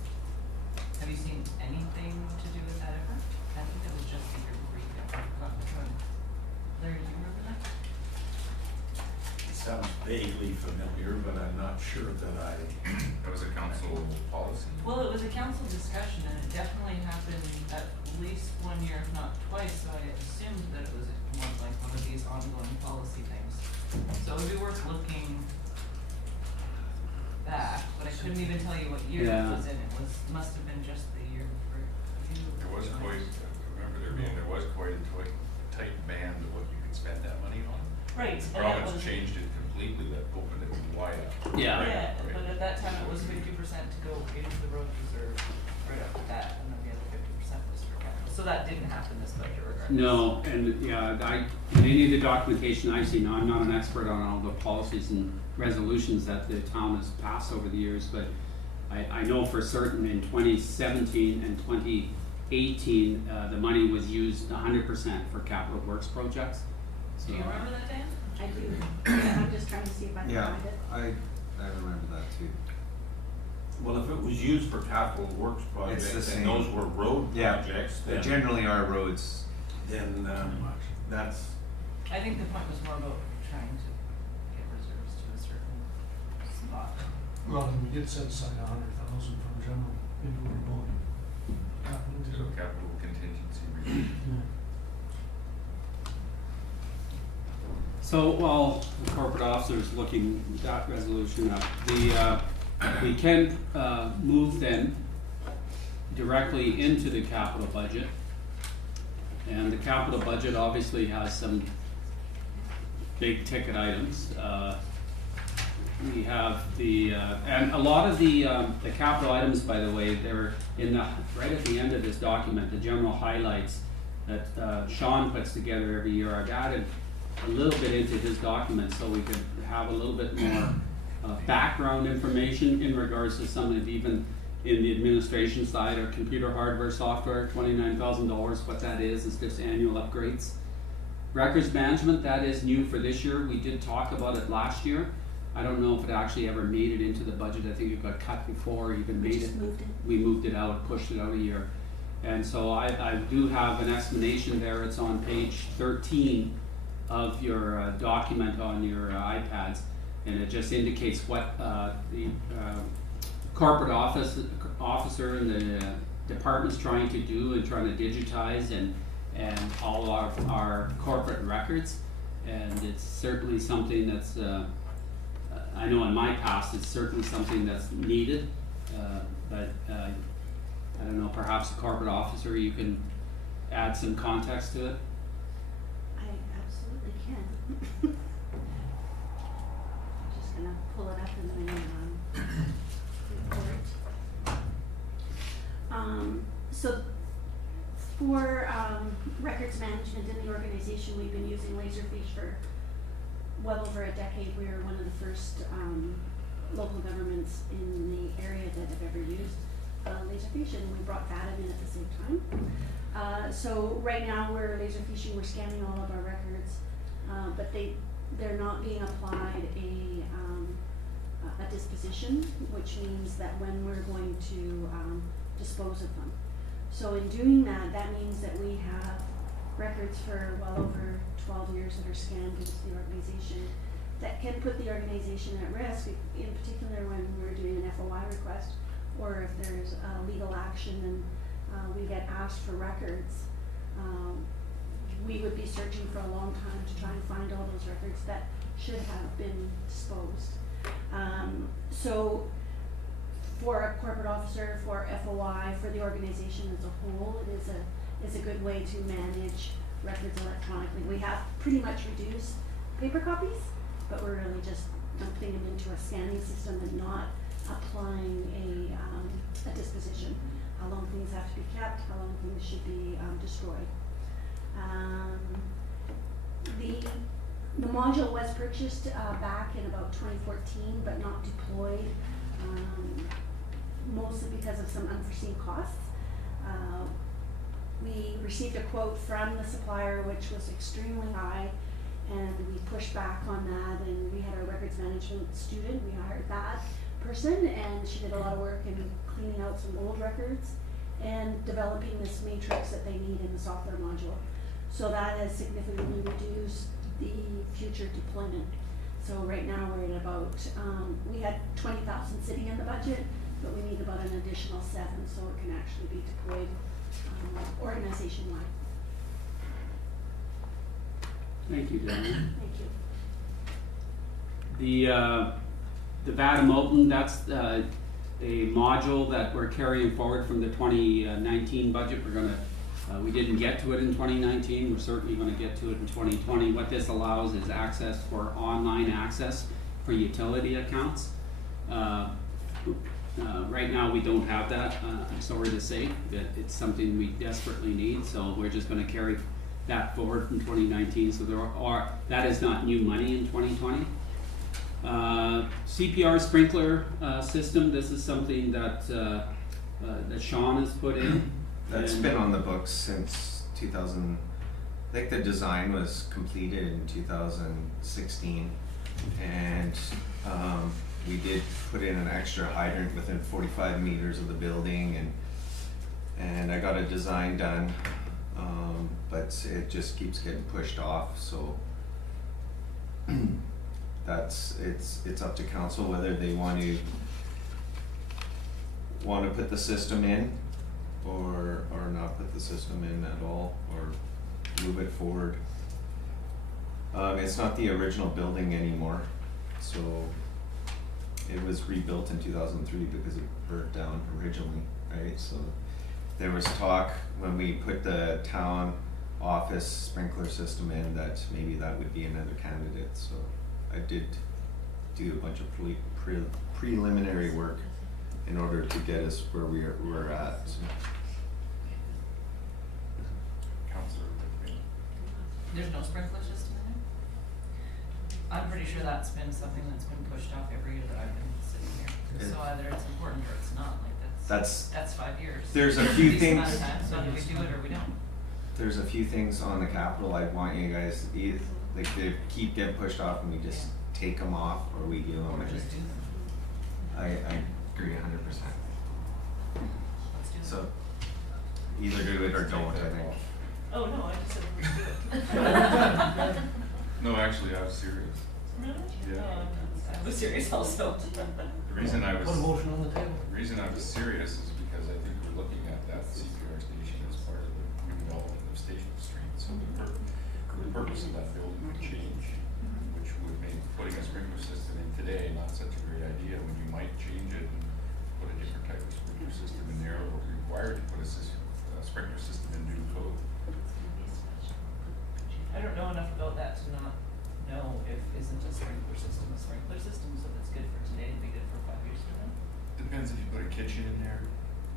Have you seen anything to do with that ever? I think that was just the year before you got from Larry, do you remember that? It sounds vaguely familiar, but I'm not sure that That was a council policy. Well, it was a council discussion, and it definitely happened at least one year, if not twice, so I assumed that it was more like one of these ongoing policy things. So it would be worth looking back, but I couldn't even tell you what year it Yeah. was in. It must have been just the year before you. There was quite, I remember there was quite a tight band of what you could spend that money on. Right, The and that province was. changed it completely, that opened it wide up. Yeah. Yeah, Right. but at that time it was 50% to go into the road reserve right off the bat, and then the other 50% was for capital. So that didn't happen this budget regardless. No, and yeah, in any of the documentation I've seen, now I'm not an expert on all the policies and resolutions that the town has passed over the years, but I know for certain in 2017 and 2018, the money was used 100% for capital works projects. Do you remember that, Dan? I do. I'm just trying to see if I can Yeah, find it. I remember that too. Well, if it was used for capital works It's the projects and same. those were road Yeah. projects, But then, generally our roads, that's, I think the point was more about trying to get reserves to a certain spot. Well, and we did set aside 100,000 from general into our road. So capital contingency reserve. So while the corporate officer's looking that resolution up, we can move then directly into the capital budget. And the capital budget obviously has some big ticket items. We have and a lot of the capital items, by the way, they're right at the end of this document, the general highlights that Sean puts together every year. I've added a little bit into his document so we could have a little bit more background information in regards to some of even in the administration side, our computer hardware software, $29,000, what that is just annual upgrades. Records management, that is new for this year. We did talk about it last year. I don't know if it actually ever made it into the budget. I think it got cut before it even We made just it. moved it. We moved it out, pushed it out a year. And so I do have an explanation there. It's on page 13 of your document on your iPads. And it just indicates what the corporate officer and the department's trying to do and trying to digitize and all of our corporate records. And it's certainly something that's, I know in my past, it's certainly something that's needed. But I don't know, perhaps the corporate officer, you can add some context to it. I absolutely can. I'm just gonna pull it up in the report. So for records management in the organization, we've been using Laserfish for well over a decade. We were one of the first local governments in the area that have ever used Laserfish, and we brought Fathom in at the same time. So right now we're Laserfishing, we're scanning all of our records, but they're not being applied a disposition, which means that when we're going to dispose of them. So in doing that, that means that we have records for well over 12 years that are scanned into the organization that can put the organization at risk, in particular when we're doing an FOI request or if there's legal action and we get asked for records. We would be searching for a long time to try and find all those records that should have been disposed. So for a corporate officer, for FOI, for the organization as a whole, it is a good way to manage records electronically. We have pretty much reduced paper copies, but we're really just dumping them into a scanning system and not applying a disposition. How long things have to be kept, how long things should be destroyed. The module was purchased back in about 2014, but not deployed mostly because of some unforeseen costs. We received a quote from the supplier which was extremely high, and we pushed back on that, and we had our records management student, we hired that person, and she did a lot of work in cleaning out some old records and developing this matrix that they need in the software module. So that has significantly reduced the future deployment. So right now we're at about, we had 20,000 sitting in the budget, but we need about an additional 7, so it can actually be deployed organization-wide. Thank you, Diana. Thank you. The Vada Molten, that's a module that we're carrying forward from the 2019 budget. We didn't get to it in 2019, we're certainly gonna get to it in 2020. What this allows is access for online access for utility accounts. Right now, we don't have that, I'm sorry to say, that it's something we desperately need, so we're just gonna carry that forward from 2019, so that is not new money in 2020. CPR sprinkler system, this is something that Sean has put in. That's and- been on the books since 2000, I think the design was completed in 2016, and we did put in an extra hydrant within 45 meters of the building, and I got a design done, but it just keeps getting pushed off, so it's up to council whether they want to put the system in or not put the system in at all, or move it forward. It's not the original building anymore, so it was rebuilt in 2003 because it burnt down originally, right? So there was talk when we put the town office sprinkler system in that maybe that would be another candidate, so I did do a bunch of preliminary work in order to get us where we're at. So. Councillor Whitby. There's no sprinkler system in it? I'm pretty sure that's been something that's been pushed off every year that I've been sitting here. Yeah. So either it's important or it's not, like that's 5 years. There's a few Decent amount things- of time, so either we do it or we don't. There's a few things on the capital I want you guys to eat, like they keep getting pushed off and we just take them off or we do them. Or just do them. I agree 100%. Let's do them. So either do it or don't, I think. Oh, no, I just said we do it. No, actually, I was serious. Really? Yeah. I was serious also. The reason I Put a was, motion on the table. the reason I was serious is because I think we're looking at that CPR station as part of the redevelopment of Station Street. So the purpose of that building would change, which would make putting a sprinkler system in today not such a great idea, when you might change it and put a different type of sprinkler system in there, or be required to put a sprinkler system in new code. I don't know enough about that to not know if isn't a sprinkler system, so that's good for today, it'd be good for 5 years from now. Depends if you put a kitchen in there,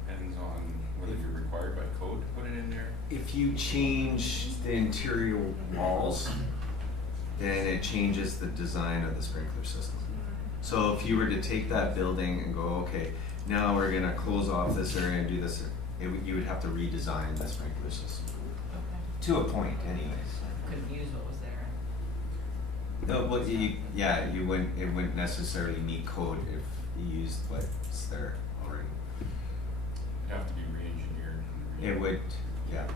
depends on whether you're required by code to put it in there. If you change the interior walls, then it changes the design of the sprinkler system. So if you were to take that building and go, okay, now we're gonna close off this area and do this, you would have to redesign the sprinkler system, Okay. to a point anyways. Couldn't use what was there. No, well, it wouldn't necessarily meet code if you used what's there already. It'd have to be re-engineered. It would, yeah.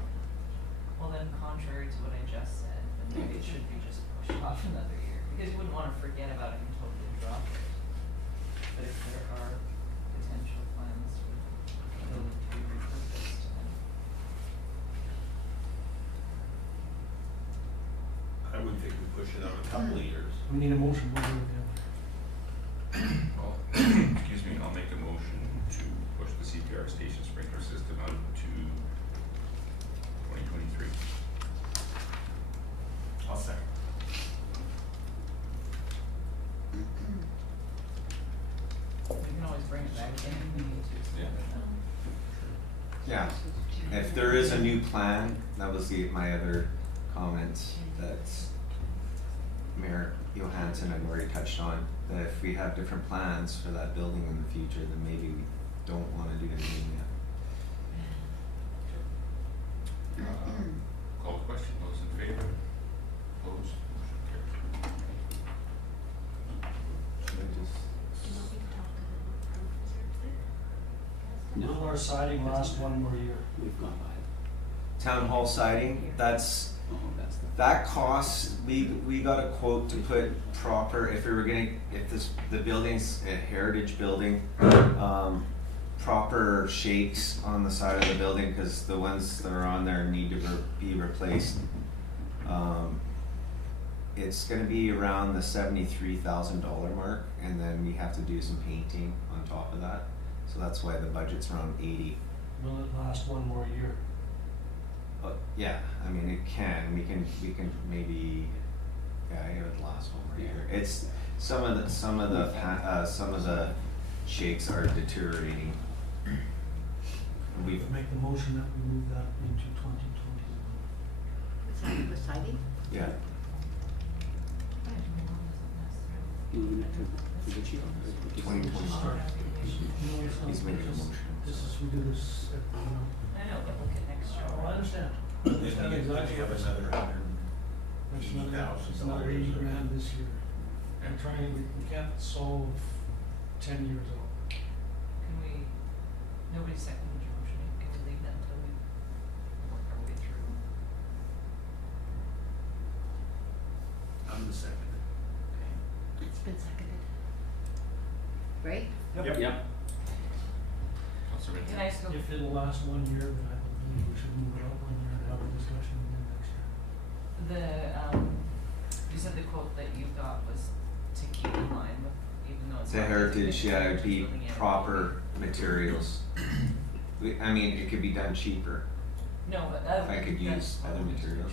Well, then contrary to what I just said, then maybe it should be just pushed off another year, because you wouldn't wanna forget about it and totally drop it. But if there are potential plans for the building to be repurposed, then I would think we push it out a couple of years. We need a motion, what do we do? Well, excuse me, I'll make a motion to push the CPR station sprinkler system out to 2023. I'll second. we can always bring it back again if we need to. Yeah. Yeah, if there is a new plan, that was my other comment, that Mayor Johansson had already touched on, that if we have different plans for that building in the future, then maybe we don't wanna do anything yet. Call the question, those in favor? Opposed? Motion carries. Should I just? Will No, our siding last one more year? we've gone by it. Town hall siding, that's, Oh, that's the. that cost, we got a quote to put proper, if we were gonna, if the building's a heritage building, proper shakes on the side of the building, cause the ones that are on there need to be replaced. It's gonna be around the $73,000 mark, and then we have to do some painting on top of that, so that's why the budget's around 80. Will it last one more year? But yeah, I mean, it can, we can maybe, yeah, it would last one more year. It's, some of the shakes are deteriorating. We've, Make the motion that we move that into 2021. The siding? yeah, Moving it to the chief. 2021. Start. No, it's not, He's making a because motion. This is, we do this at, I know, but look at next year. Oh, I understand. I Then understand you exactly have what you're another saying. It's another, it's another $80,000 this year. I'm trying, we can't solve 10 years out. Can we, nobody seconded your motion, can we leave that until we work our way through? I'm the second. Okay. It's been seconded. Right? Yep. Councilor Can I still, If it'll last 1 year, then I believe we should move it up 1 year and have a discussion again next year. you said the quote that you got was to keep in line with, even though it's. The not heritage, designated yeah, it'd heritage be building yet. proper materials. I mean, it could be done cheaper. No, but If I could use other materials.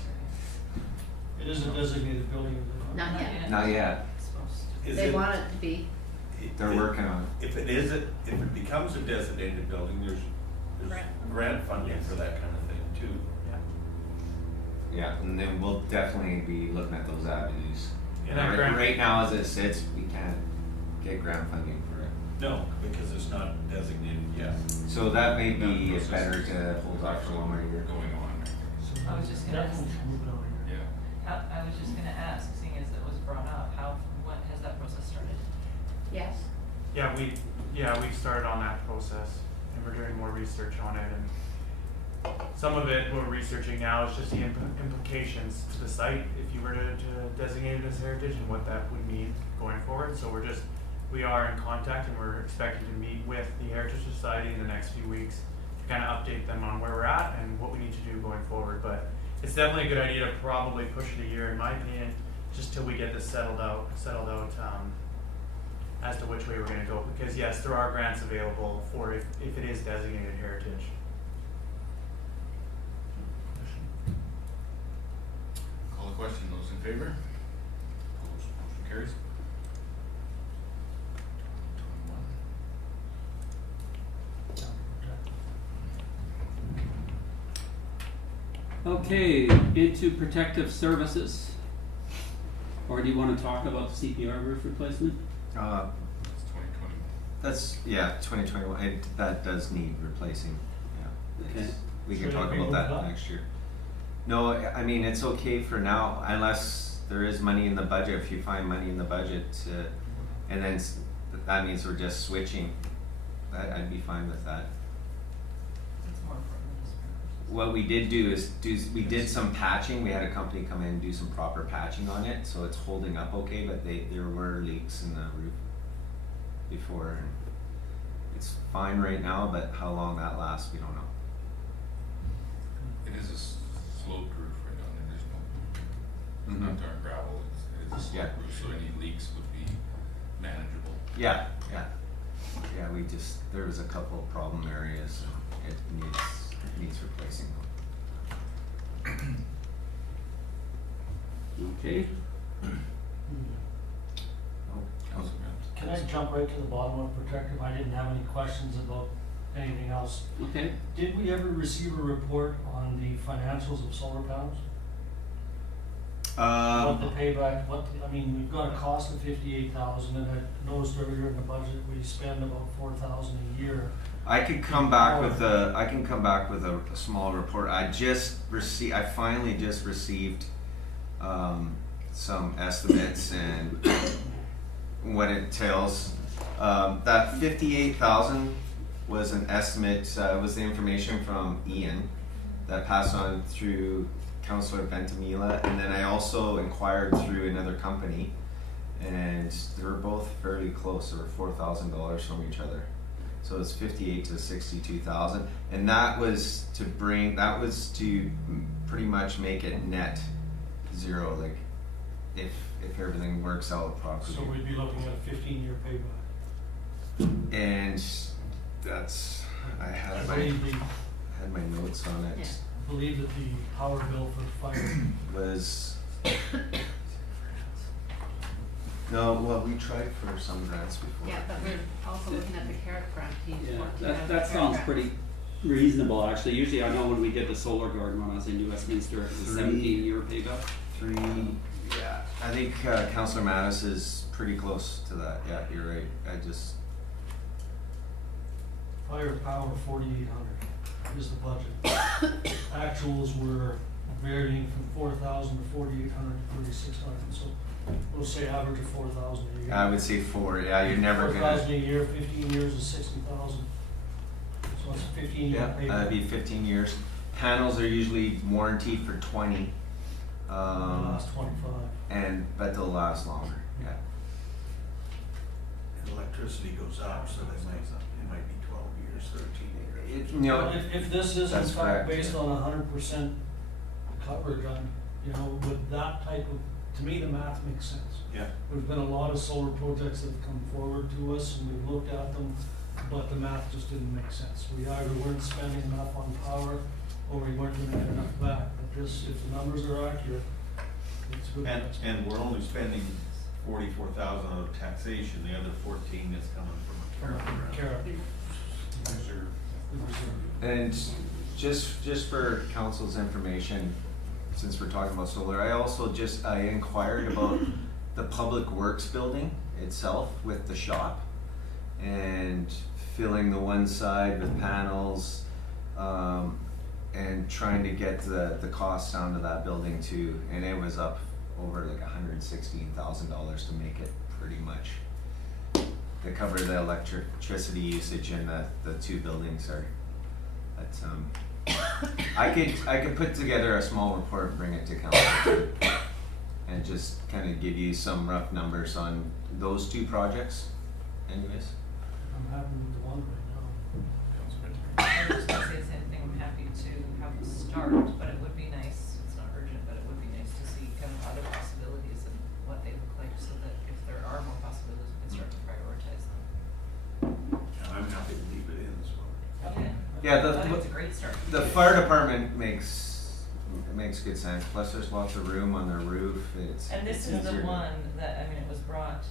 It is a designated building, is it not? Not yet. Not yet, It's supposed to. Is They it- want it to be. they're working on it. If it becomes a designated building, there's grant funding for that kind of thing too. Yeah, and then we'll definitely be looking at those avenues. And that grant- Right now, as it sits, we can't get grant funding for it. No, because it's not designated yet. So that may That be process better is- to hold is off for one more actually year. Going on right So I was just gonna ask. definitely should move it out here. there. Yeah. I was just gonna ask, seeing as it was brought up, when has that process started? Yes. Yeah, we've started on that process and we're doing more research on it, and some of it we're researching now is just the implications to the site if you were to designate it as heritage and what that would mean going forward. So we are in contact and we're expecting to meet with the Heritage Society in the next few weeks to kind of update them on where we're at and what we need to do going forward. But it's definitely a good idea to probably push it a year, in my opinion, just till we get this settled out, as to which way we're gonna go, because yes, there are grants available for if it is designated heritage. Call the question, those in favor? Opposed, motion carries. 21. Okay, into protective services. Or do you wanna talk about the CPR roof replacement? It's 2020. That's, yeah, 2021, that does need replacing, yeah. Okay. We can So talk it'll be about moved that up? next year. No, I mean, it's okay for now, unless there is money in the budget, if you find money in the budget, and then that means we're just switching, I'd be fine with that. It's more important than just for. What we did do is we did some patching, we had a company come in and do some proper patching on it, so it's holding up okay, but there were leaks in the roof before. And it's fine right now, but how long that lasts, we don't know. It is a sloped roof right on there, there's no, it's not tar and gravel, it's a Yeah. sloped roof, so any leaks would be manageable. Yeah, there was a couple of problem areas, it needs replacing. Okay, Councilor Grant? Can I jump right to the bottom of protective? I didn't have any questions about anything else. okay. Did we ever receive a report on the financials of solar panels? What the payback, I mean, we've got a cost of 58,000, and I noticed earlier in the budget, we spend about 4,000 a year. I could come back with a small report. I finally just received some estimates and what it entails. That 58,000 was an estimate, was the information from Ian that passed on through Councillor Ventimiglia, and then I also inquired through another company, and they were both fairly close. They were $4,000 from each other. So it's 58 to 62,000, and that was to pretty much make it net zero, like if everything works out properly. So we'd be looking at a 15-year payback. And that's, I had my notes on it. Yeah. I believe that the power bill for fire Was no, well, we tried for some grants before. Yeah, but we're also looking at the carrot grant, he's Yeah, working that on that the sounds carrot pretty reasonable, actually. Usually, I know when we did the solar garden when I was in New Westminster, it was a 17-year payback. Yeah, I think Councillor Mattis is pretty close to that. Yeah, you're right. Fire power 4,800 is the budget. Actuals were varying from 4,000 to 4,800 to 3,600. So we'll say average of 4,000 a year. I would say 4. Yeah, you're never 4,000 gonna. a year, 15 years is 60,000. So it's a 15-year Yeah, payback. that'd be 15 years. Panels are usually warranted for 20. The last 25. But they'll last longer. Yeah. And electricity goes up, so it might be 12 years, 13 years. You know, Well, if this is in that's fact correct, based yeah. on 100% coverage on, with that type of, to me, the math makes sense. Yeah. There's been a lot of solar projects that have come forward to us, and we've looked at them, but the math just didn't make sense. We either weren't spending enough on power, or we weren't gonna get enough back. But this, if the numbers are accurate, it's good. And we're only spending 44,000 out of taxation, the other 14 is coming from a carrot grant. Carrot. And just for council's information, since we're talking about solar, I inquired about the public works building itself with the shop, and filling the one side with panels, and trying to get the cost down to that building too, and it was up over like $116,000 to make it pretty much to cover the electricity usage in the two buildings are. But I could put together a small report and bring it to council and just kind of give you some rough numbers on those two projects. Anyways. I'm happy with the one right now. I was gonna say the same thing, I'm happy to have a start, but it would be nice, it's not urgent, but it would be nice to see kind of other possibilities and what they look like, so that if there are more possibilities, we can start to prioritize them. And I'm happy to leave it in as well. Okay. Yeah, I think it's a great start. the fire department makes good sense. Plus, there's lots of room on their roof. And this is the one that, I mean, it was brought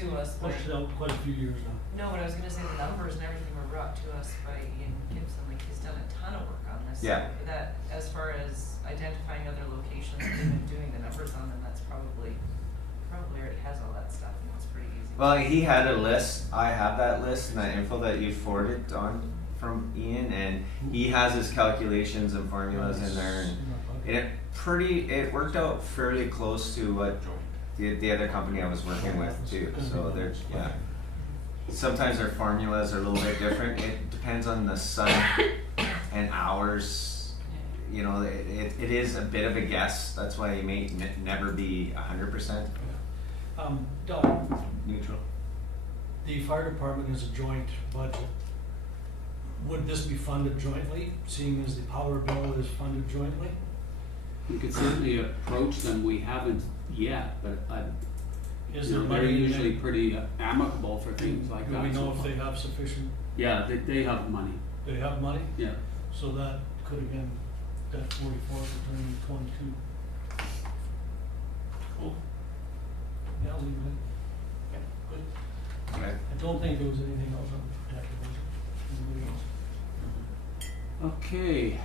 to us by, Pushed it out quite a few years now. no, but I was gonna say the numbers and everything were brought to us by Ian Gibson, like he's done a ton of work on this. Yeah. That, as far as identifying other locations and even doing the numbers on them, that's probably already has all that stuff, and it's pretty easy. Well, he had a list. I have that list and that info that you forwarded on from Ian, and he has his calculations and formulas in there, and it worked out fairly close to what the other company I was working with too. So there's sometimes their formulas are a little bit different. It depends on the sun and hours. You know, it is a bit of a guess. That's why it may never be 100% Doug, neutral. the fire department is a joint budget. Would this be funded jointly, seeing as the power bill is funded jointly? We could certainly approach them. We haven't yet, but Is there they're money in usually there? pretty amicable for things like Do that. we know if they have sufficient, Yeah, they have money. they have money? Yeah. So that could have been that 44 for turning 22. Cool. Yeah, I'll leave it in. Yeah, good. Okay. I don't think there was anything else on the protective budget. Anybody else? Okay,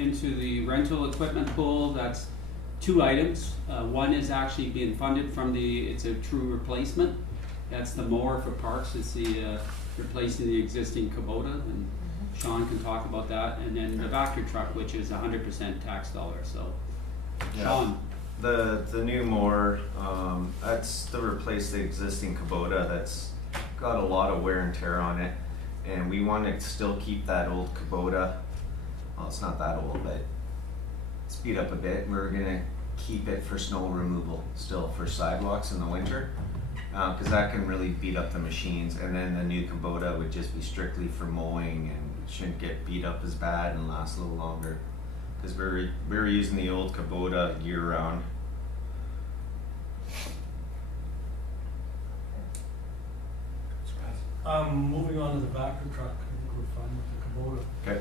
into the rental equipment pool, that's two items. One is actually being funded from it's a true replacement. That's the mower for parks, it's the, replacing the existing Kubota, and Sean can talk about that. And then the Vector truck, which is 100% tax dollar, so. Yeah. Sean, The new mower, that's to replace the existing Kubota that's got a lot of wear and tear on it. And we want to still keep that old Kubota, well, it's not that old, but it's beat up a bit. We're gonna keep it for snow removal still for sidewalks in the winter. Cause that can really beat up the machines, and then the new Kubota would just be strictly for mowing and shouldn't get beat up as bad and last a little longer. Cause we're using the old Kubota year round. Moving on to the Vector truck, I think we're fine with the Kubota. Okay.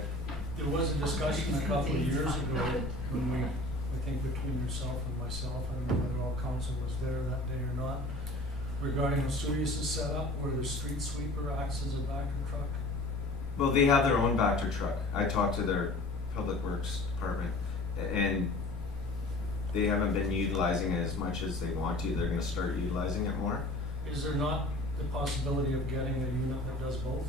There was a discussion a couple of years ago when we, I think between yourself and myself, I don't know whether all council was there that day or not, regarding Vesuvius' setup where the street sweeper acts as a Vector truck. Well, they have their own Vector truck. I talked to their public works department, and they haven't been utilizing it as much as they want to. They're gonna start utilizing it more. Is there not the possibility of getting a unit that does both?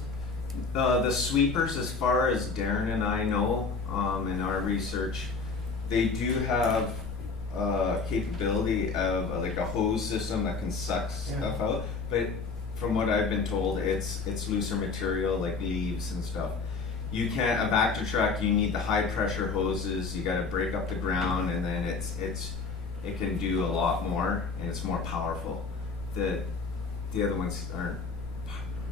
The sweepers, as far as Darren and I know, in our research, they do have capability of like a hose system that can suck stuff out. But from what I've been told, it's looser material like leaves and stuff. You can't, a Vector truck, you need the high pressure hoses. You got to break up the ground, and then it can do a lot more, and it's more powerful. The other ones aren't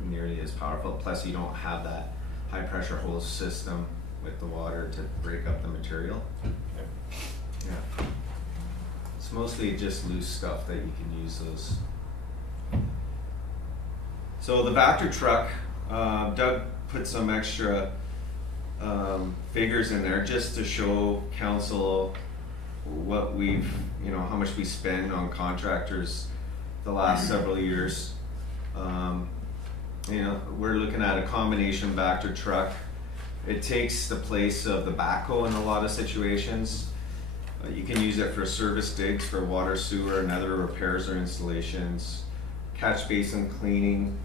nearly as powerful. Plus, you don't have that high pressure hose system with the water to break up the material. Yeah. It's mostly just loose stuff that you can use those. So the Vector truck, Doug put some extra figures in there just to show council what we've, how much we spend on contractors the last several years. We're looking at a combination Vector truck. It takes the place of the backhoe in a lot of situations. You can use it for service digs for water, sewer, and other repairs or installations. Catch basin cleaning.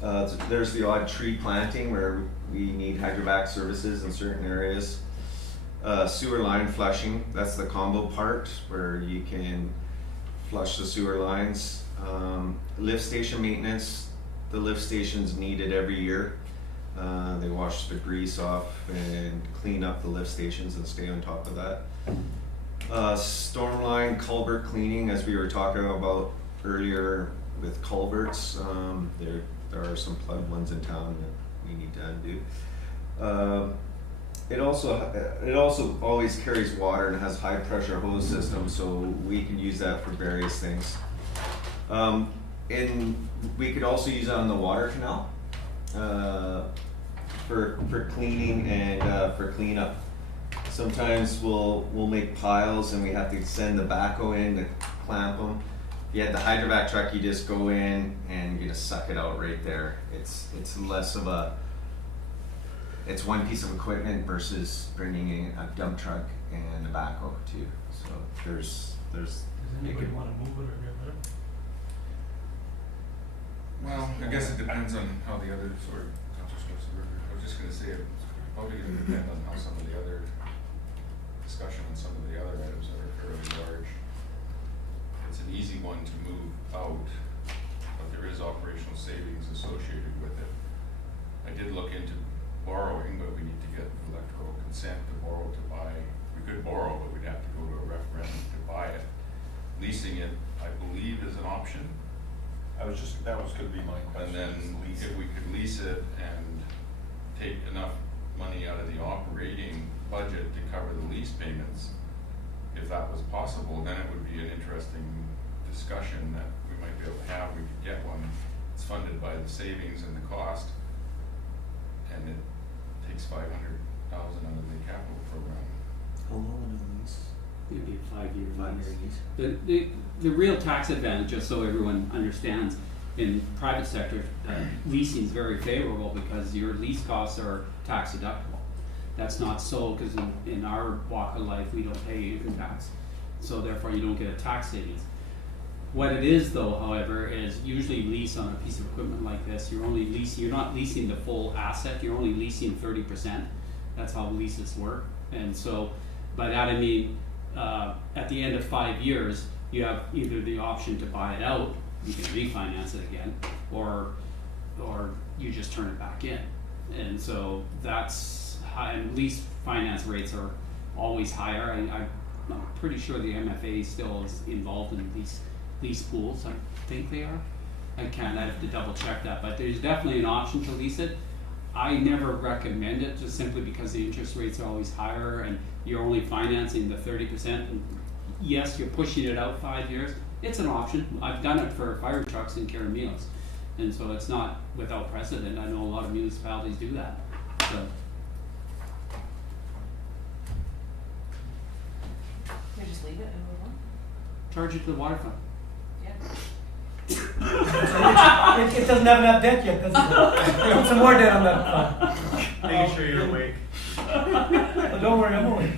There's the odd tree planting where we need hydrovac services in certain areas. Sewer line flushing, that's the combo part where you can flush the sewer lines. Lift station maintenance, the lift station's needed every year. They wash the grease off and clean up the lift stations and stay on top of that. Storm line culvert cleaning, as we were talking about earlier with culverts. There are some plugged ones in town that we need to undo. It also always carries water and has high pressure hose system, so we can use that for various things. We could also use it on the water canal for cleaning and for cleanup. Sometimes we'll make piles and we have to send the backhoe in to clamp them. If you had the hydrovac truck, you just go in and you just suck it out right there. It's less of it's one piece of equipment versus bringing in a dump truck and a backhoe too. So there's. Does anybody want to move it or get rid of it? Well, I guess it depends on how the other I was just gonna say, it's probably gonna depend on how some of the other discussion on some of the other items that are fairly large. It's an easy one to move out, but there is operational savings associated with it. I did look into borrowing, but we need to get electoral consent to borrow to buy. We could borrow, but we'd have to go to a referendum to buy it. Leasing it, I believe, is an option. That was gonna be my question. And then if we could lease it and take enough money out of the operating budget to cover the lease payments, if that was possible, then it would be an interesting discussion that we might be able to have. We could get one. It's funded by the savings and the cost, and it takes $500,000 out of the capital program. How long is the lease? Maybe a 5-year lease. lease. The real tax advantage, just so everyone understands, in private sector, leasing is very favorable because your lease costs are tax deductible. That's not so because in our walk of life, we don't pay income tax. so therefore you don't get a tax savings. What it is though, however, is usually lease on a piece of equipment like this, you're not leasing the full asset, you're only leasing 30%. That's how leases work. And so, by that I mean, at the end of 5 years, you have either the option to buy it out, you can refinance it again, or you just turn it back in. And so that's high, and lease finance rates are always higher. I'm pretty sure the MFA still is involved in lease pools. I think they are. I'd have to double check that, but there's definitely an option to lease it. I never recommend it just simply because the interest rates are always higher and you're only financing the 30%. And yes, you're pushing it out 5 years. It's an option. I've done it for fire trucks and Caramelos. And so it's not without precedent. I know a lot of municipalities do that. So. We just leave it and move on? Charge it to the water fund. Yeah. It doesn't have enough debt yet, does it? Put some more debt on that. Making sure you're awake. But don't worry, I'm awake.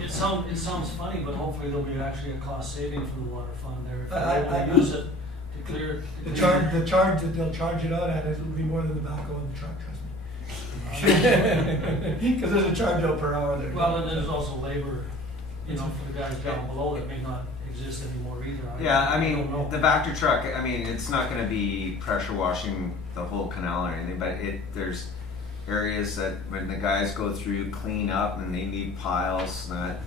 It sounds funny, but hopefully there'll be actually a cost saving for the water fund there, if I- they're able to use it to clear. The charge that they'll charge it out at will be more than the backhoe in the truck, trust me. Cause there's a charge out per hour there. Well, and there's also labor, you know, for the guys down below that may not exist anymore either. Yeah, I don't mean, know. the Vector truck, I mean, it's not gonna be pressure washing the whole canal or anything, but there's areas that when the guys go through, clean up and they need piles, that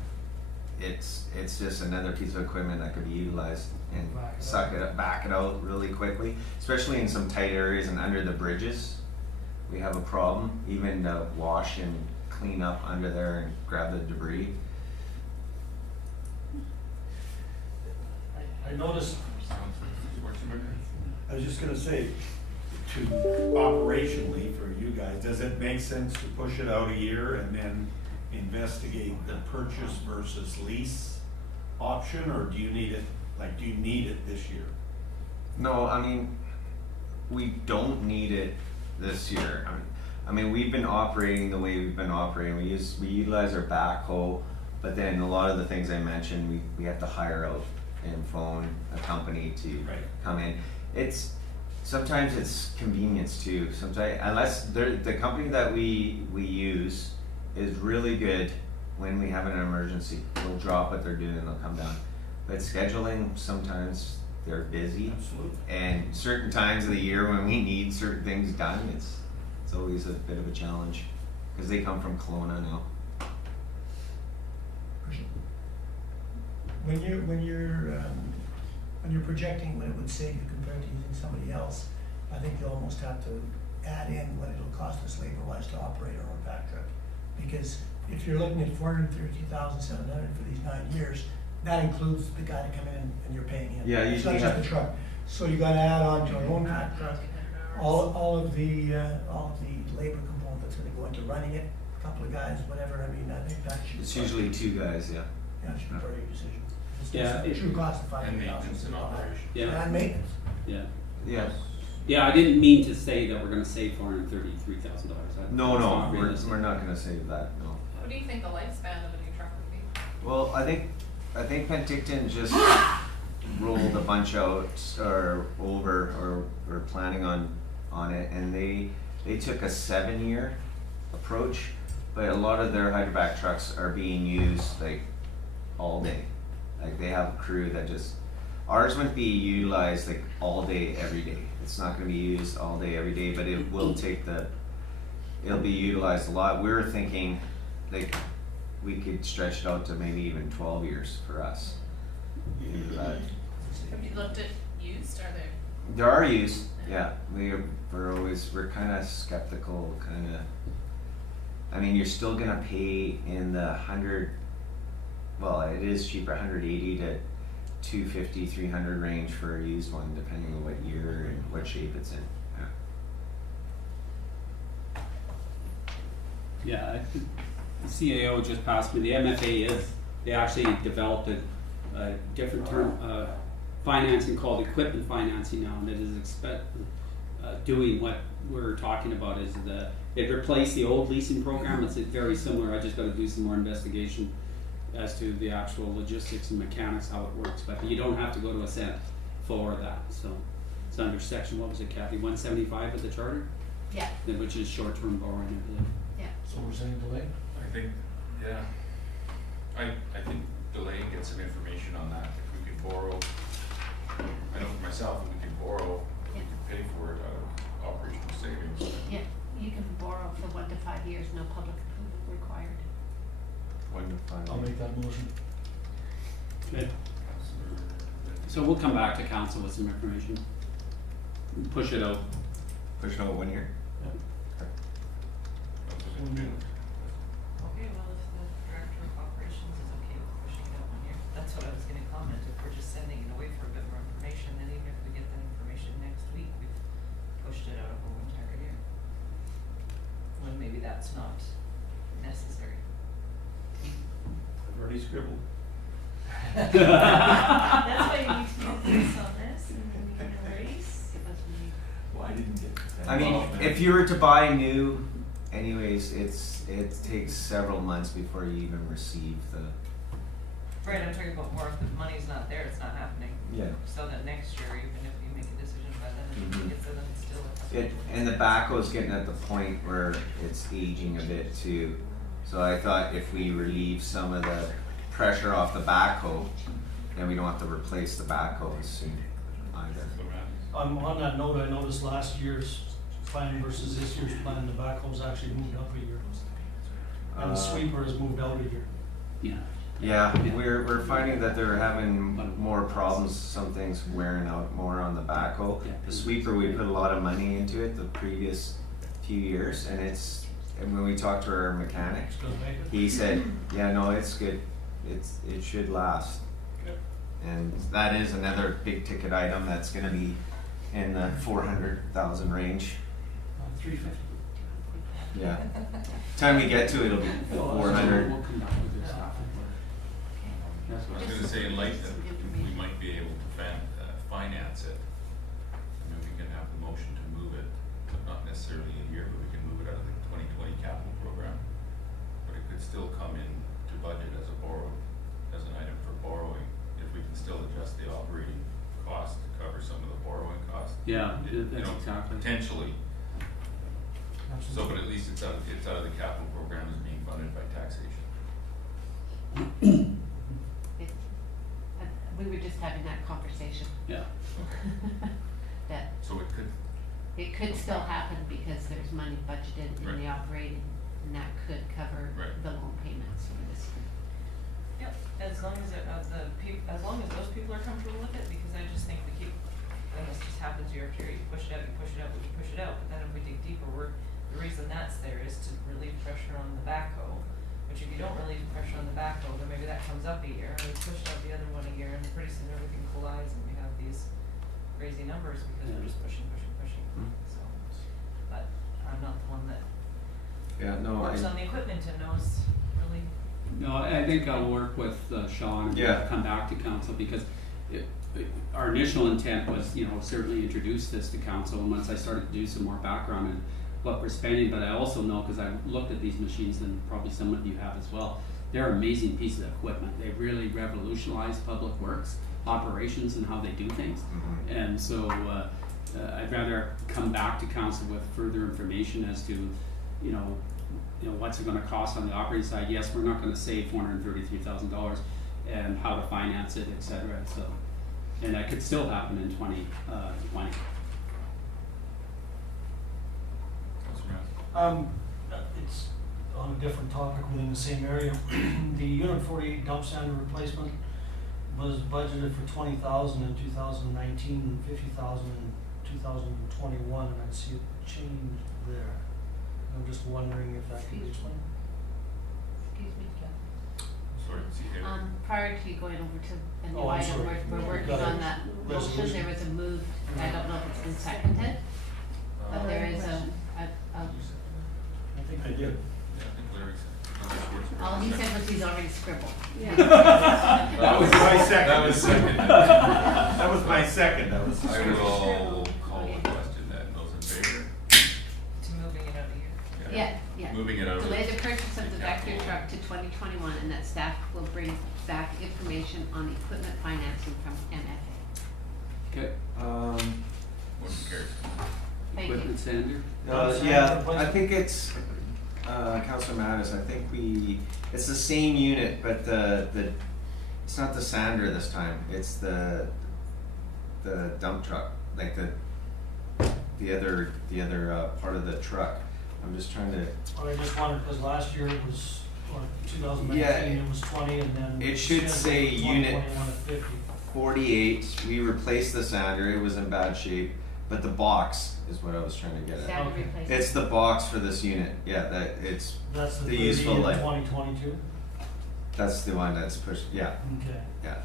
it's just another piece of equipment that could be utilized and back it out really quickly, especially in some tight areas and under the bridges. We have a problem, even to wash and clean up under there and grab the debris. I noticed, I was just gonna say, operationally for you guys, does it make sense to push it out a year and then investigate the purchase versus lease option, or do you need it this year? No, I mean, we don't need it this year. I mean, we've been operating the way we've been operating. We utilize our backhoe, but then a lot of the things I mentioned, we have to hire out and phone a company to come in. Sometimes it's convenience too. Sometimes, unless the company that we use is really good when we have an emergency, they'll drop what they're doing and they'll come down. But scheduling, sometimes they're busy. Absolutely. And certain times of the year when we need certain things done, it's always a bit of a challenge because they come from Kelowna now. When you're projecting what it would save you compared to using somebody else, I think you almost have to add in what it'll cost us labor-wise to operate our own back truck. Because if you're looking at $432,700 for these 9 years, that includes the guy to come in and you're paying him. Yeah, It's not usually just the truck. So you gotta add on to our own back truck, all of the labor component that's gonna go into running it, a couple of guys, whatever, I mean, I think that should. It's usually 2 guys, yeah. Yeah, it should be part of your decision. It's Yeah, just a true cost of And $500,000. maintenance and operation. Yeah. And maintenance. Yeah. Yeah. Yeah, I didn't mean to say that we're gonna save $433,000. No, we're realistic. not gonna save that, no. What do you think the lifespan of a new truck would be? Well, I think Penticton just rolled a bunch out or planning on it, and they took a 7-year approach, but a lot of their hydrovac trucks are being used like all day. Like they have a crew that ours wouldn't be utilized like all day, every day. It's not gonna be used all day, every day, but it will it'll be utilized a lot. We were thinking like we could stretch it out to maybe even 12 years for us. Have you looked at used, are they? There are used, yeah. We're kind of skeptical, I mean, you're still gonna pay in the 100, well, it is cheaper, 180 to 250, 300 range for a used one, depending on what year and what shape it's in. Yeah, I think the CAO just passed me, the MFA they actually developed a different term, financing called equipment financing now, and it is doing what we're talking about is it replaced the old leasing program. It's very similar. I just gotta do some more investigation as to the actual logistics and mechanics, how it works, but you don't have to go to a cent for that, so. It's under section, what was it, Kathy, 175 of the charter, Yeah, which is short-term borrowing, I believe. yeah. So we're saying delay? I think, yeah, I think delaying, get some information on that, if we can borrow, I know for myself, if we can borrow, we can pay for it out of operational savings. Yeah, you can borrow for 1 to 5 years, no public approval required. I'll make that motion. Okay. So we'll come back to council with some information. Push it out. Push it out 1 year? Okay, well, if the director of operations is okay with pushing it out 1 year, that's what I was gonna comment, if we're just sending it away for a bit more information, then even if we get that information next week, we've pushed it out over 1 entire year. When maybe that's not necessary. I've already scribbled. That's why you need to do this on this, and then you can erase. Well, I didn't get that. I mean, if you were to buy new, anyways, it takes several months before you even receive the. Right, I'm talking about more if the money's not there, it's not happening. Yeah. So that next year, even if you make a decision by then, and Mhm. it's then it's still a It, and the backhoe's getting at the point where it's aging a bit too. So I thought if we relieve some of the pressure off the backhoe, then we don't have to replace the backhoe as soon either. On that note, I noticed last year's plan versus this year's plan, the backhoe's actually moved up a year. And the sweeper has moved out a year. Yeah. Yeah, we're finding that they're having more problems, some things wearing out more on the backhoe. Yeah. The sweeper, we put a lot of money into it the previous few years, and when we talked to our mechanic, It's gonna make it. he said, yeah, no, it's good, it should last. Okay. And that is another big ticket item that's gonna be in the 400,000 range. 350. Yeah. Time we get to it, it'll be Oh, 400. We'll come back with this stuff. That's I what was gonna say, in light that we might be able to finance it, I mean, we can have the motion to move it, but not necessarily a year, but we can move it out of the 2020 capital program. But it could still come in to budget as as an item for borrowing, if we can still adjust the operating cost to cover some of the borrowing costs. Yeah, You that's know, exactly. potentially, so, Absolutely. but at least it's out of the capital program, is being funded by taxation. We were just having that conversation, Yeah. that So it could still happen because there's money budgeted in the Right. operating, and that could cover Right. the loan payments for this year. Yep, as long as as long as those people are comfortable with it, because I just think then this just happens year after year, you push it out, but then if we dig deeper, the reason that's there is to relieve pressure on the backhoe. Which if you don't relieve pressure on the backhoe, then maybe that comes up a year, and we pushed out the other one a year, and pretty soon everything collides and we have these crazy numbers because we're just pushing, Mm. so. But I'm not the one that Yeah, no, works on the equipment and knows really. No, I think I'll work with Sean and Yeah. come back to council because our initial intent was, certainly introduce this to council, and once I started to do some more background and what we're spending, but I also know, because I've looked at these machines, and probably some of you have as well, they're amazing pieces of equipment. They really revolutionize public works operations and how they do things. Mhm. And so I'd rather come back to council with further information as to, what's it gonna cost on the operating side. Yes, we're not gonna save $433,000, and how to finance it, et cetera, so. And that could still happen in 2020. It's on a different topic within the same area. The Unit 48 dump sander replacement was budgeted for 20,000 in 2019 and 50,000 in 2021, and I see a change there. I'm just wondering if that can be explained. Excuse me, Jeff. Sorry, see here. Prior to you going over to a new Oh, I'm item, sorry. we're working Got it. on that motion, Resolution. there was a move, I don't know if it's been seconded, but there is a I think they did. Yeah, I think Larry said. all he said was he's already scribbled. Yeah. That was my second. That was second. That was my second, that was. I will call the question then, those in favor? To moving it out a year. Yeah. Moving it out of. Delay the purchase of the Yeah. tractor truck to 2021, and that staff will bring back information on equipment financing from MFA. Okay, Motion carries. Thank you. equipment sander. Yeah, I think it's, Councilor Mattis, I think it's the same unit, but it's not the sander this time, it's the dump truck, like the other part of the truck. I'm just trying to, I just wondered, cause last year it was, or 2019, Yeah, it was 20, and then. it should say unit 2021 at 50. 48, we replaced the sander, it was in bad shape, but the box is what I was trying to get at. Sander Okay. replacement. It's the box for this unit, yeah, that it's, That's the the 30 useful in life. 2022? that's the one that's pushed, yeah, Okay. yeah.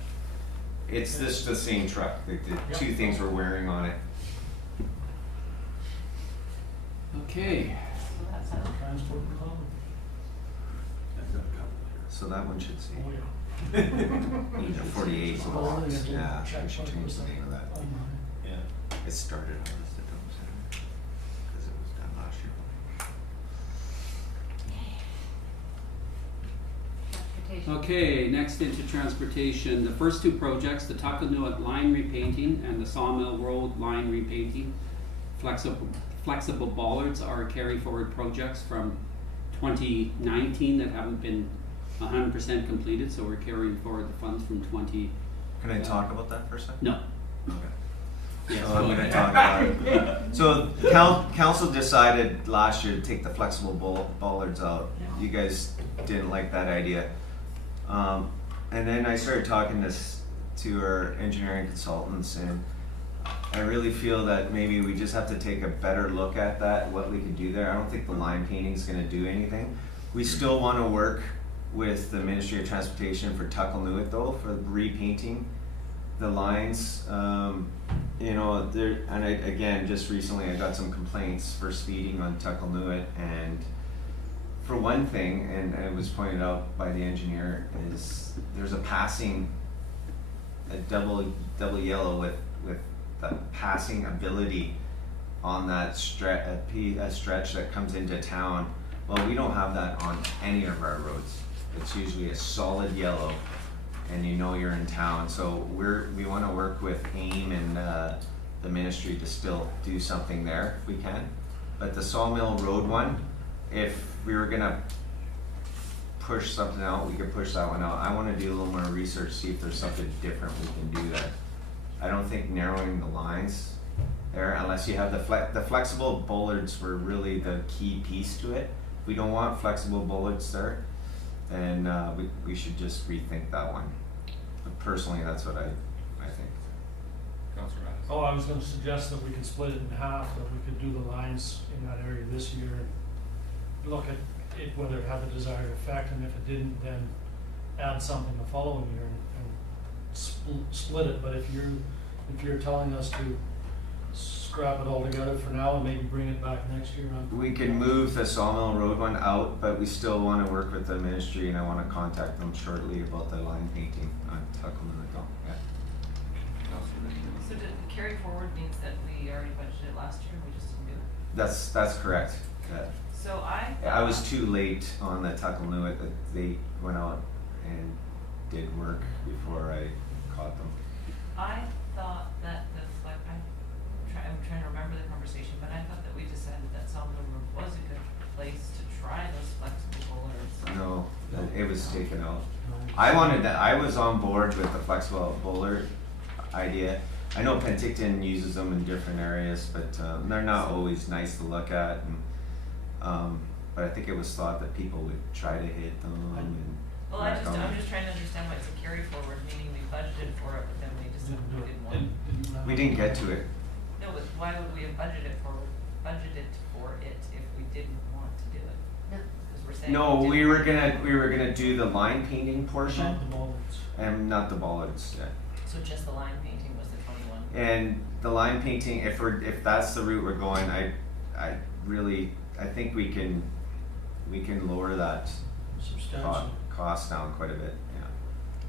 It's the same truck, the Yep. two things we're wearing on it. Okay. So that's out. Transport and common. So that one should say Oh, yeah. 48 So box, I'm gonna yeah, check we should something change the with name of that. on mine. Yeah. It started out as the dump center, cause it was done last year. Transportation. Okay, next into transportation, the first two projects, the Tuckanuit line repainting and the Sawmill Road line repainting. Flexible bollards are carry forward projects from 2019 that haven't been 100% completed, so we're carrying forward the funds from 20. Can I talk about that for a second? No. Okay. Yes, So I'm go gonna ahead. talk about it. So council decided last year to take the flexible bollards out. You guys didn't like that idea. And then I started talking to our engineering consultants, and I really feel that maybe we just have to take a better look at that, what we could do there. I don't think the line painting's gonna do anything. We still wanna work with the Ministry of Transportation for Tuckanuit though, for repainting the lines. You know, again, just recently I got some complaints for speeding on Tuckanuit, and for one thing, and it was pointed out by the engineer, is there's a double yellow with the passing ability on that stretch that comes into town. Well, we don't have that on any of our roads. It's usually a solid yellow, and you know you're in town. So we want to work with AIM and the ministry to still do something there if we can. But the Sawmill Road one, if we were gonna push something out, we could push that one out. I want to do a little more research, see if there's something different we can do there. I don't think narrowing the lines there, unless you have the flexible bollards were really the key piece to it. If we don't want flexible bollards there, then we should just rethink that one. But personally, that's what I think. Councilor Mattis. Oh, I was gonna suggest that we could split it in half, that we could do the lines in that area this year and look at it, whether it had the desired effect, and if it didn't, then add something the following year and split it. But if you're telling us to scrap it all together for now and maybe bring it back next year on. We can move the Sawmill Road one out, but we still want to work with the ministry, and I want to contact them shortly about the line painting on Tuckanuit. Yeah. Councilor Mattis. So did carry forward means that we already budgeted last year and we just didn't do it? That's correct. Yeah. So I was too late on the Tuckanuit that they went out and did work before I caught them. I thought that I'm trying to remember the conversation, but I thought that we decided that Sawmill Road was a good place to try those flexible bollards. No, it was taken out. I wanted that. I was on board with the flexible bollard idea. I know Penticton uses them in different areas, but they're not always nice to look at. And but I think it was thought that people would try to hit them. And Well, I'm just trying to understand why it's a carry forward, meaning we budgeted for it, but then we just Didn't do didn't it. want. we didn't get to it. No, but why would we have budgeted for it if we didn't want to do it? No. Because we're saying. No, we didn't. were gonna do the line painting portion, Not the bollards. and not the bollards. Yeah. So just the line painting was the 21. And the line painting, if that's the route we're going, I think we can lower that Substantially. cost down quite a bit, yeah.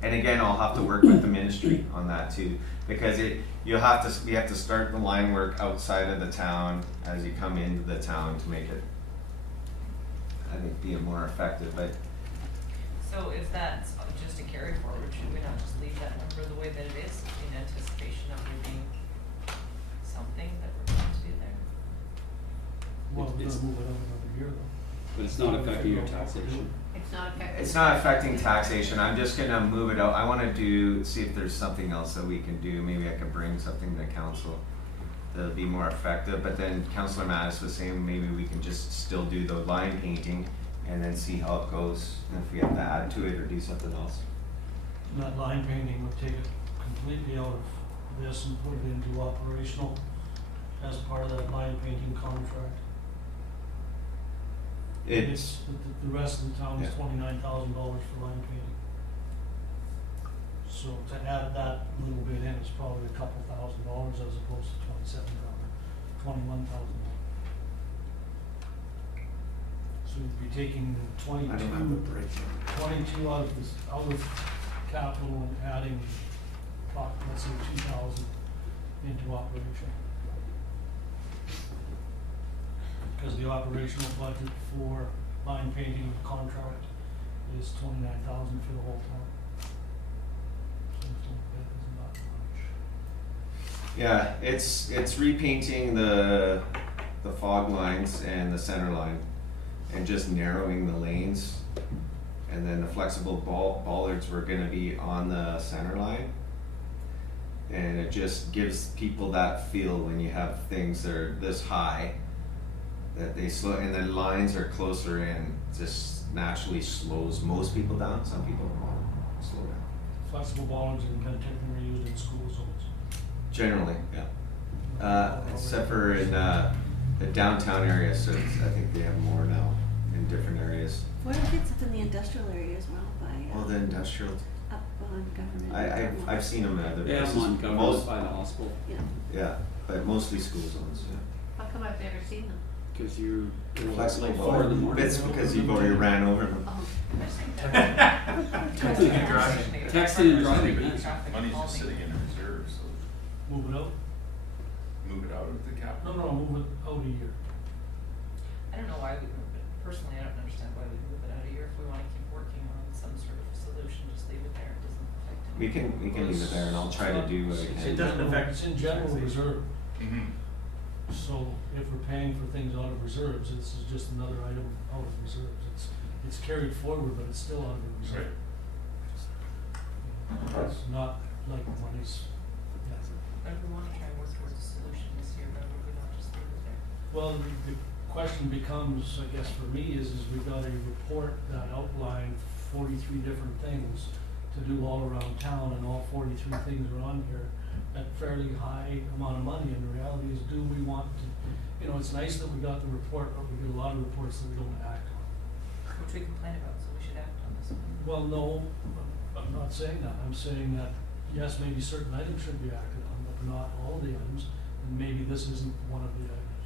And again, I'll have to work with the ministry on that too, because we have to start the line work outside of the town as you come into the town to make it, I think, be more effective. But that's just a carry forward, should we not just leave that number the way that it is in anticipation of there being something that we're going to do there? Well, we're It's- gonna move it up another year though. But it's not affecting your taxation. It's not affecting. It's not affecting taxation, I'm just gonna move it out, I wanna see if there's something else that we can do, maybe I could bring something to council that'll be more effective, but then Councillor Mattis was saying maybe we can just still do the line painting and then see how it goes, and if we have to add to it or do something else. And that line painting would take it completely out of this and put it into operational as part of that line painting contract. It's, The rest of the town is Yeah. $29,000 for line painting. So to add that little bit in is probably a couple $1,000 as opposed to $21,000. So you'd be taking I don't have a 22 breakdown. out of this, out of capital and adding, let's say 2,000 into operation. Because the operational budget for line painting contract is $29,000 for the whole town. So it's not much. Yeah, it's repainting the fog lines and the center line and just narrowing the lanes. And then the flexible bollards were gonna be on the center line. And it just gives people that feel when you have things that are this high, that they slow, and the lines are closer in, just naturally slows most people down, some people want to slow down. Flexible bollards are typically used in school zones. Generally, yeah. Except for in the downtown area, so I think they have more now in different areas. What if it's up in the industrial area as well by, Well, the industrial, up on government? I've seen them at other They have places. one government Most, by the hospital, Yeah. yeah, but mostly school zones, yeah. How come I've never seen them? cause you, Flexible like 4 in the morning. It's because you've already ran over them. Oh, Texting and driving. Texting and driving, yeah. Money's just sitting in reserve, so Move it out? move it out of the capital. No, move it out a year. I don't know why we move it, personally, I don't understand why we move it out a year, if we wanna keep working on some sort of solution, just leave it there, it doesn't affect anything. We can leave it there and I'll try to do what I can. It doesn't affect, it's in general reserve. Mm-hmm. So if we're paying for things out of reserves, this is just another item out of reserves. It's carried forward, but it's still out of reserve. It's not like money's, yeah. But if we wanna try and work towards a solution this year, why would we not just leave it there? Well, the question becomes, I guess for me, is we've got a report that outlined 43 different things to do all around town, and all 43 things are on here at fairly high amount of money, and the reality is, do we want to, it's nice that we got the report, but we get a lot of reports that we don't act on. Which we complain about, so we should act on this one. Well, no, I'm not saying that, I'm saying that, yes, maybe certain items should be acted on, but not all the items, and maybe this isn't one of the items.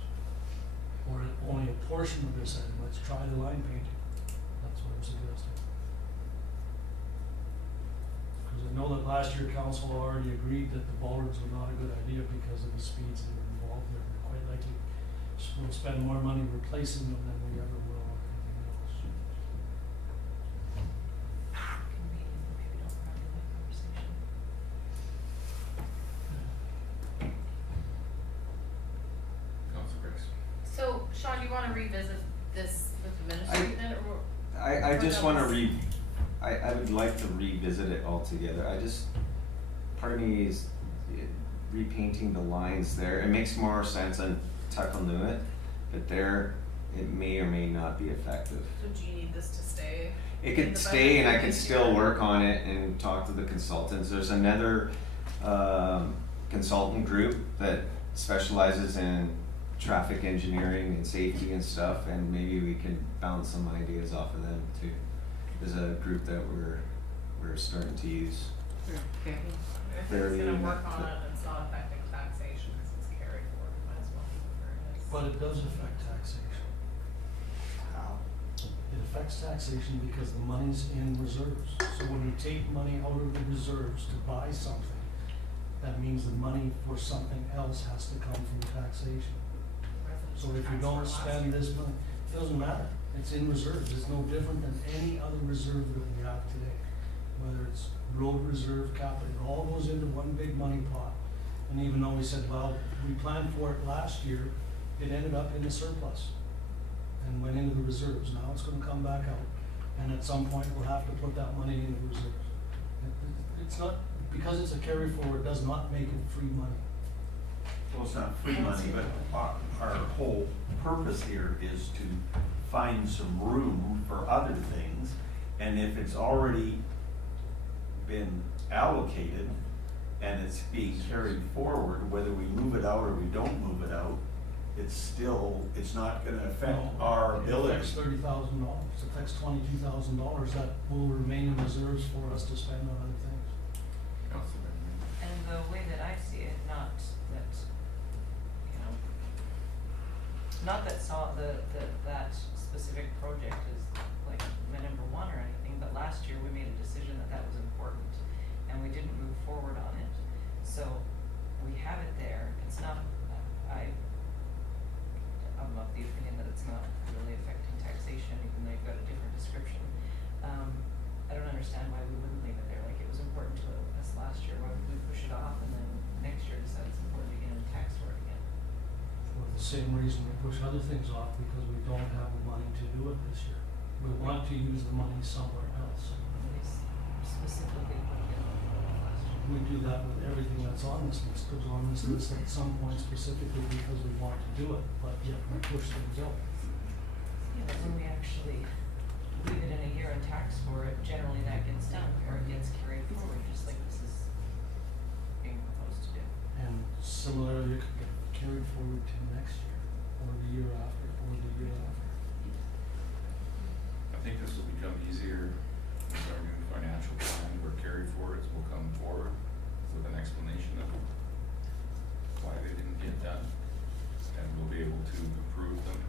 Or only a portion of this item, let's try the line painting, that's what I'm suggesting. Because I know that last year council already agreed that the bollards were not a good idea because of the speeds that were involved there, we're quite likely we'll spend more money replacing them than we ever will on anything else. Convenient, but maybe don't run into that conversation. Council Grace. So, Sean, do you wanna revisit this with the ministry then, or? I just wanna I would like to revisit it altogether. Part of me is repainting the lines there. It makes more sense on Tuckalnuit, but there, it may or may not be effective. So do you need this to stay? It in could the stay budget and I for could this still year? work on it and talk to the consultants. There's another consultant group that specializes in traffic engineering and safety and stuff, and maybe we can bounce some ideas off of them too. There's a group that we're starting to use. fair. If it's Fairly gonna enough, work on but- it, and it's not affecting taxation, cause it's carried forward, we might as well keep it where it is. But it does affect taxation. How? It affects taxation because the money's in reserves. So when you take money out of the reserves to buy something, that means the money for something else has to come from taxation. So if you don't spend this money, it doesn't matter, it's in reserves, it's no different than any other reserve that we have today. it's road reserve capital, it all goes into one big money pot. And even though we said, well, we planned for it last year, it ended up in the surplus and went into the reserves. Now it's gonna come back out, and at some point, we'll have to put that money into reserves. It's not, because it's a carry forward, does not make it free money. Well, it's not free money, but our whole purpose here is to find some room for other things. And if it's already been allocated and it's being carried forward, whether we move it out or we don't move it out, it's still, it's not gonna affect our ability. It affects $30,000, it affects $22,000 that will remain in reserves for us to spend on other things. Councilor Benjamin. And the way that I see it, not that, you know, not that that specific project is like my number one or anything, but last year we made a decision that was important and we didn't move forward on it. So we have it there. It's not, I'm of the opinion that it's not really affecting taxation, even though you've got a different description. I don't understand why we wouldn't leave it there, like it was important to us last year, why would we push it off and then next year decide it's important to get into tax for it again? For the same reason we push other things off, because we don't have the money to do it this year. We want to use the money somewhere else. They specifically put it in last year. We do that with everything that's on this list, goes on this list at some point specifically because we want to do it, but yet we push things out. Yeah, but when we actually leave it in a year and tax for it, generally that gets done, or it gets carried forward, just like this is being proposed to do. And similarly, it could get carried forward to next year, or the year after, or the year after. I think this will become easier with our new financial plan where carry forwards will come forward with an explanation of why they didn't get done. And we'll be able to approve them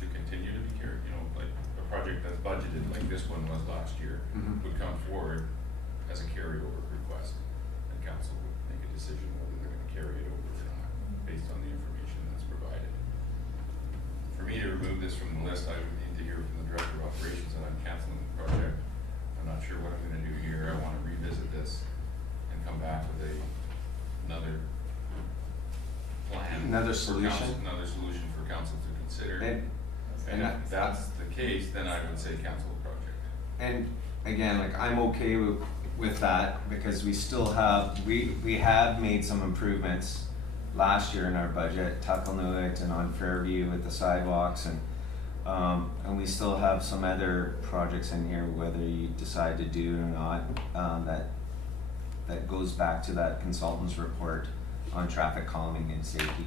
to continue to be carried, you know, like a project that's budgeted like this one was last year would come forward as a carryover request. And council would make a decision whether they're gonna carry it over or not, based on the information that's provided. For me to remove this from the list, I would need to hear from the director of operations and I'm canceling the project. I'm not sure what I'm gonna do here. I wanna revisit this and come back with another plan. Another for solution? council- Another solution for council to consider. And And if that's the case, then I would say cancel the project. And again, like I'm okay with that because we still have, we have made some improvements last year in our budget, Tuckalnuit and on Fairview with the sidewalks and we still have some other projects in here, whether you decide to do it or not, that goes back to that consultant's report on traffic calming and safety.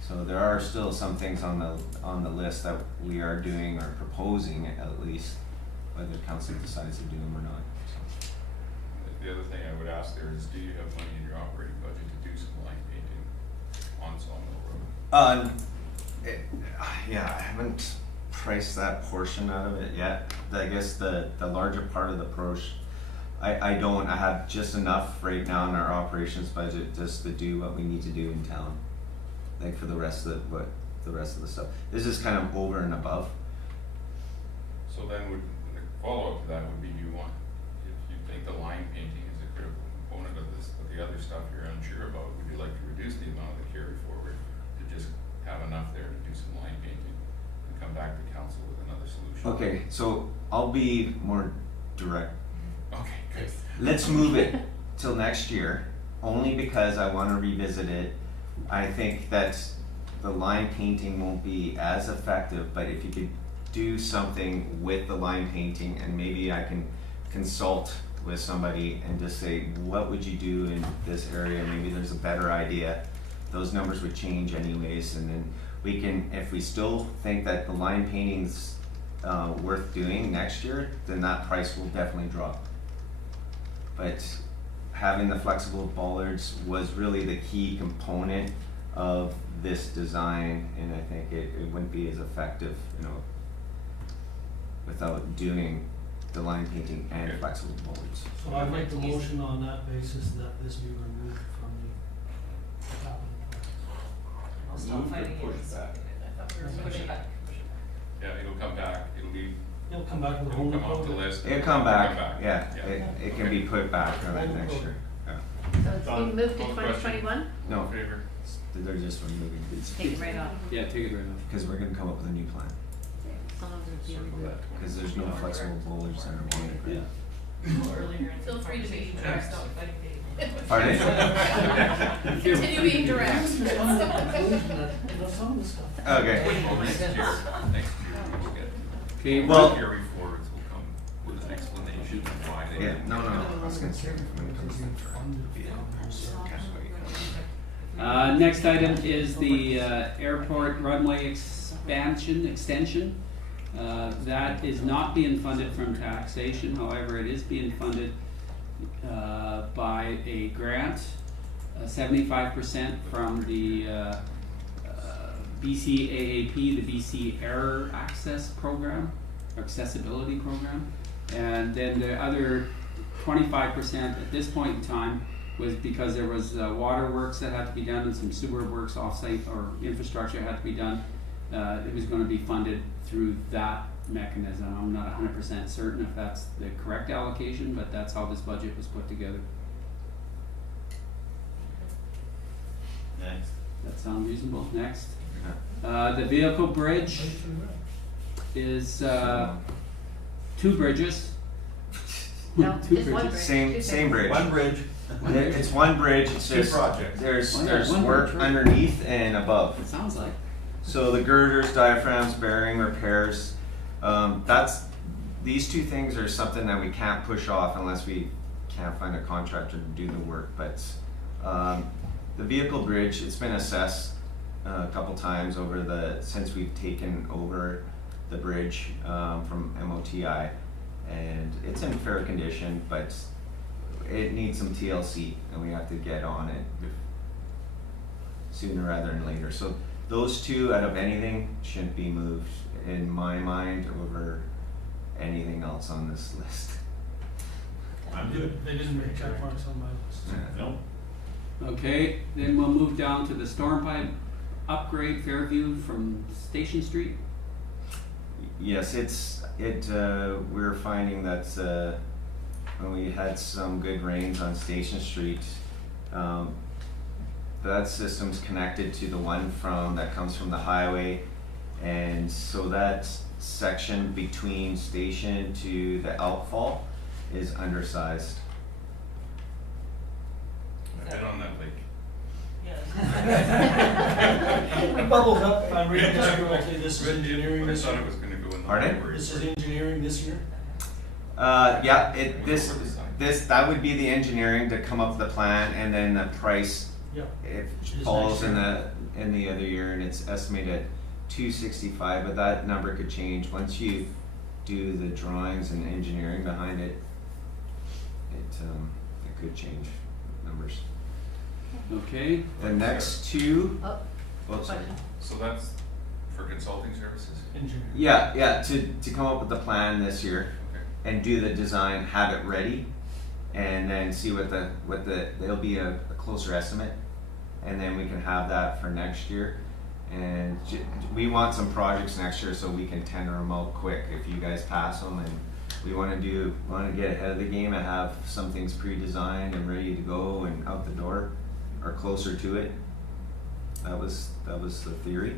So there are still some things on the list that we are doing or proposing at least, whether council decides to do them or not. So. The other thing I would ask there is, do you have money in your operating budget to do some line painting on Sawmill Road? Yeah, I haven't priced that portion out of it yet. I guess the larger part of the I have just enough right now in our operations budget just to do what we need to do in town. Like for the rest of the stuff. This is kind of over and above. So then the follow-up to that would be, do you want, if you think the line painting is a critical component of this, but the other stuff you're unsure about, would you like to reduce the amount of the carry forward to just have enough there to do some line painting and come back to council with another solution? Okay, so I'll be more direct. Okay, good. Let's move it till next year, only because I wanna revisit it. I think that the line painting won't be as effective, but if you could do something with the line painting and maybe I can consult with somebody and just say, what would you do in this area? Maybe there's a better idea. Those numbers would change anyways, and then we can, if we still think that the line painting's worth doing next year, then that price will definitely drop. But having the flexible bollards was really the key component of this design, and I think it wouldn't be as effective, without doing the line painting and Okay. flexible bollards. So I'd make the motion on that basis that this be removed from the capital plan. I'll stop Move or fighting push it. back? I thought we were Push it back, push it back. Yeah, it'll come back, it'll leave He'll come back with a whole It'll new come off the program. list. It'll come back, yeah, Yeah. it can be put back for like next year, yeah. So it's being moved to Call the 2021? No, All in favor? they're just removing these, Take it right off. Yeah, take it right off. because we're gonna come up with a new plan, Some of it will be Circle removed. that. because there's no flexible bowling center wanted. Yeah. Feel free to be direct. Pardon? Continue being direct. Some of the stuff. Okay. Well, next year we'll get. Okay, Well- Year reports will come with an explanation of why they. Yeah, no, I was gonna say, when it comes to next item is the airport runway extension. That is not being funded from taxation, however, it is being funded by a grant, 75% from the BCAAP, the BC Air Access Program, Accessibility Program. And then the other 25% at this point in time was because there was water works that had to be done and some sewer works offsite or infrastructure had to be done. It was gonna be funded through that mechanism. I'm not 100% certain if that's the correct allocation, but that's how this budget was put together. Next. That sound reasonable? Next. The vehicle bridge is, two bridges. No, Two just one bridges. bridge. Same bridge. One bridge. It's one bridge, it's Two just, projects. there's, Oh, yeah, there's one work bridge, right. underneath and above. It sounds like. So the girders, diaphragms, bearing repairs, these two things are something that we can't push off unless we can't find a contractor to do the work, but, the vehicle bridge, it's been assessed a couple times since we've taken over the bridge, from MOTI, and it's in fair condition, but it needs some TLC, and we have to get on it sooner rather than later. So those two, out of anything, shouldn't be moved, in my mind, over anything else on this list. I'm good. They didn't make check marks on my list. Nope. Okay, then we'll move down to the storm pipe upgrade Fairview from Station Street. Yes, we're finding that, when we had some good rains on Station Street, that system's connected to the one that comes from the highway. And so that section between Station to the outfall is undersized. I've been on that lake. It bubbled up, if I'm reading this correctly, this is engineering I this thought year. it was gonna go in the Pardon? library. This is engineering this year? Yeah, It was over the sign. that would be the engineering to come up with the plan, and then the price, Yeah. it Is falls next in the other year, and it's estimated at 265, but that number could change once you do the drawings and engineering behind it. It could change numbers. Okay, The next two, Oh, oh, sorry. question. So that's for consulting services? Engineering. Yeah, to come up with the plan this year Okay. and do the design, have it ready, and then see there'll be a closer estimate, and then we can have that for next year. And we want some projects next year so we can tender them out quick if you guys pass them, and we wanna get ahead of the game and have some things pre-designed and ready to go and out the door, or closer to it. That was the theory.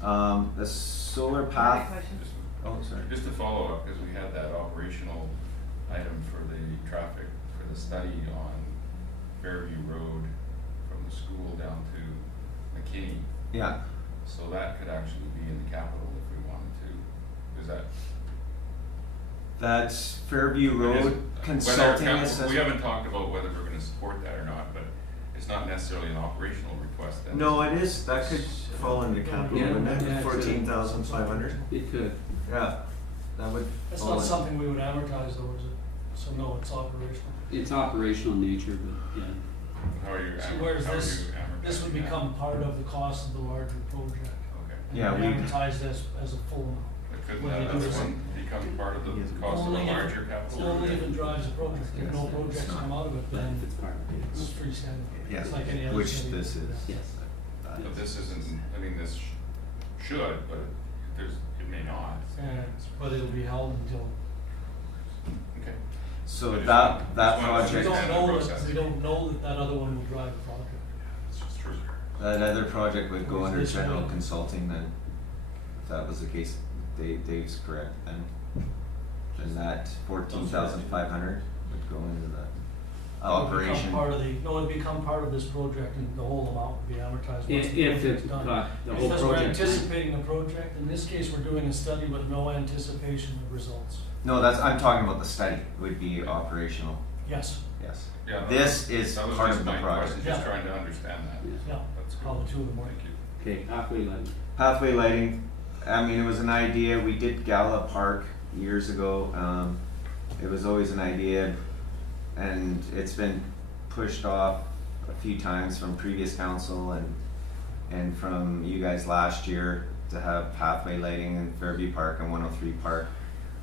The solar Got path. a question. Oh, sorry. Just to follow up, because we had that operational item for the traffic, for the study on Fairview Road from the school down to McKinney. Yeah. So that could actually be in the capital if we wanted to. Is that? That's Fairview Road whether Consulting capital- Assessment. We haven't talked about whether we're gonna support that or not, but it's not necessarily an operational request then. No, it is, that could fall into capital, Yeah, wouldn't yeah, it? it 14,500? it could. Yeah, that would That's fall not in. something we would advertise though, is it? So no, it's operational. It's operational in nature, but yeah. How are you? So whereas how are this- you This would advertising that? become part of the cost of the larger project. Okay. And Yeah, we- advertised as a full amount. But couldn't When you that do other this- one become part of the cost of a Only if- larger capital? Only if project? it drives the project. If no projects come out of it, But then if it's part of it, it's it's, freestanding. Yeah, It's like any other which city. this is. yes. But this isn't, I mean, this should, but it may not. but it'll be held until, Okay. So I just- that just wanted to we project, don't understand the know process. that, we don't know that that other one will drive the project. It's just true. that other project would go Or is under this general one? consulting then. If that was the case, Dave's correct then. Then that 14,500 would go into the It'll become operation. part of it'd become part of this project and the whole amount would be amortized once If the it's project's done. the whole Because we're project. anticipating a project, in this case, we're doing a study with no anticipation of results. No, I'm talking about the study would be operational, Yes, yes. Yeah, This is that was part just of the my project. question, just Yeah. trying to understand that. yeah, That's how cool. the two of them work. Thank you. Okay, halfway lighting. Pathway lighting, I mean, it was an idea, we did Gala Park years ago, it was always an idea, and it's been pushed off a few times from previous council and from you guys last year to have pathway lighting in Fairview Park and 103 Park,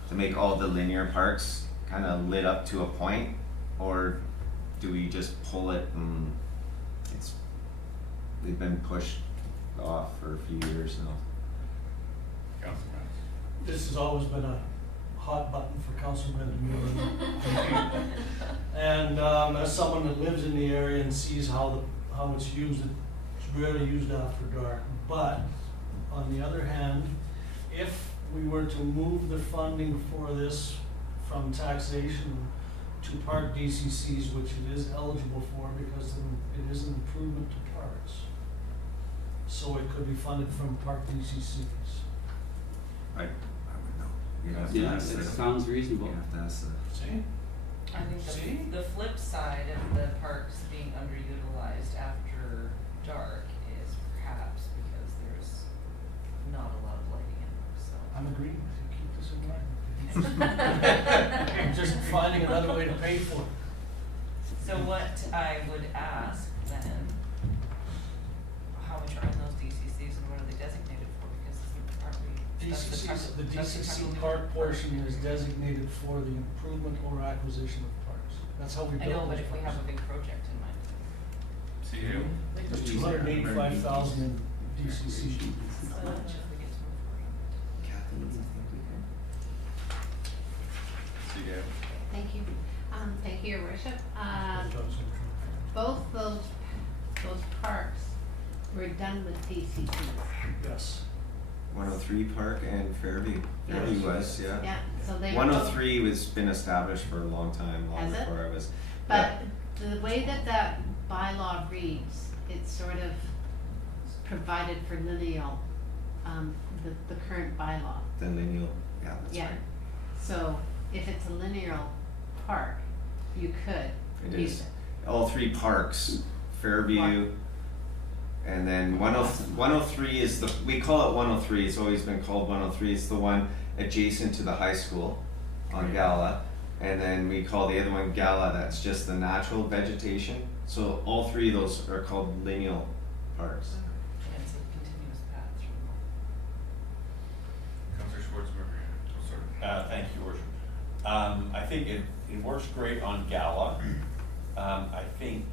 to make all the linear parks kinda lit up to a point, or do we just pull it and they've been pushed off for a few years now. Councilman. This has always been a hot button for Councilman Mueller. And, as someone that lives in the area and sees how it's used, it's rarely used after dark. But, on the other hand, if we were to move the funding for this from taxation to park DCCs, which it is eligible for because it is an improvement to parks, so it could be funded from park DCCs. I would know. You'd have to Yeah, ask it the, sounds reasonable. you'd have to ask the. See? I think See? the flip side of the parks being underutilized after dark is perhaps because there's not a lot of lighting in them, so. I'm agreeing with you, keep this in mind. I'm just finding another way to pay for it. So what I would ask then, how much are in those DCCs and what are they designated for? Because aren't we? that's DCCs, the that's DCC target- park portion is designated for the improvement or acquisition of parks. That's how we I build know, but those if we have a parks. big project in mind. See you. There's 285,000 in DCC. How much if we get to move forward? See you. Thank you. Thank you, Your Worship. Both those parks were done with DCCs. Yes. 103 Park and Fairview. Yeah. Fairview was, yeah. Yeah, so they were. 103 was been established for a long time, long Has it? before I was. But the way that bylaw reads, it's sort of provided for lineal, the current bylaw. The lineal, yeah, that's Yeah. right. So if it's a lineal park, you could It use is. it. All three parks, Fairview, and then 103 is we call it 103, it's always been called 103, it's the one adjacent to the high school on Gala. And then we call the other one Gala, that's just the natural vegetation. So all three of those are called lineal parks. And it's a continuous path through. Councilor Schwarzenberger. Oh, sorry. Thank you, Your Worship. I think it works great on Gala. I think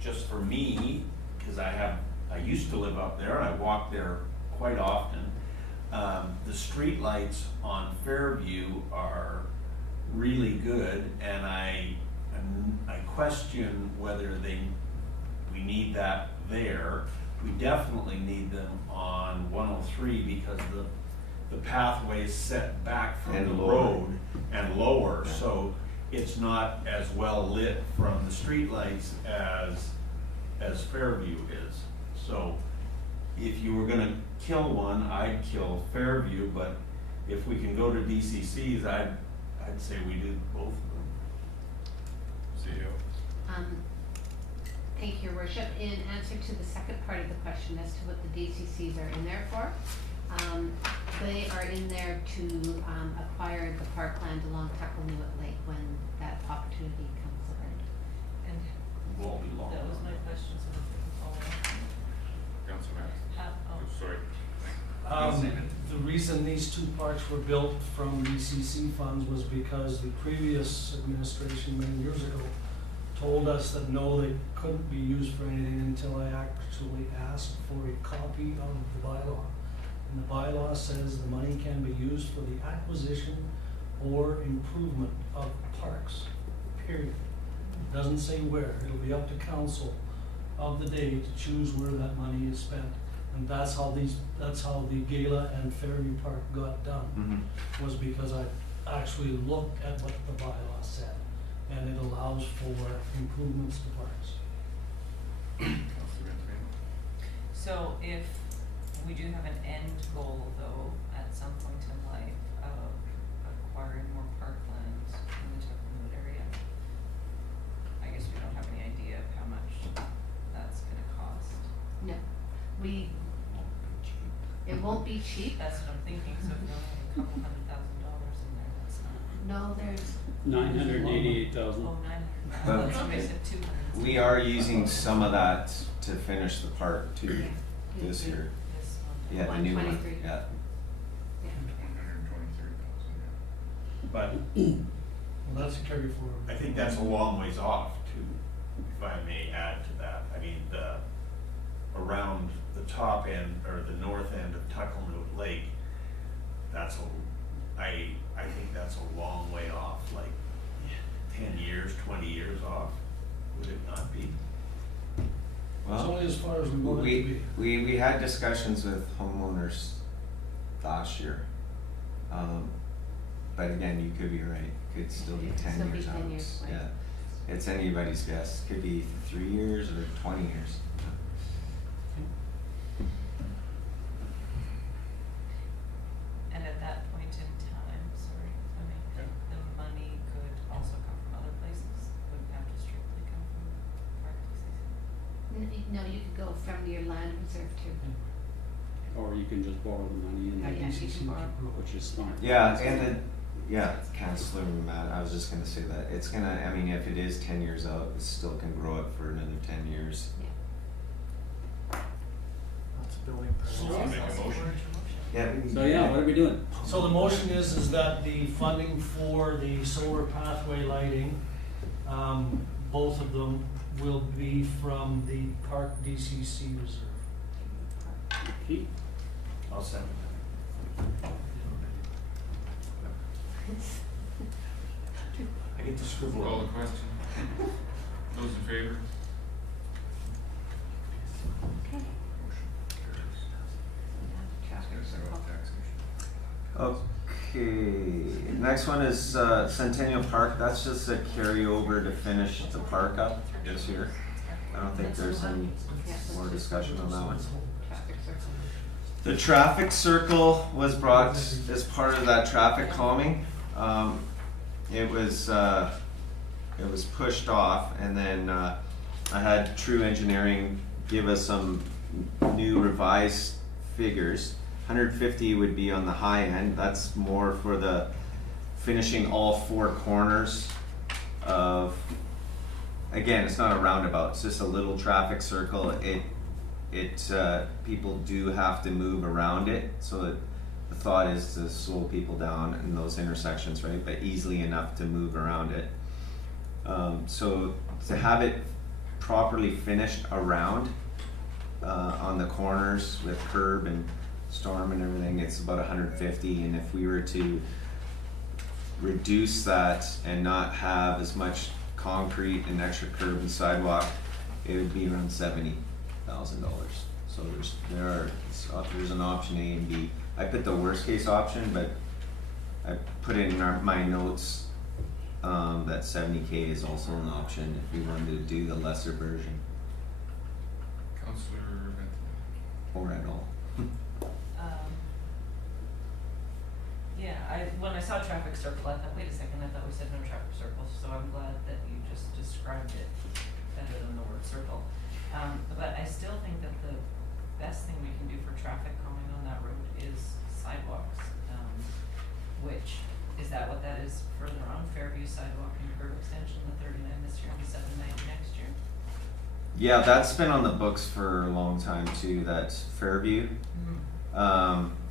just for me, because I used to live up there and I walk there quite often, the street lights on Fairview are really good, and I question whether we need that there. We definitely need them on 103 because the pathway is set back from And the lower. road and lower, so it's not as well lit from the streetlights as Fairview is. So if you were gonna kill one, I'd kill Fairview, but if we can go to DCCs, I'd say we do both of them. See you. Thank you, Your Worship. In answer to the second part of the question as to what the DCCs are in there for, they are in there to acquire the parkland along Tuckalnuit Lake when that opportunity comes around. And Won't be long. that was my question, so if we can follow up. Councilor Matt. Oh, Oh, sorry. The reason these two parks were built from DCC funds was because the previous administration many years ago told us that no, they couldn't be used for anything until I actually asked for a copy of the bylaw. And the bylaw says the money can be used for the acquisition or improvement of parks, period. It doesn't say where, it'll be up to council of the day to choose where that money is spent. And that's how the Gala and Fairview Park got done, was because I actually looked at what the bylaw said, and it allows for improvements to parks. Councillor Anthony? So if we do have an end goal though, at some point in life of acquiring more parklands in the Tuckerwood area, I guess we don't have any idea of how much that's gonna cost. No, it won't be cheap. That's what I'm thinking, so if we only have a couple $100,000 in there, that's not. No, there's, $988,000. Oh, Well, 900, somebody said 200. We are using some of that to finish the park too, Yeah. this year. This one. Yeah, the new one, 123. yeah. yeah. 123,000, But Well, that's a carry forward. I think that's a long ways off too, if I may add to that. I mean, around the top end or the north end of Tuckerwood Lake, I think that's a long way off, like 10 years, 20 years off, would it not be? It's Well, only as far as we want it to be. we had discussions with homeowners last year. But again, you could be right, it could still be It could 10 still be years 10 out, years, right. yeah. It's anybody's guess, could be 3 years or 20 years. And at that point in time, sorry, I mean, Yeah. the money could also come from other places, wouldn't have to strictly come from park DCC. No, you could go from your land reserve too. Or you can just borrow the money and Yeah, you can borrow. which is smart. Yeah, and then, yeah, Councillor Matt, I was just gonna say that, it's gonna, I mean, if it is 10 years out, it still can grow it for another 10 years. That's a building So permit. I'll make a motion. Yeah. So yeah, what are we doing? So the motion is that the funding for the solar pathway lighting, both of them will be from the Park DCC reserve. Keith? I'll second I get to scribble Call all the question. Those in favor? Okay. Traffic circle. Okay, next one is Centennial Park, that's just a carryover to finish the park up this year. I don't think there's any more discussion on that one. Traffic circle. The traffic circle was brought as part of that traffic calming. It was pushed off, and then I had True Engineering give us some new revised figures. 150 would be on the high end. That's more for the finishing all four corners of. Again, it's not a roundabout. It's just a little traffic circle. People do have to move around it, so that the thought is to slow people down in those intersections, right? But easily enough to move around it. So to have it properly finished around on the corners with curb and storm and everything, it's about 150. And if we were to reduce that and not have as much concrete and extra curb and sidewalk, it would be around $70,000. So there's an option A and B. I put the worst case option, but I put in my notes that 70K is also an option if we wanted to do the lesser version Councillor Bentley? or at all. Yeah, when I saw traffic circle, I thought, wait a second, I thought we said no traffic circles, so I'm glad that you just described it better than the word circle. But I still think that the best thing we can do for traffic calming on that road is sidewalks. Which, is that what that is further on, Fairview sidewalk and curb extension, the 39 this year and the 790 next year? Yeah, that's been on the books for a long time too, that Fairview.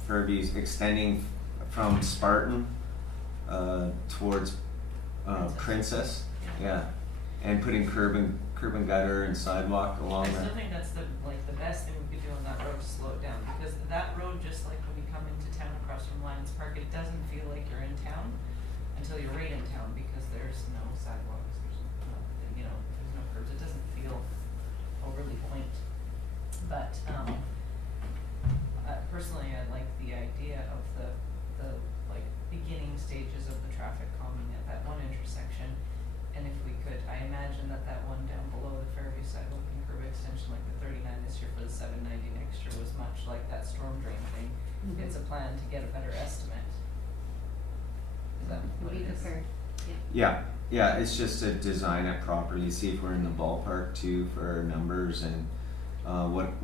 Fairview's extending from Spartan towards Princess, yeah, and putting curb curb and gutter and sidewalk I along still there. think that's the best thing we could do on that road to slow it down, because that road, just like when you come into town across from Lions Park, it doesn't feel like you're in town until you're right in town, because there's no sidewalks, there's no, there's no curbs, it doesn't feel overly quaint. But, personally, I like the idea of the like beginning stages of the traffic calming at that one intersection. And if we could, I imagine that one down below the Fairview sidewalk and curb extension, like the 39 this year for the 790 next year, was much like that storm drain thing. Mhm. It's a plan to get a better estimate. Is that what Be it is? prepared, Yeah, it's just to design it properly, see if we're in the ballpark too for our numbers and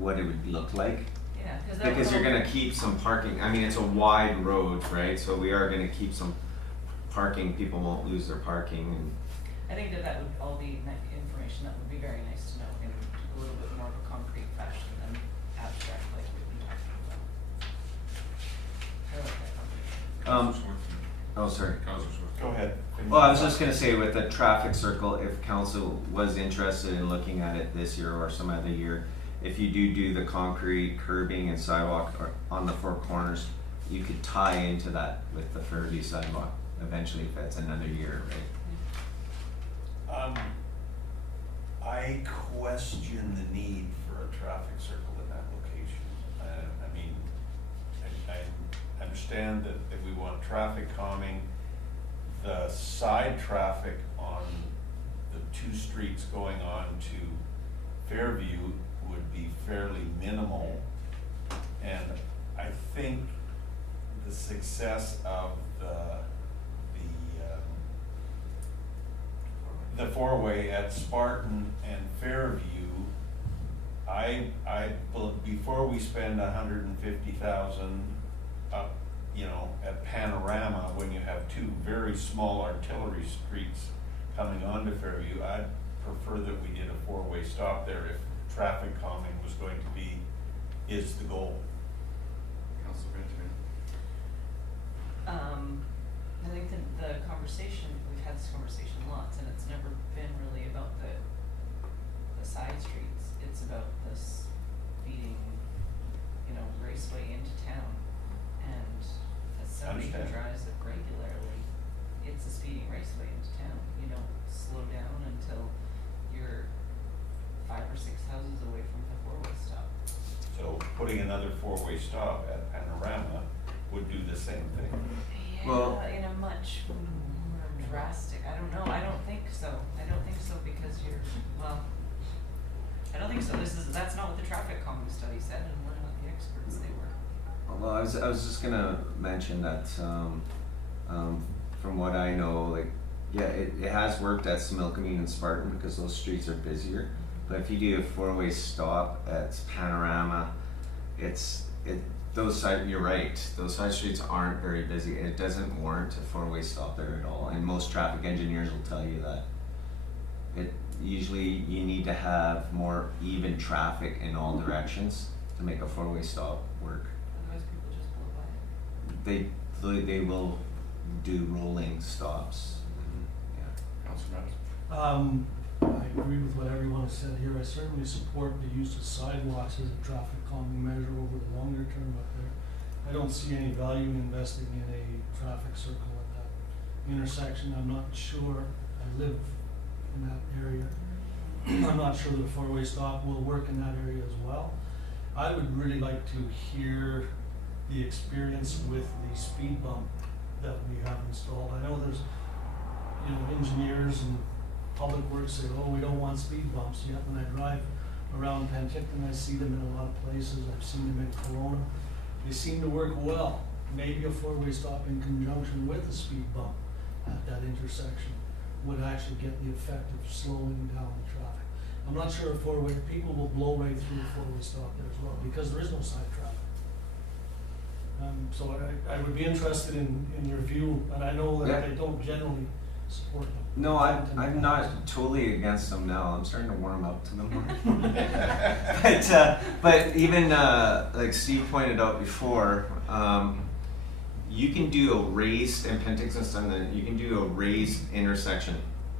what it would look like. Yeah, that Because you're will- gonna keep some parking, I mean, it's a wide road, right, so we are gonna keep some parking, people won't lose their parking and. I think that would all be information that would be very nice to know in a little bit more of a concrete fashion than abstract like we've been talking about. I like that conversation. Oh, sorry. Councilor Swift. Go ahead. Well, I was just gonna say with the traffic circle, if council was interested in looking at it this year or some other year, if you do the concrete curbing and sidewalk or on the four corners, you could tie into that with the Fairview sidewalk eventually if that's another year, right? I question the need for a traffic circle in that location. I mean, I understand that we want traffic calming. The side traffic on the two streets going on to Fairview would be fairly minimal. And I think the success of the four-way at Spartan and Fairview, before we spend $150,000 up, at Panorama, when you have two very small artillery streets coming onto Fairview, I'd prefer that we did a four-way stop there if traffic calming was going to is the goal. Councilor Benjamin. I think the conversation, we've had this conversation lots, and it's never been really about the side streets. It's about this feeding, raceway into town. And as somebody who Understand. drives it regularly, it's a speeding raceway into town. You don't slow down until you're 5 or 6 houses away from the four-way stop. So putting another four-way stop at Panorama would do the same thing. Well- Yeah, in a much more drastic, I don't know, I don't think so because I don't think so, that's not what the traffic calming study said, and we're not the experts they were. Well, I was just gonna mention that, from what I know, it has worked at Smilkameen and Spartan because those streets are busier. But if you do a four-way stop at Panorama, you're right, those side streets aren't very busy. It doesn't warrant a four-way stop there at all, and most traffic engineers will tell you that. Usually you need to have more even traffic in all directions to make a four-way stop work. Otherwise people just blow by it. They will do rolling stops. Yeah. Councilor Mattis. I agree with what everyone has said here. I certainly support the use of sidewalks as a traffic calming measure over the longer term up there. I don't see any value in investing in a traffic circle at that intersection. I'm not sure, I live in that area. I'm not sure that a four-way stop will work in that area as well. I would really like to hear the experience with the speed bump that we have installed. I know there's, engineers and public works say, oh, we don't want speed bumps. Yet when I drive around Penticton, I see them in a lot of places. I've seen them in Kelowna. They seem to work well. Maybe a four-way stop in conjunction with a speed bump at that intersection would actually get the effect of slowing down the traffic. I'm not sure if four-way, people will blow right through a four-way stop there as well because there is no side traffic. So I would be interested in your view, and I know that Yeah. they don't generally support them. No, I'm not totally against them now. I'm starting to warm up to them more. But even like Steve pointed out before, you can do a raised, and Penticton's done that, you can do a raised intersection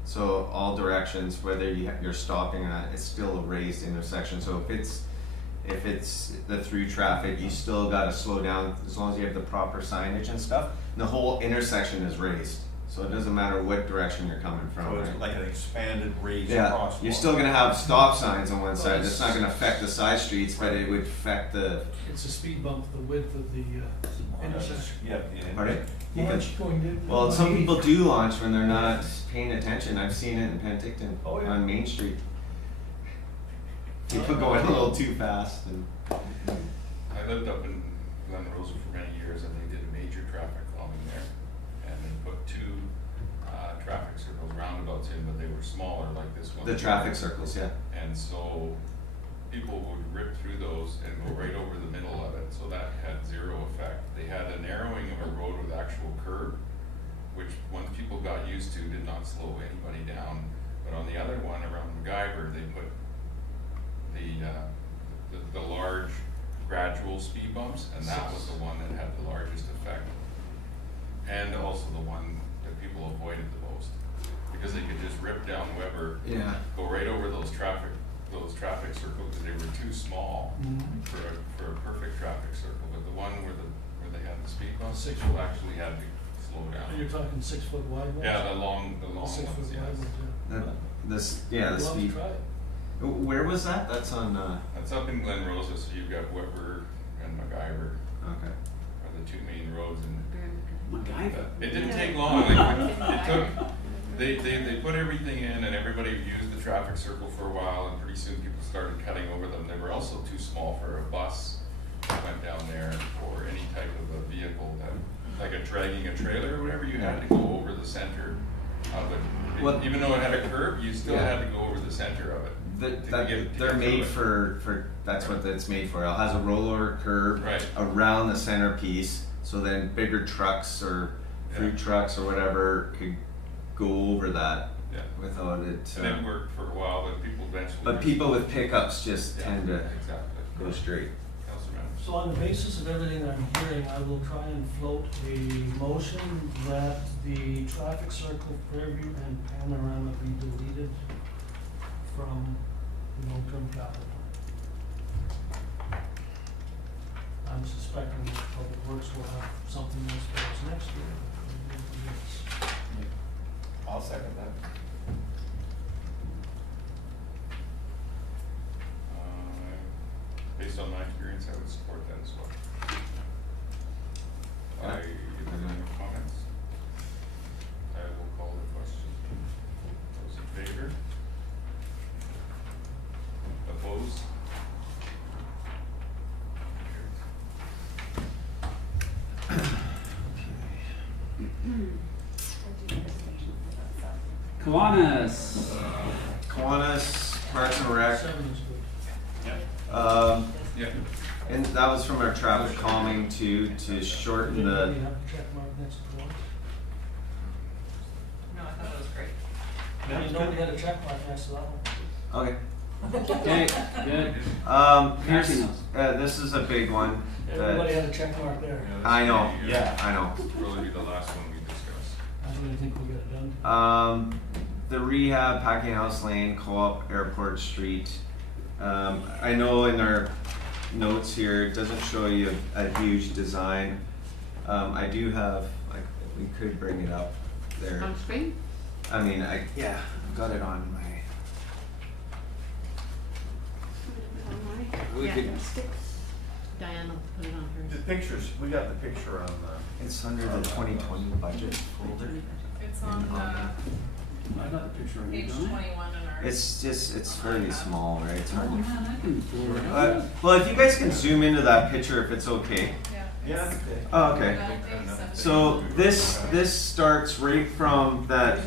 So all directions, whether you're stopping or not, it's still a raised intersection. So if it's the through traffic, you still gotta slow down as long as you have the proper signage and stuff. And the whole intersection is raised, so it doesn't matter what direction you're coming from, So right? it's like an expanded raised Yeah, crosswalk. you're still gonna have stop signs on one side. It's not gonna affect the side streets, but it would affect the. It's a speed bump, the width of the intersection. Yeah. Pardon? You can- Launch going to. Well, some people do launch when they're not paying attention. I've seen it in Penticton Oh, yeah. on Main Street. People going a little too fast and. I lived up in Glen Rosa for many years, and they did a major traffic calming there. And they put two traffic circles, roundabouts in, but they were smaller, like this one. The traffic circles, yeah. And so people would rip through those and go right over the middle of it, so that had zero effect. They had a narrowing of a road with actual curb, which once people got used to, did not slow anybody down. But on the other one around MacGyver, they put the large gradual speed bumps, and that was the one that had the largest effect. And also the one that people avoided the most, because they could just rip down Weber, Yeah. go right over those traffic circles, because they were too small for a perfect traffic circle. But the one where they had the speed bumps, people actually had to slow You're down. talking 6 foot wide ones? Yeah, the long 6 foot ones, wide yes. ones, The Love to speed. try it. Where was that? That's on. That's up in Glen Rosa, so you've got Weber and MacGyver Okay. are the two main roads, and MacGyver. it didn't take long. Like, it took. They put everything in, and everybody used the traffic circle for a while, and pretty soon people started cutting over them. They were also too small for a bus that went down there, or any type of a vehicle that, like dragging a trailer or whatever. You had to go over the center of it. Well- Even though it had a curb, you still Yeah. had to go over the center of it. They're made for that's what it's made for. It has a rollover curb Right. around the centerpiece, so then bigger trucks or food Yeah. trucks or whatever could go over that Yeah. without it. And it worked for a while, but people eventually. But people with pickups just Yeah, tend to exactly. go straight. Councilor Member. So on the basis of everything I'm hearing, I will try and float a motion that the traffic circle, Fairview and Panorama be deleted from the long-term capital plan. I'm suspecting that Public Works will have something else for us next year. Yes. I'll second that. Based on my experience, I would support that as well. If there are no comments, I will call the question. Those in favor? Opposed? Kiwanis, Parks and Rec. 7 is good. Yeah. And that was from our traffic calming to shorten Did the. anybody have a check mark next to one? No, I thought it was great. I mean, nobody had a check mark next to that one. Okay. Okay, good. Here's, Anything else? this is a big one. Everybody had a check mark there. I know. Yeah, I know. Probably be the last one we discuss. I don't even think we'll get it done. The rehab, Packing House Lane, Co-op, Airport Street. I know in our notes here, it doesn't show you a huge design. I do have, like, we could bring it up there. On screen? I mean, yeah, I've got it on my, we Yeah. could, Diana will put it on The hers. pictures, we got the picture on the. it's under the 2020 budget folder. It's on I got the picture on you, page don't I? 21 in ours. It's just, it's fairly small, right? It's Oh hard to. man, I can pull it up. Well, if you guys can zoom into that picture, if it's okay. Yeah. Yeah, it's- okay. Oh, okay. on page 7. So this starts right from that.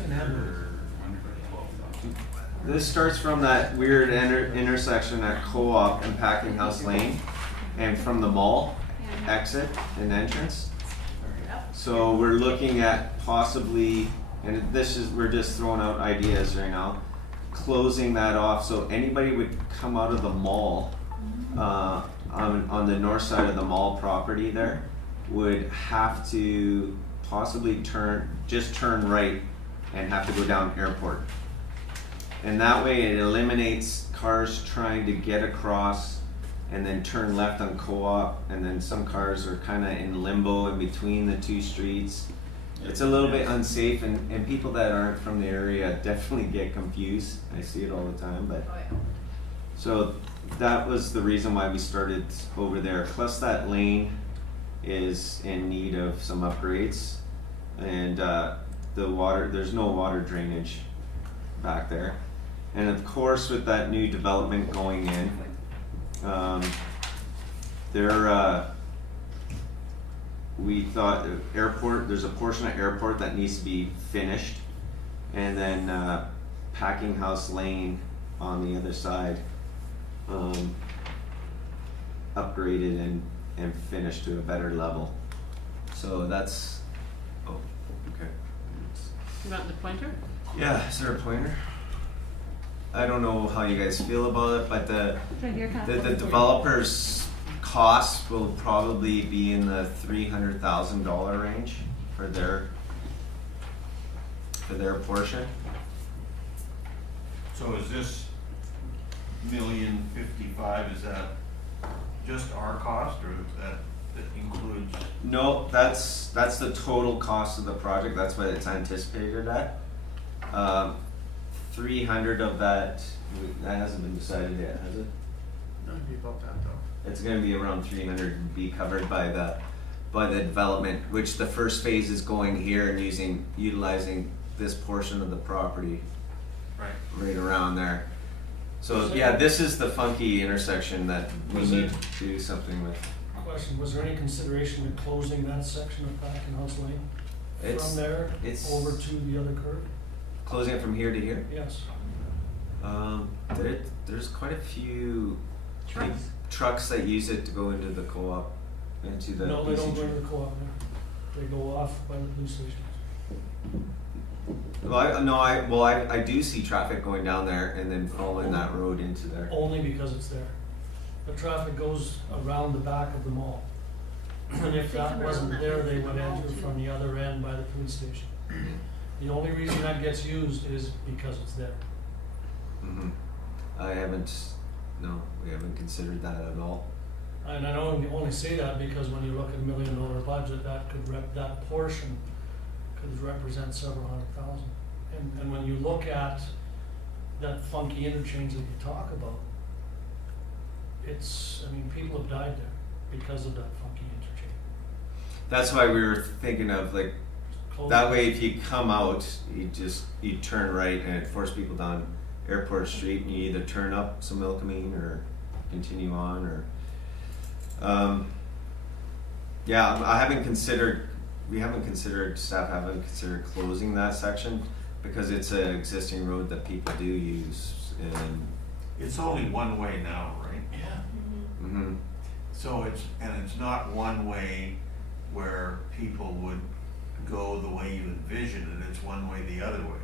This starts from that weird intersection at Co-op and Packing House Lane, and from the mall exit and entrance. So we're looking at possibly, and we're just throwing out ideas right now, closing that off so anybody would come out of the mall, on the north side of the mall property there, would have to possibly turn right and have to go down Airport. And that way it eliminates cars trying to get across and then turn left on Co-op, and then some cars are kind of in limbo in between the two streets. It's a little bit unsafe, and people that aren't from the area definitely get confused. I see it all the time, but Oh, yeah. so that was the reason why we started over there. Plus that lane is in need of some upgrades, and the water, there's no water drainage back there. And of course with that new development going in, we thought Airport, there's a portion of Airport that needs to be finished, and then Packing House Lane on the other side upgraded and finished to a better level. So that's, oh, okay. You want the pointer? Yeah, is there a pointer? I don't know how you guys feel about it, but the developer's cost will probably be in the $300,000 range for their portion. So is this $1,055,000, is that just our cost, or that includes? No, that's the total cost of the project. That's what it's anticipated at. 300 of that hasn't been decided yet, has it? That'd be about that though. It's gonna be around 300 and be covered by the development, which the first phase is going here and utilizing this portion of the property right around there. So yeah, this is the funky intersection that we need to do something with. Question, was there any consideration to closing that section of Packing House Lane? From there over to the other curve? Closing it from here to here? Yes. There's quite a few big trucks that use it to go into the co-op, into the. No, they don't BC go to the co-op there. They go off by the police station. Well, I do see traffic going down there and then following that road into there. Only because it's there. The traffic goes around the back of the mall. And if that wasn't there, they would enter from the other end by the police station. The only reason that gets used is because it's there. Mm-hmm. We haven't considered that at all. And I know you only say that because when you look at $1 million budget, that portion could represent several $100,000. And when you look at that funky interchange that you talk about, people have died there because of that funky interchange. That's why we were thinking of like, Close that it. way if you come out, you turn right and it forces people down Airport Street, and you either turn up some Milkameen or continue on, or staff haven't considered closing that section because it's an existing road that people do use, and It's only one way now, right? Yeah. mm-hmm. So it's not one way where people would go the way you envision it, it's one way the other way.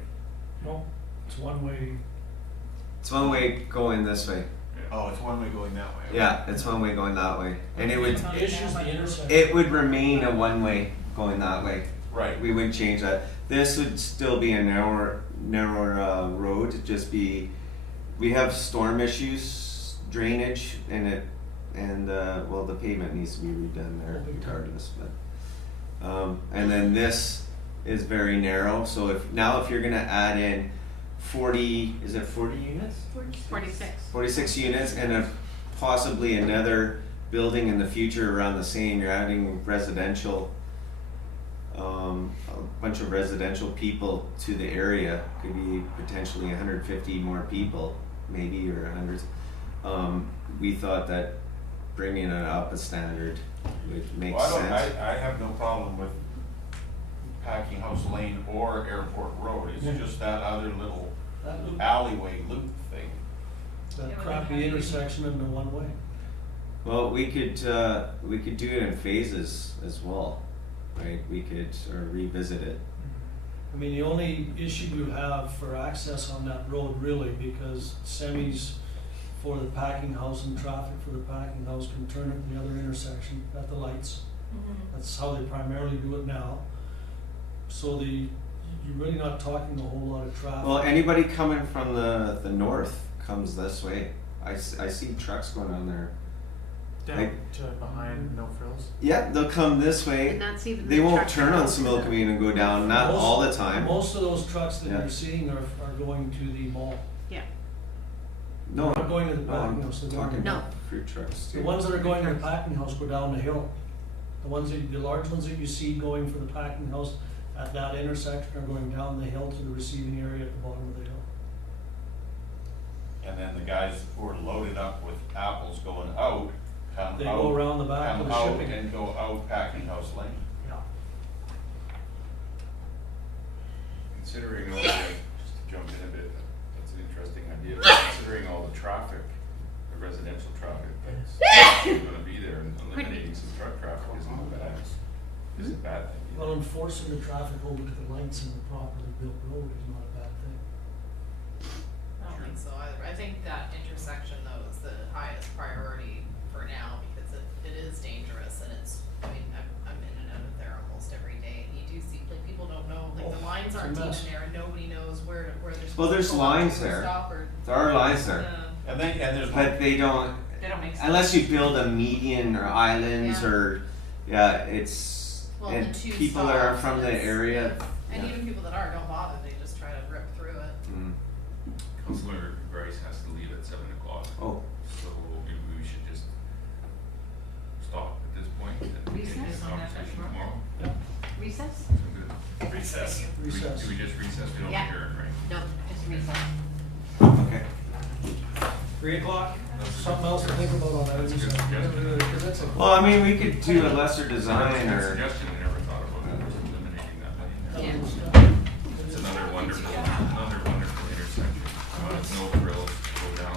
No, it's one way. It's one way going this way. Oh, it's one way going that way. Yeah, it's one way going that way, and it would The issue's the intersection. it would remain a one way going that way. Right. We wouldn't change that. This would still be a narrower road. It'd just be, we have storm issues, drainage, and the pavement needs to be redone there regardless. But and then this is very narrow. So if you're gonna add in 40 units? 46 units, and possibly another building in the future around the same. You're adding residential. A bunch of residential people to the area. Could be potentially 150 more people, maybe, or 100. We thought that bringing it up a standard would make sense. I have no problem with Packing House Lane or Airport Road, it's just that other little That loop, alleyway loop thing. that crappy intersection in the one way. Well, we could do it in phases as well, right? We could revisit it. I mean, the only issue you have for access on that road really, because semis for the packing house and traffic for the packing house can turn at the other intersection at the lights. That's how they primarily do it now. So the you're really not talking a whole lot of traffic. Well, anybody coming from the north comes this way. I see trucks going on there. Down Like- to behind No Frills. Yeah, they'll come this way. And that's even They the won't truck turn that on goes to the- Similkameen and go down, not Most- all the time. Most of those trucks that Yeah. you're seeing are going to the mall. Yeah, No, Not going to the no, packing I'm house, they're talking going- No. about fruit trucks The too. ones that are going to the packing house go down the hill. The large ones that you see going for the packing house at that intersection are going down the hill to the receiving area at the bottom of the hill. And then the guys who are loaded up with apples going out, come They go out, around the back of come the out shipping. and go out packing house lane. Yeah. Considering all the, just to jump in a bit, that's an interesting idea, but considering all the traffic, the residential traffic that's gonna be there, and eliminating some truck traffic isn't a bad, is a bad thing. Well, enforcing the traffic over to the lights in the properly built road is not a bad thing. I don't think so either. I think that intersection though is the highest priority for now because it is dangerous and it's, I mean, I'm in and out of there almost every day and you do see, like, people don't know, like, the lines it's a aren't even mess. there and nobody knows where they're supposed to Well, there's pull up lines to or there. stop or. There are lines there, Yeah. And there's but they don't, They don't make sense. unless you build a median or islands Yeah. or, yeah, it's, Well, and the two people that are stops from the is- area. And yeah. even people that are, don't bother, they just try to rip through it. Mm. Councillor Grice has to leave at 7:00, Oh, so maybe we should just stop at this point and continue Recess the on that conversation tomorrow? tomorrow. recess? Sound good? recess. Recess. Do we just recess, we don't Yeah. adjourn, right? No, just recess. okay. 3:00, something else to think about on that. That's a good suggestion. Because that's a. Well, I mean, we could do a lesser design That's a good or, suggestion,